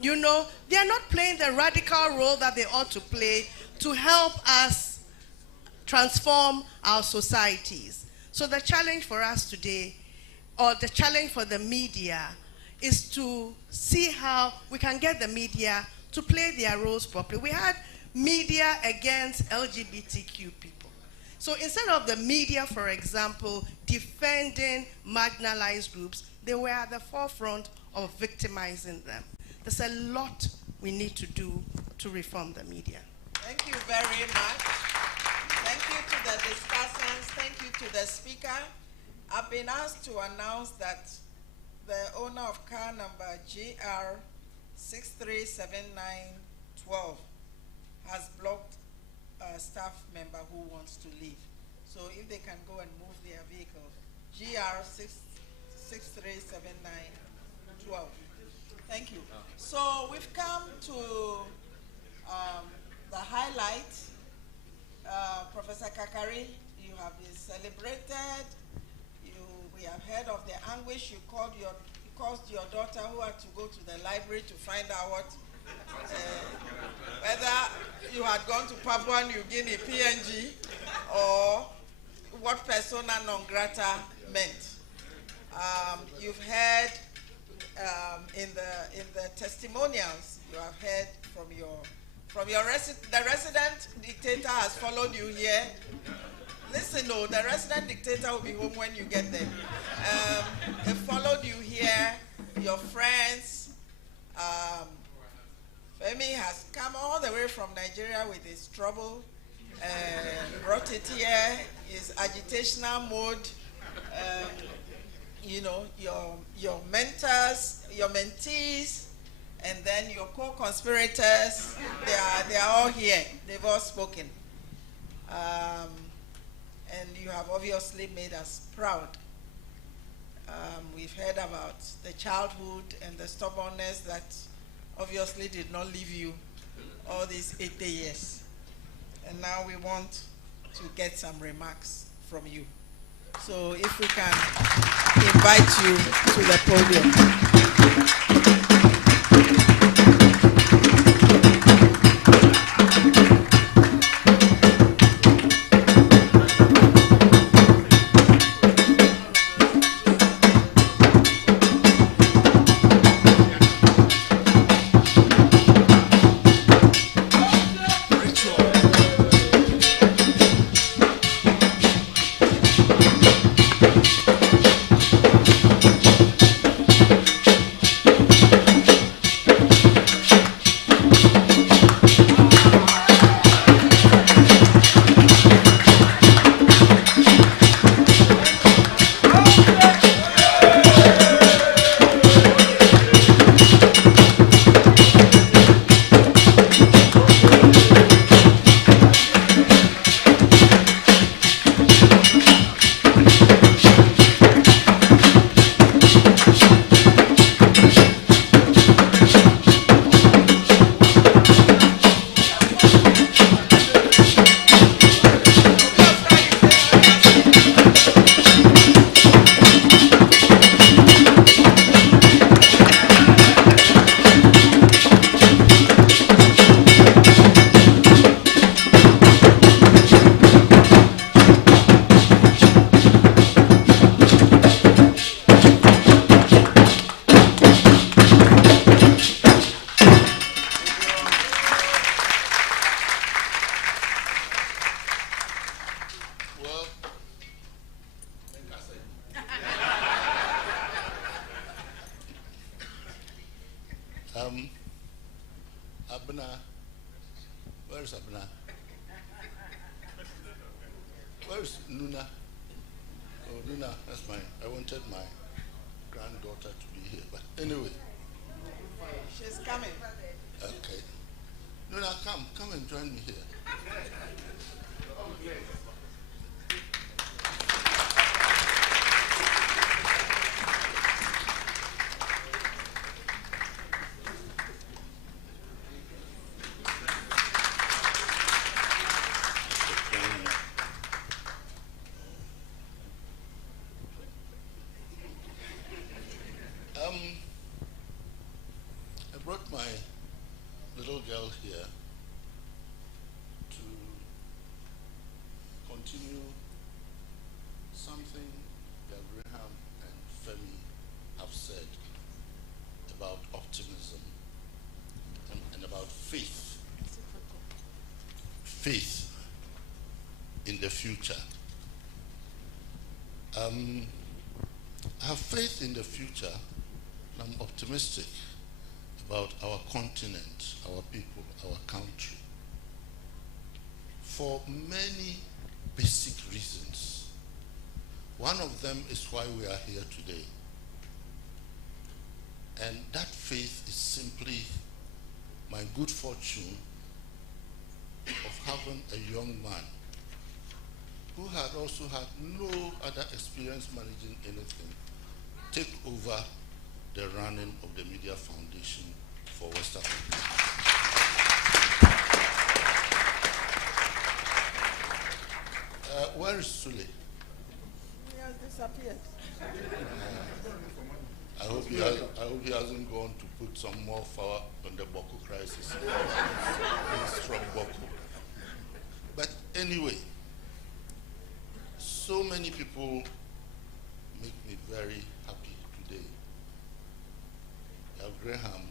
you know, they are not playing the radical role that they ought to play to help us transform our societies. So the challenge for us today, or the challenge for the media, is to see how we can get the media to play their roles properly. We had media against LGBTQ people. So instead of the media, for example, defending marginalized groups, they were at the forefront of victimizing them. There's a lot we need to do to reform the media. Thank you very much. Thank you to the discussants. Thank you to the speaker. I've been asked to announce that the owner of car number GR 637912 has blocked a staff member who wants to leave. So if they can go and move their vehicle, GR 637912. Thank you. So we've come to the highlight. Professor Kakari, you have been celebrated. We have heard of the anguish you caused your daughter, who had to go to the library to find out whether you had gone to Papua New Guinea, PNG, or what persona non grata meant. You've heard in the testimonials, you have heard from the resident dictator has followed you here. Listen, no, the resident dictator will be home when you get there. They followed you here, your friends. Femi has come all the way from Nigeria with his trouble, brought it here, his agitational mode. You know, your mentors, your mentees, and then your co-conspirators, they are all here. They've all spoken. And you have obviously made us proud. We've heard about the childhood and the stubbornness that obviously did not leave you all these 80 years. And now we want to get some remarks from you. So if we can invite you to the podium. Abna, where's Abna? Where's Nuna? Oh, Nuna, that's I wanted my granddaughter to be here, but anyway. She's coming. Okay. Nuna, come and join me here. in the future. I have faith in the future, and I'm optimistic about our continent, our people, our country, for many basic reasons. One of them is why we are here today. And that faith is simply my good fortune of having a young man who had also had no other experience managing anything take over the running of the Media Foundation for West Africa. Where is Sule? He has disappeared. I hope he hasn't gone to put some more fire on the Boko crisis. He's from Boko. But anyway, so many people make me very happy today. Graham,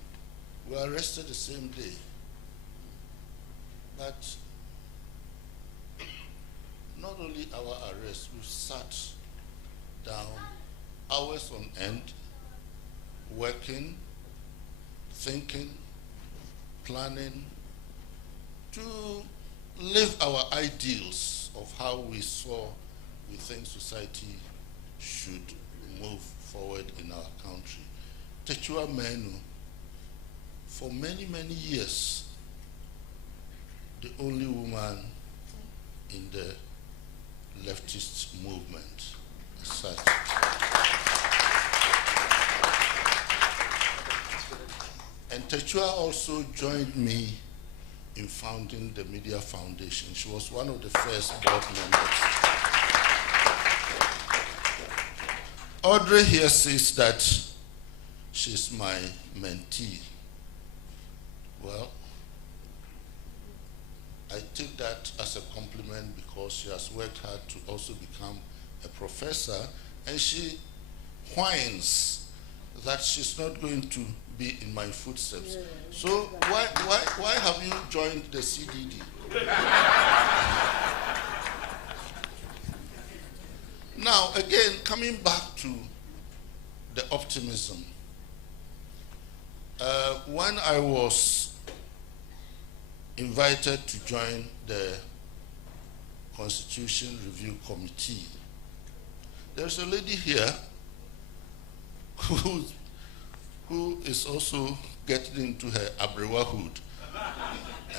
we were arrested the same day. But not only our arrest, we sat down hours on end, working, thinking, planning to live our ideals of how we think society should move forward in our country. Techua Menu, for many, many years, the only woman in the leftist movement as such. And Techua also joined me in founding the Media Foundation. She was one of the first board members. Audrey here says that she's my mentee. Well, I take that as a compliment because she has worked hard to also become a professor, and she whines that she's not going to be in my footsteps. So why have you joined the CDD? Now, again, coming back to the optimism. When I was invited to join the Constitution Review Committee, there's a lady here who is also getting into her Abrewahood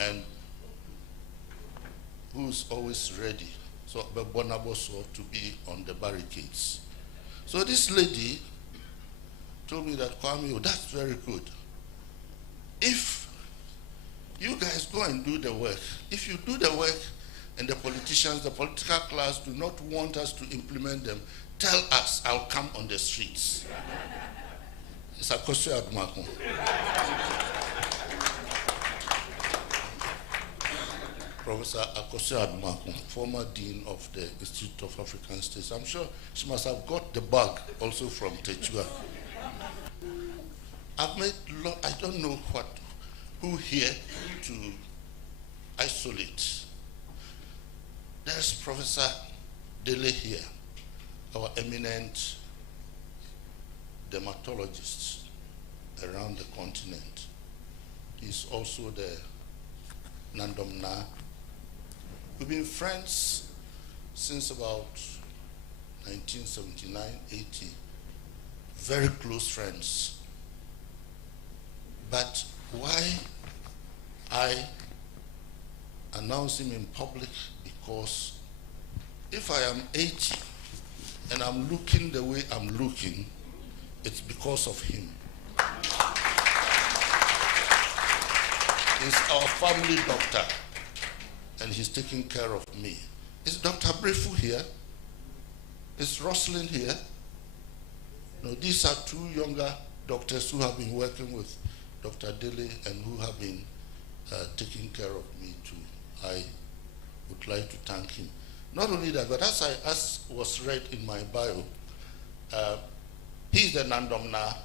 and who's always ready, so Bonaboso, to be on the barricades. So this lady told me that, Kwame, oh, that's very good. If you guys go and do the work, if you do the work and the politicians, the political class do not want us to implement them, tell us, I'll come on the streets. It's Akosua Adumakun. Professor Akosua Adumakun, former dean of the Institute of African Studies. I'm sure she must have got the bug also from Techua. I've met I don't know who here to isolate. There's Professor Dele here, our eminent dermatologist around the continent. He's also the Nandomna. We've been friends since about 1979, 80. Very close friends. But why I announce him in public? Because if I am 80 and I'm looking the way I'm looking, it's because of him. He's our family doctor, and he's taking care of me. Is Dr. Brefu here? Is Roslyn here? No, these are two younger doctors who have been working with Dr. Dele and who have been taking care of me too. I would like to thank him. Not only that, but as was read in my bio, he's the Nandomna,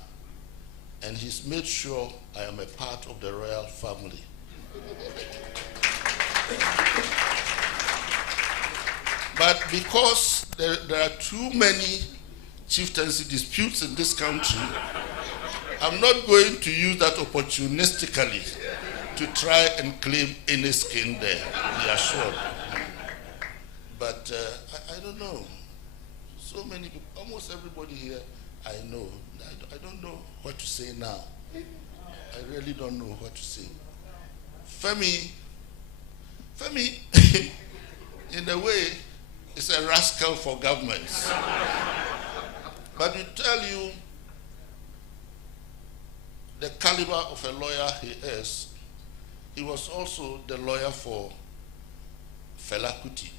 and he's made sure I am a part of the royal family. But because there are too many chieftaincy disputes in this country, I'm not going to use that opportunistically to try and claim any skin there, be assured. But I don't know. So many people, almost everybody here I know. I don't know what to say now. I really don't know what to say. Femi, in a way, is a rascal for governments. But to tell you the caliber of a lawyer he is, he was also the lawyer for Fela Kuti.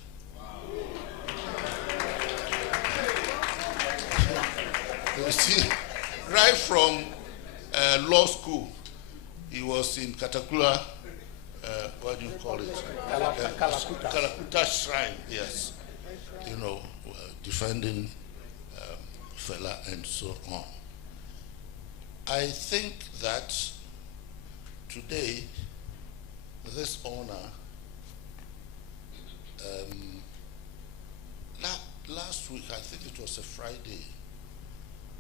You see, right from law school, he was in Katakula, what do you call it? Kalakuta Shrine, yes. You know, defending Fela and so on. I think that today, this honor, last week, I think it was a Friday,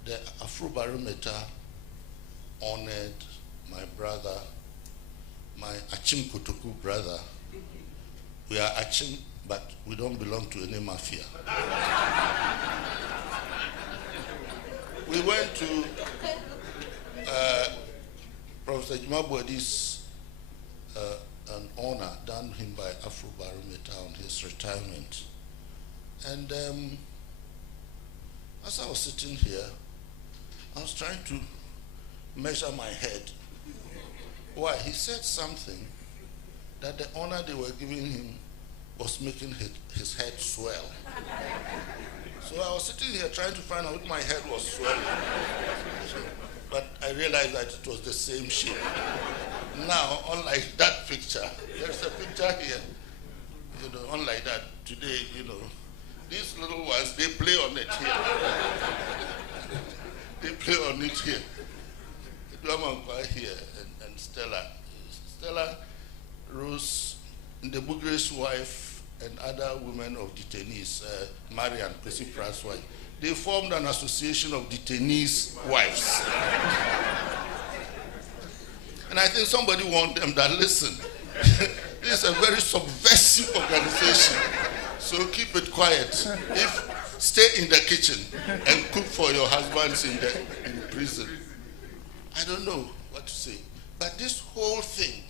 the Afrobarometer honored my brother, my Achim Kotoku brother. We are Achim, but we don't belong to any mafia. We went to Professor Jimabodi's an honor done him by Afrobarometer on his retirement. And as I was sitting here, I was trying to measure my head. Why? He said something that the honor they were giving him was making his head swell. So I was sitting here trying to find out if my head was swelling. But I realized that it was the same shape. Now, unlike that picture, there's a picture here, you know, unlike that, today, you know, these little ones, they play on it here. They play on it here. Duamankwa here and Stella. Stella Rose, the Bugre's wife, and other women of detainees, Marian, Kwesi Pratt's wife, they formed an association of detainees' wives. And I think somebody warned them that, listen, this is a very subversive organization, so keep it quiet. Stay in the kitchen and cook for your husbands in prison. I don't know what to say. But this whole thing,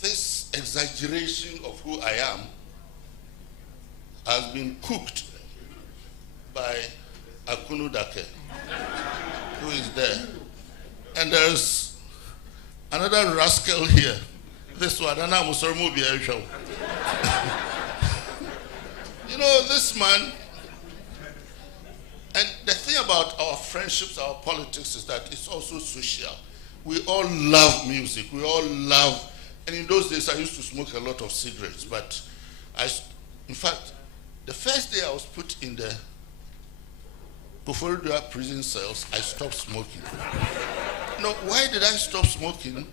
this exaggeration of who I am, has been cooked by Akunu Dake, who is there. And there's another rascal here. This one, Anna Musarmu Biarishaw. You know, this man, and the thing about our friendships, our politics, is that it's also social. We all love music. We all love, and in those days I used to smoke a lot of cigarettes, but in fact, the first day I was put in the Koforidua prison cells, I stopped smoking. No, why did I stop smoking?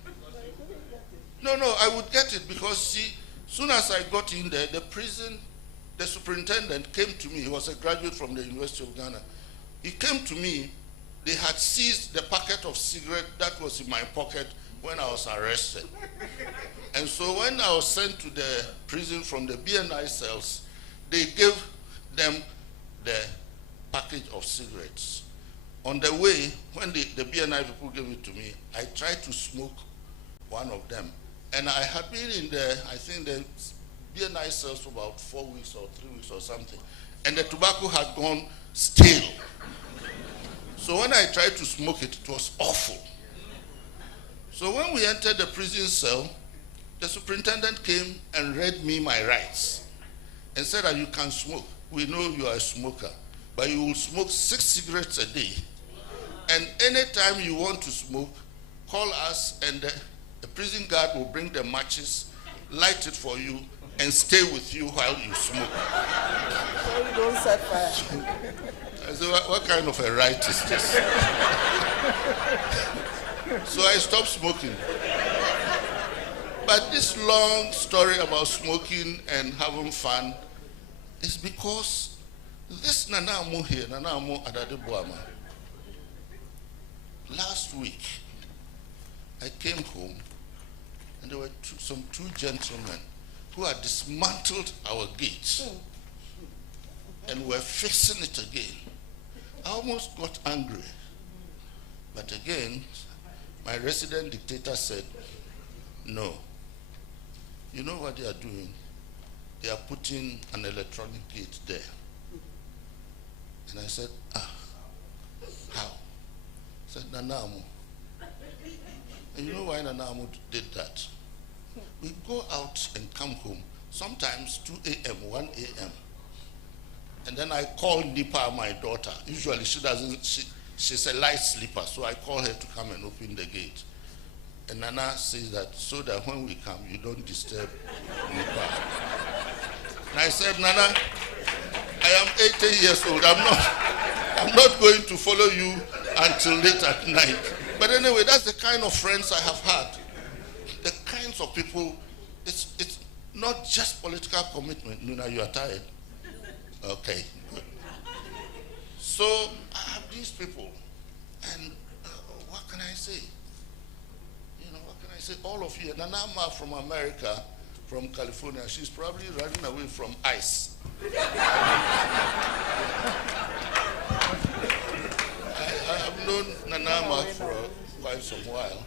No, I would get it because, see, soon as I got in there, the superintendent came to me. He was a graduate from the University of Ghana. He came to me. They had seized the packet of cigarette that was in my pocket when I was arrested. And so when I was sent to the prison from the BNI cells, they gave them the package of cigarettes. On the way, when the BNI people gave it to me, I tried to smoke one of them. And I had been in I think the BNI cells for about 4 weeks or 3 weeks or something. And the tobacco had gone stale. So when I tried to smoke it, it was awful. So when we entered the prison cell, the superintendent came and read me my rights and said that you can smoke. We know you are a smoker, but you will smoke 6 cigarettes a day. And anytime you want to smoke, call us and the prison guard will bring the matches, light it for you, and stay with you while you smoke. So you don't set fire. I said, what kind of a right is this? So I stopped smoking. But this long story about smoking and having fun, is because this Nana Amo here, Nana Amo Adadeboama, last week I came home and there were two gentlemen who had dismantled our gates and were fixing it again. I almost got angry. But again, my resident dictator said, no. You know what they are doing? They are putting an electronic gate there. And I said, how? I said, Nanamu. And you know why Nanamu did that? We go out and come home, sometimes 2 a.m., 1 a.m. And then I call Nipa, my daughter. Usually she's a light sleeper, so I call her to come and open the gate. And Nana says that so that when we come, you don't disturb Nipa. And I said, Nana, I am 80 years old. I'm not going to follow you until late at night. But anyway, that's the kind of friends I have had. The kinds of people, it's not just political commitment. Nuna, you are tired. Okay, good. So I have these people, and what can I say? You know, what can I say? All of you, Nanama from America, from California, she's probably running away from ICE. I have known Nanama for quite some while.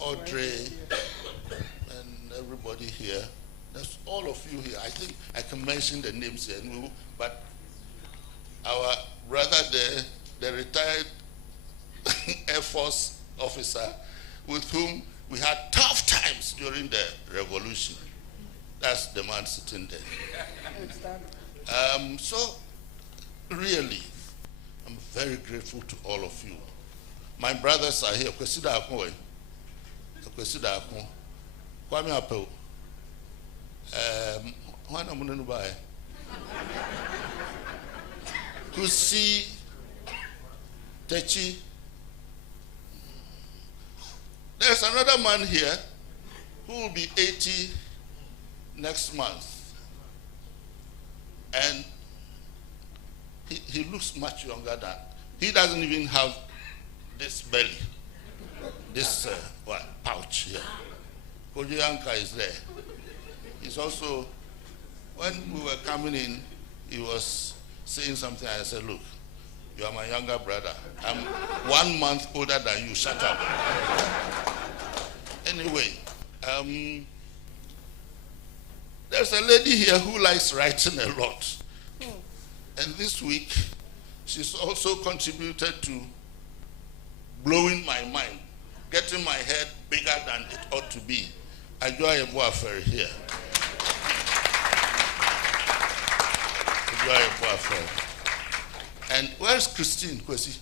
Audrey and everybody here. That's all of you here. I think I can mention the names here, but our brother there, the retired Air Force officer with whom we had tough times during the revolution. That's the man sitting there. So, really, I'm very grateful to all of you. My brothers are here. Kwame Apel. One I'm going to buy. Kusi, Techi. There's another man here who will be 80 next month. And he looks much younger than, he doesn't even have this belly, this pouch here. Kojoyanka is there. He's also, when we were coming in, he was saying something. I said, look, you are my younger brother. I'm 1 month older than you. Shut up. Anyway, there's a lady here who likes writing a lot. And this week, she's also contributed to blowing my mind, getting my head bigger than it ought to be. Ajua Ebuafere here. Ajua Ebuafere. And where's Christine Kwesi?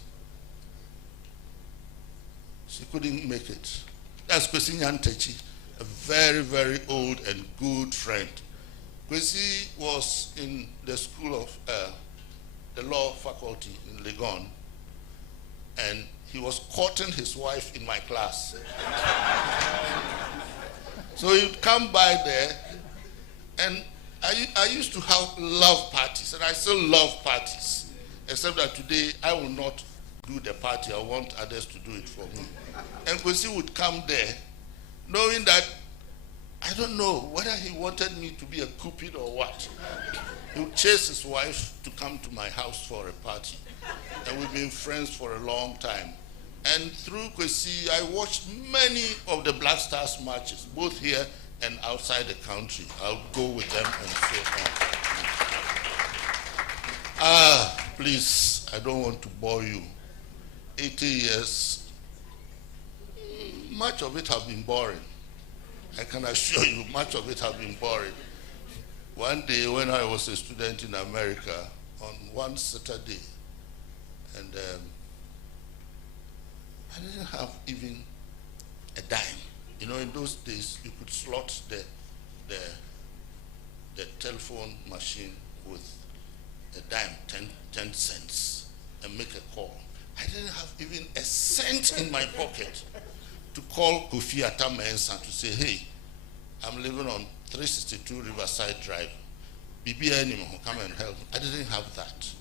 She couldn't make it. That's Kwesi Nyantechi, a very, very old and good friend. Kwesi was in the school of the law faculty in Legon, and he was courting his wife in my class. So he'd come by there, and I used to have love parties, and I still love parties, except that today I will not do the party. I want others to do it for me. And Kwesi would come there, knowing that, I don't know whether he wanted me to be a cupid or what. He would chase his wife to come to my house for a party. And we've been friends for a long time. And through Kwesi, I watched many of the Black Stars marches, both here and outside the country. I'll go with them and so on. Please, I don't want to bore you. 80 years, much of it has been boring. I can assure you, much of it has been boring. One day when I was a student in America, on one Saturday, and I didn't have even a dime. You know, in those days, you could slot the telephone machine with a dime, 10 cents, and make a call. I didn't have even a cent in my pocket to call Kofi Atamensa to say, hey, I'm living on 362 Riverside Drive. BBN, come and help. I didn't have that.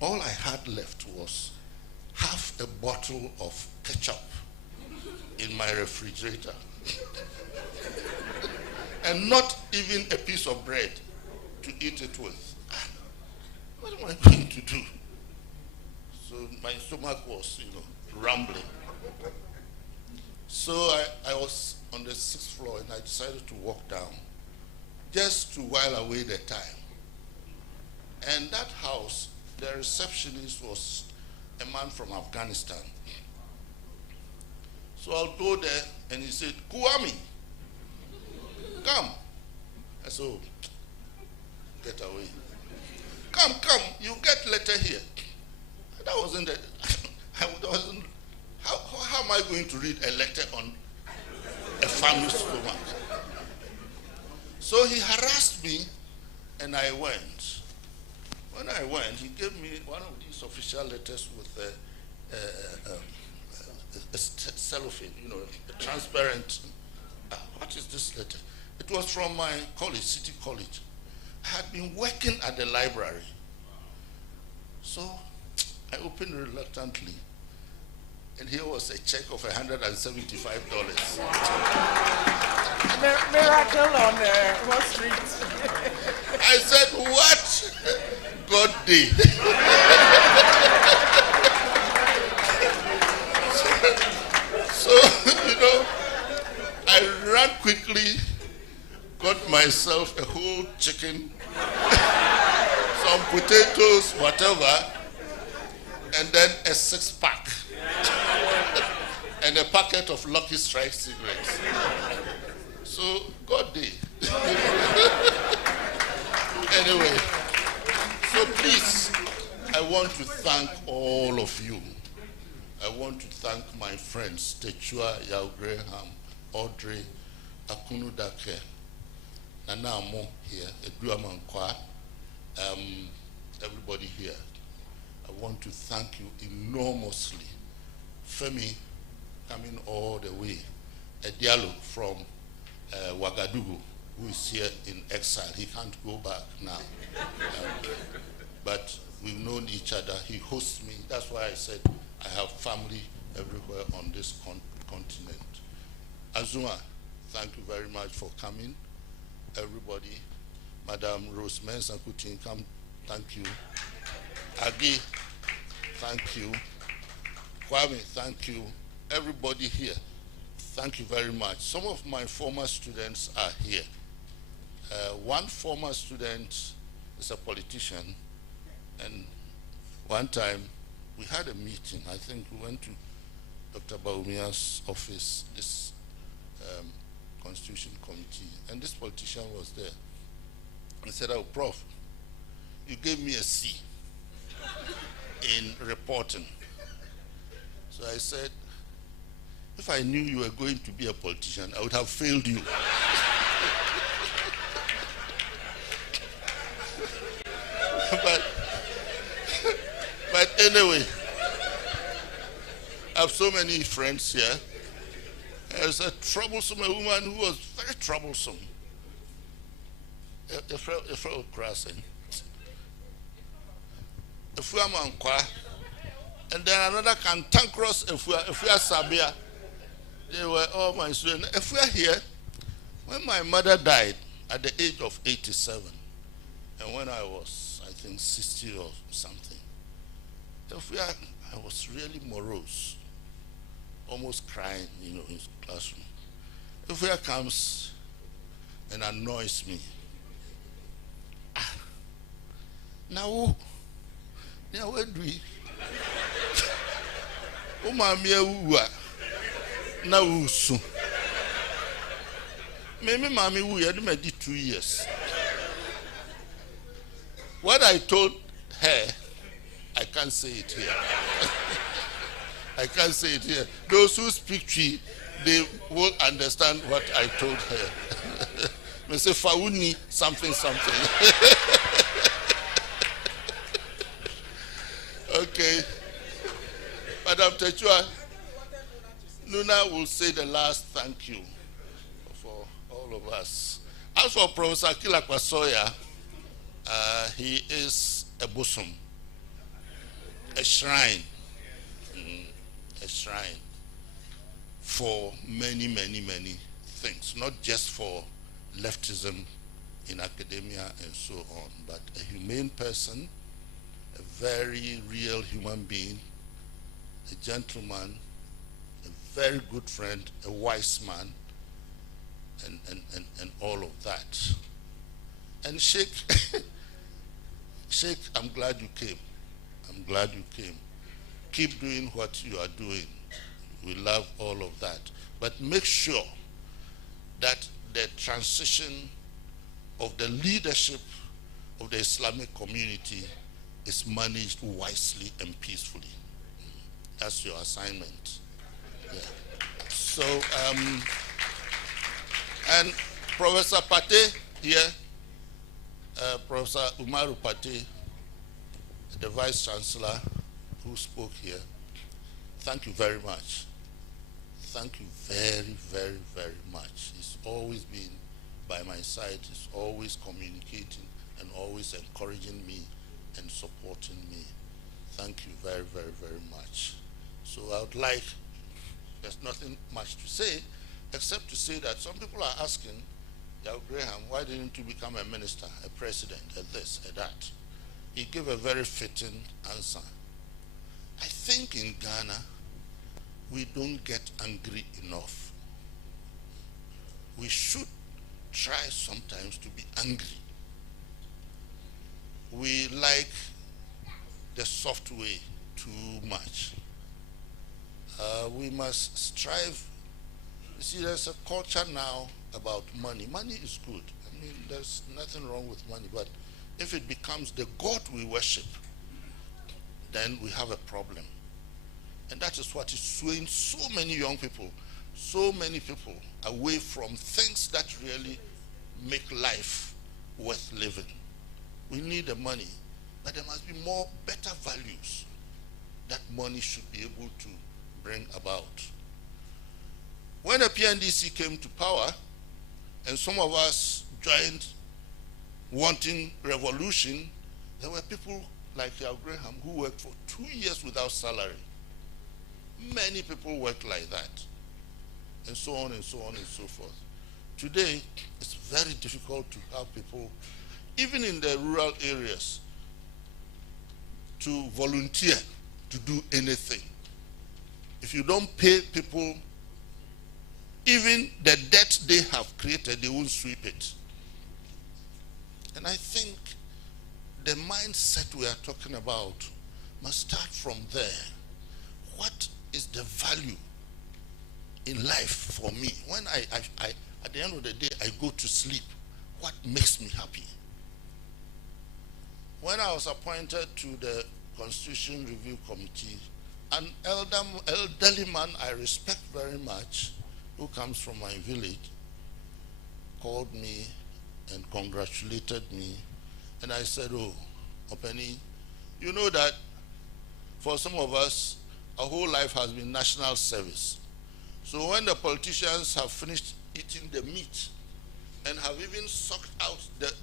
All I had left was half a bottle of ketchup in my refrigerator. And not even a piece of bread to eat it with. What am I going to do? So my stomach was, rumbling. So I was on the 6th floor and I decided to walk down just to while away the time. And that house, the receptionist was a man from Afghanistan. So I'll go there and he said, Kwame, come. I said, oh, get away. Come, you get letter here. That wasn't it. How am I going to read a letter on a family stomach? So he harassed me and I went. When I went, he gave me one of these official letters with a cellophane, a transparent. What is this letter? It was from my college, City College. I had been working at the library. So I opened reluctantly, and here was a check of $175. Miracle on Wall Street. I said, what? God did. So, I ran quickly, got myself a whole chicken, some potatoes, whatever, and then a 6-pack, and a packet of Lucky Strike cigarettes. So, God did. Anyway, so please, I want to thank all of you. I want to thank my friends, Techua, Yao Graham, Audrey, Akunu Dake, Nana Amo here, Eduama Nkwa, everybody here. I want to thank you enormously. Femi, coming all the way, a dialogue from Ouagadougou, who is here in exile. He can't go back now. But we've known each other. He hosts me. That's why I said I have family everywhere on this continent. Azuma, thank you very much for coming. Everybody, Madam Rose Mensah-Kutin, come, thank you. Agi, thank you. Kwame, thank you. Everybody here, thank you very much. Some of my former students are here. One former student is a politician, and one time we had a meeting. I think we went to Dr. Baumia's office, this Constitution Committee, and this politician was there. I said, oh, Prof, you gave me a C in reporting. So I said, if I knew you were going to be a politician, I would have failed you. But anyway, I have so many friends here. There's a woman who was very troublesome. A fellow crossing. And then another cantankerous Efua Sabia. They were all my students. Efua here, when my mother died at the age of 87, and when I was, I think, 60 or something, Efua, I was really morose, almost crying, in his classroom. Efua comes and annoys me. Now, where do we? Oh, mommy, now soon. Maybe mommy, we had made 2 years. What I told her, I can't say it here. I can't say it here. Those who speak Twi, they will understand what I told her. I say, Fauni, something. Okay. Madam Techua, Nuna will say the last thank you for all of us. As for Professor Kilakwasoya, He is a bosom, a shrine, a shrine for many, many, many things, not just for leftism in academia and so on, but a humane person, a very real human being, a gentleman, a very good friend, a wise man, and all of that. And Sheikh, Sheikh, I'm glad you came. I'm glad you came. Keep doing what you are doing. We love all of that. But make sure that the transition of the leadership of the Islamic community is managed wisely and peacefully. That's your assignment. Yeah. So, and Professor Pate here, Professor Umaru Pate, the Vice Chancellor who spoke here, thank you very much. Thank you very, very, very much. He's always been by my side. He's always communicating and always encouraging me and supporting me. Thank you very, very, very much. So I would like, there's nothing much to say, except to say that some people are asking, Yao Graham, why didn't you become a minister, a president, a this, a that? He gave a very fitting answer. I think in Ghana, we don't get angry enough. We should try sometimes to be angry. We like the soft way too much. We must strive. You see, there's a culture now about money. Money is good. I mean, there's nothing wrong with money, but if it becomes the God we worship, then we have a problem. And that is what is swaying so many young people, so many people away from things that really make life worth living. We need the money, but there must be more better values that money should be able to bring about. When the PNDC came to power, and some of us joined wanting revolution, there were people like Yao Graham who worked for 2 years without salary. Many people work like that, and so on and so on and so forth. Today, it's very difficult to have people, even in the rural areas, to volunteer to do anything. If you don't pay people, even the debt they have created, they won't sweep it. And I think the mindset we are talking about must start from there. What is the value in life for me? When I at the end of the day, I go to sleep, what makes me happy? When I was appointed to the Constitution Review Committee, an elderly man I respect very much, who comes from my village, called me and congratulated me. And I said, oh, Openi, you know that for some of us, our whole life has been national service. So when the politicians have finished eating the meat and have even sucked out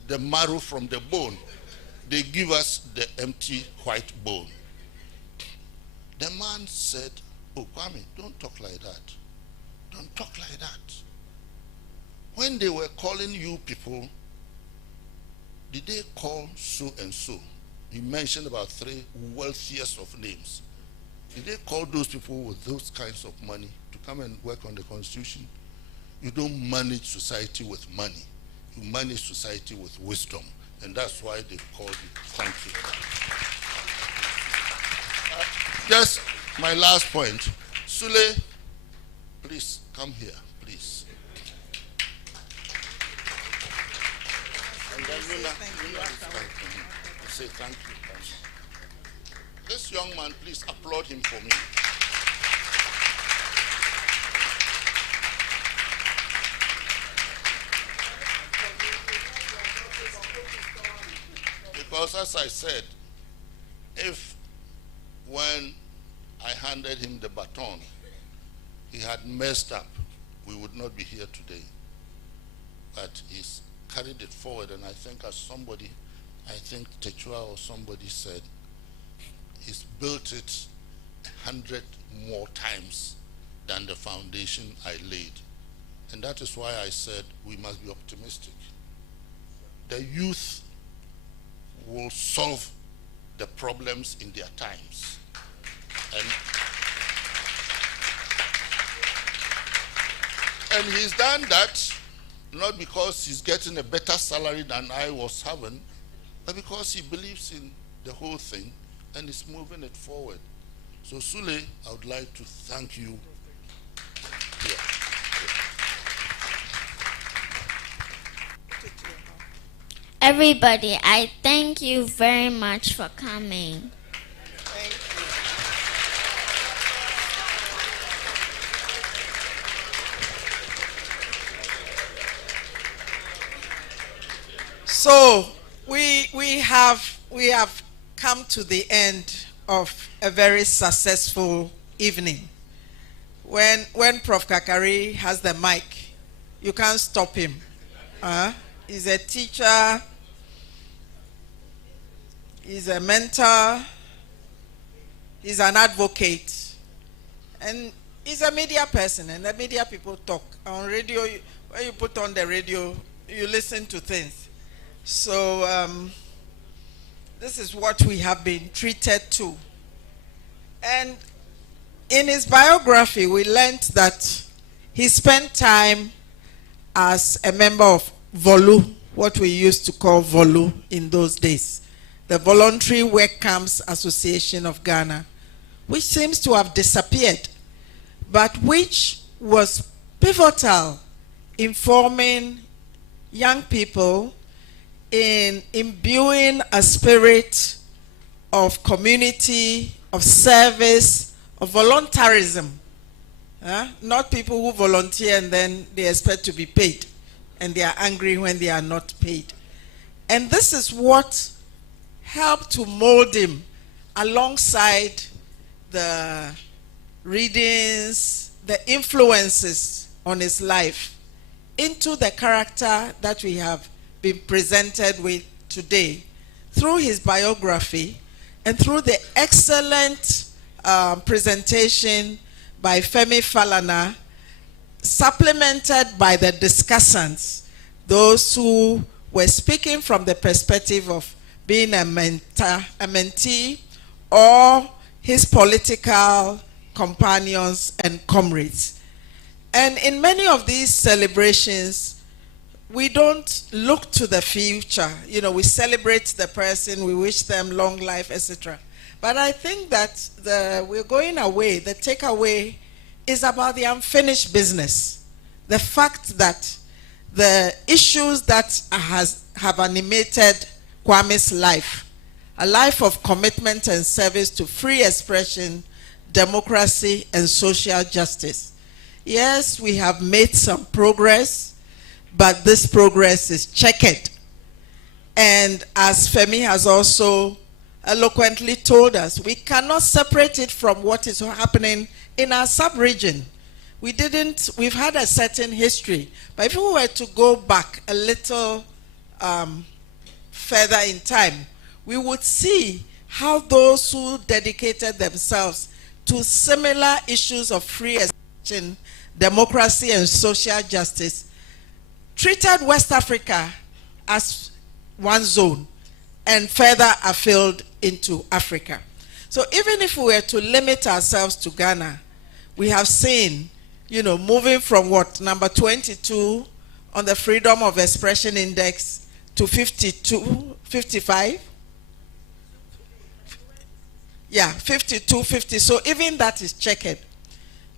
the marrow from the bone, they give us the empty white bone. The man said, oh, Kwame, don't talk like that. Don't talk like that. When they were calling you people, did they call so and so? You mentioned about 3 wealthiest of names. Did they call those people with those kinds of money to come and work on the Constitution? You don't manage society with money. You manage society with wisdom. And that's why they called you. Thank you. Just my last point. Sule, please come here, please. And then Luna, say thank you. This young man, please applaud him for me. Because as I said, if when I handed him the baton, he had messed up, we would not be here today. But he's carried it forward, and I think as somebody I think Techua or somebody said, he's built it 100 more times than the foundation I laid. And that is why I said we must be optimistic. The youth will solve the problems in their times. And he's done that not because he's getting a better salary than I was having, but because he believes in the whole thing and is moving it forward. So Sule, I would like to thank you. Everybody, I thank you very much for coming. Thank you. So we have come to the end of a very successful evening. When Prof. Kakari has the mic, you can't stop him. He's a teacher, he's a mentor, he's an advocate, and he's a media person, and the media people talk. On radio, when you put on the radio, you listen to things. So this is what we have been treated to. And in his biography, we learned that he spent time as a member of VOLU, what we used to call VOLU in those days, the Voluntary Work Camps Association of Ghana, which seems to have disappeared, but which was pivotal in forming young people, in imbuing a spirit of community, of service, of voluntarism. Not people who volunteer and then they expect to be paid, and they are angry when they are not paid. And this is what helped to mold him, alongside the readings, the influences on his life, into the character that we have been presented with today, through his biography and through the excellent presentation by Femi Falana, supplemented by the discussants, those who were speaking from the perspective of being a mentor, a mentee, or his political companions and comrades. And in many of these celebrations, we don't look to the future. You know, we celebrate the person, we wish them long life, etc. But I think that we're going away, the takeaway is about the unfinished business. The fact that the issues that have animated Kwame's life, a life of commitment and service to free expression, democracy, and social justice. Yes, we have made some progress, but this progress is checkered. And as Femi has also eloquently told us, we cannot separate it from what is happening in our sub-region. We've had a certain history, but if we were to go back a little further in time, we would see how those who dedicated themselves to similar issues of free expression, democracy, and social justice treated West Africa as one zone and further afield into Africa. So even if we were to limit ourselves to Ghana, we have seen, you know, moving from what, number 22 on the Freedom of Expression Index to 52, 55? Yeah, 52, 50. So even that is checkered.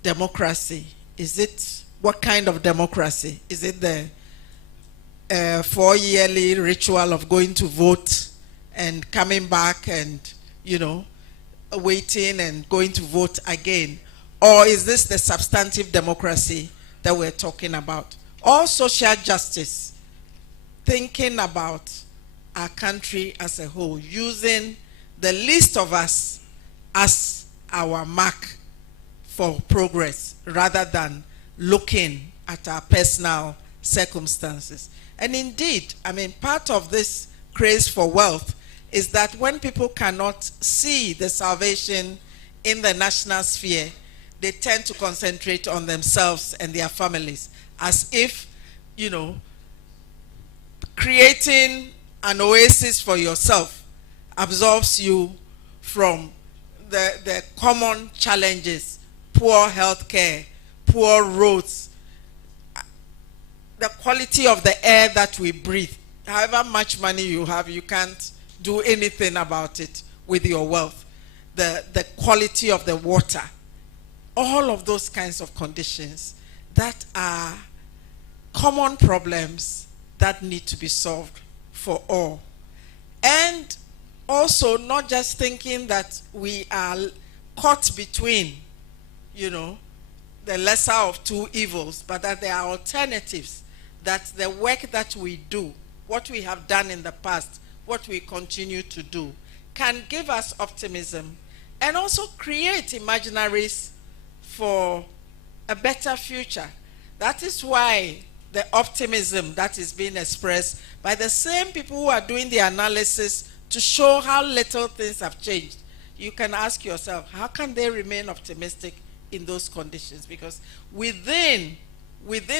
Democracy, is it, what kind of democracy? Is it the 4-yearly ritual of going to vote and coming back and, you know, waiting and going to vote again? Or is this the substantive democracy that we're talking about? Or social justice, thinking about our country as a whole, using the least of us as our mark for progress, rather than looking at our personal circumstances. And indeed, I mean, part of this craze for wealth is that when people cannot see the salvation in the national sphere, they tend to concentrate on themselves and their families, as if, you know, creating an oasis for yourself absolves you from the common challenges: poor health care, poor roads, the quality of the air that we breathe. However much money you have, you can't do anything about it with your wealth. The quality of the water, all of those kinds of conditions that are common problems that need to be solved for all. And also not just thinking that we are caught between, you know, the lesser of two evils, but that there are alternatives, that the work that we do, what we have done in the past, what we continue to do, can give us optimism and also create imaginaries for a better future. That is why the optimism that is being expressed by the same people who are doing the analysis to show how little things have changed, you can ask yourself, how can they remain optimistic in those conditions? Because within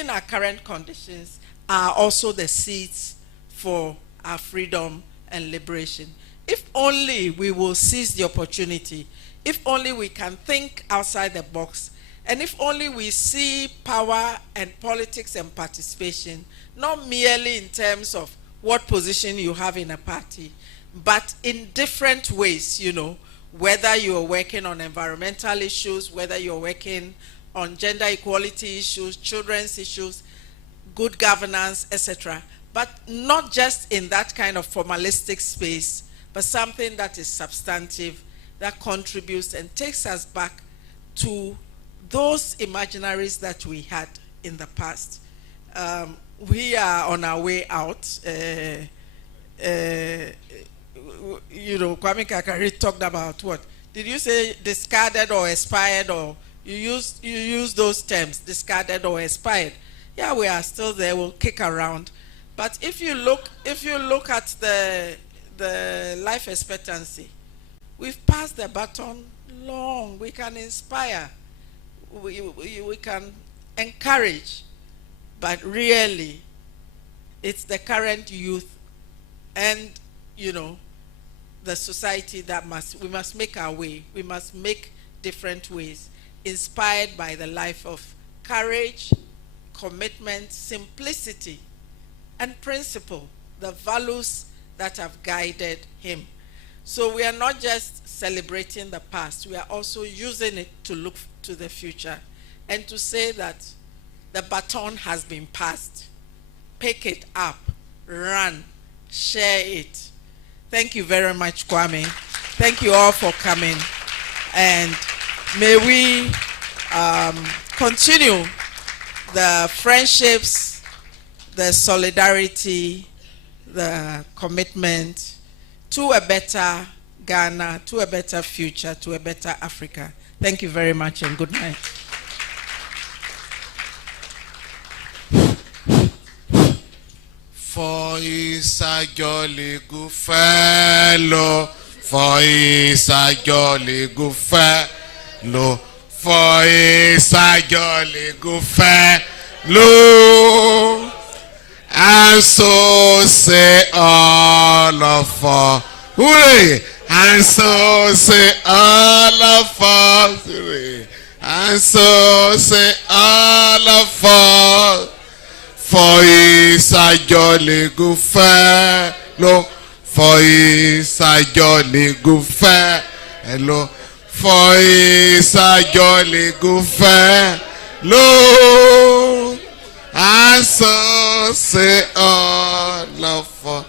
our current conditions are also the seeds for our freedom and liberation. If only we will seize the opportunity, if only we can think outside the box, and if only we see power and politics and participation, not merely in terms of what position you have in a party, but in different ways, you know, whether you're working on environmental issues, whether you're working on gender equality issues, children's issues, good governance, etc. But not just in that kind of formalistic space, but something that is substantive, that contributes and takes us back to those imaginaries that we had in the past. We are on our way out. You know, Kwame Kakari talked about what? Did you say discarded or expired, or you use those terms, discarded or expired? Yeah, we are still there, we'll kick around. But if you look at the life expectancy, we've passed the baton long. We can inspire, we can encourage, but really it's the current youth and, you know, the society that we must make our way. We must make different ways, inspired by the life of courage, commitment, simplicity, and principle, the values that have guided him. So we are not just celebrating the past, we are also using it to look to the future and to say that the baton has been passed. Pick it up, run, share it. Thank you very much, Kwame. Thank you all for coming. And may we continue the friendships, the solidarity, the commitment to a better Ghana, to a better future, to a better Africa. Thank you very much and good night. For he's a jolly good fellow, for he's a jolly good fellow, for he's a jolly good fellow, and so say all of us, hooray! And so say all of us, hooray! And so say all of us. For he's a jolly good fellow, for he's a jolly good fellow, for he's a jolly good fellow, and so say all of us.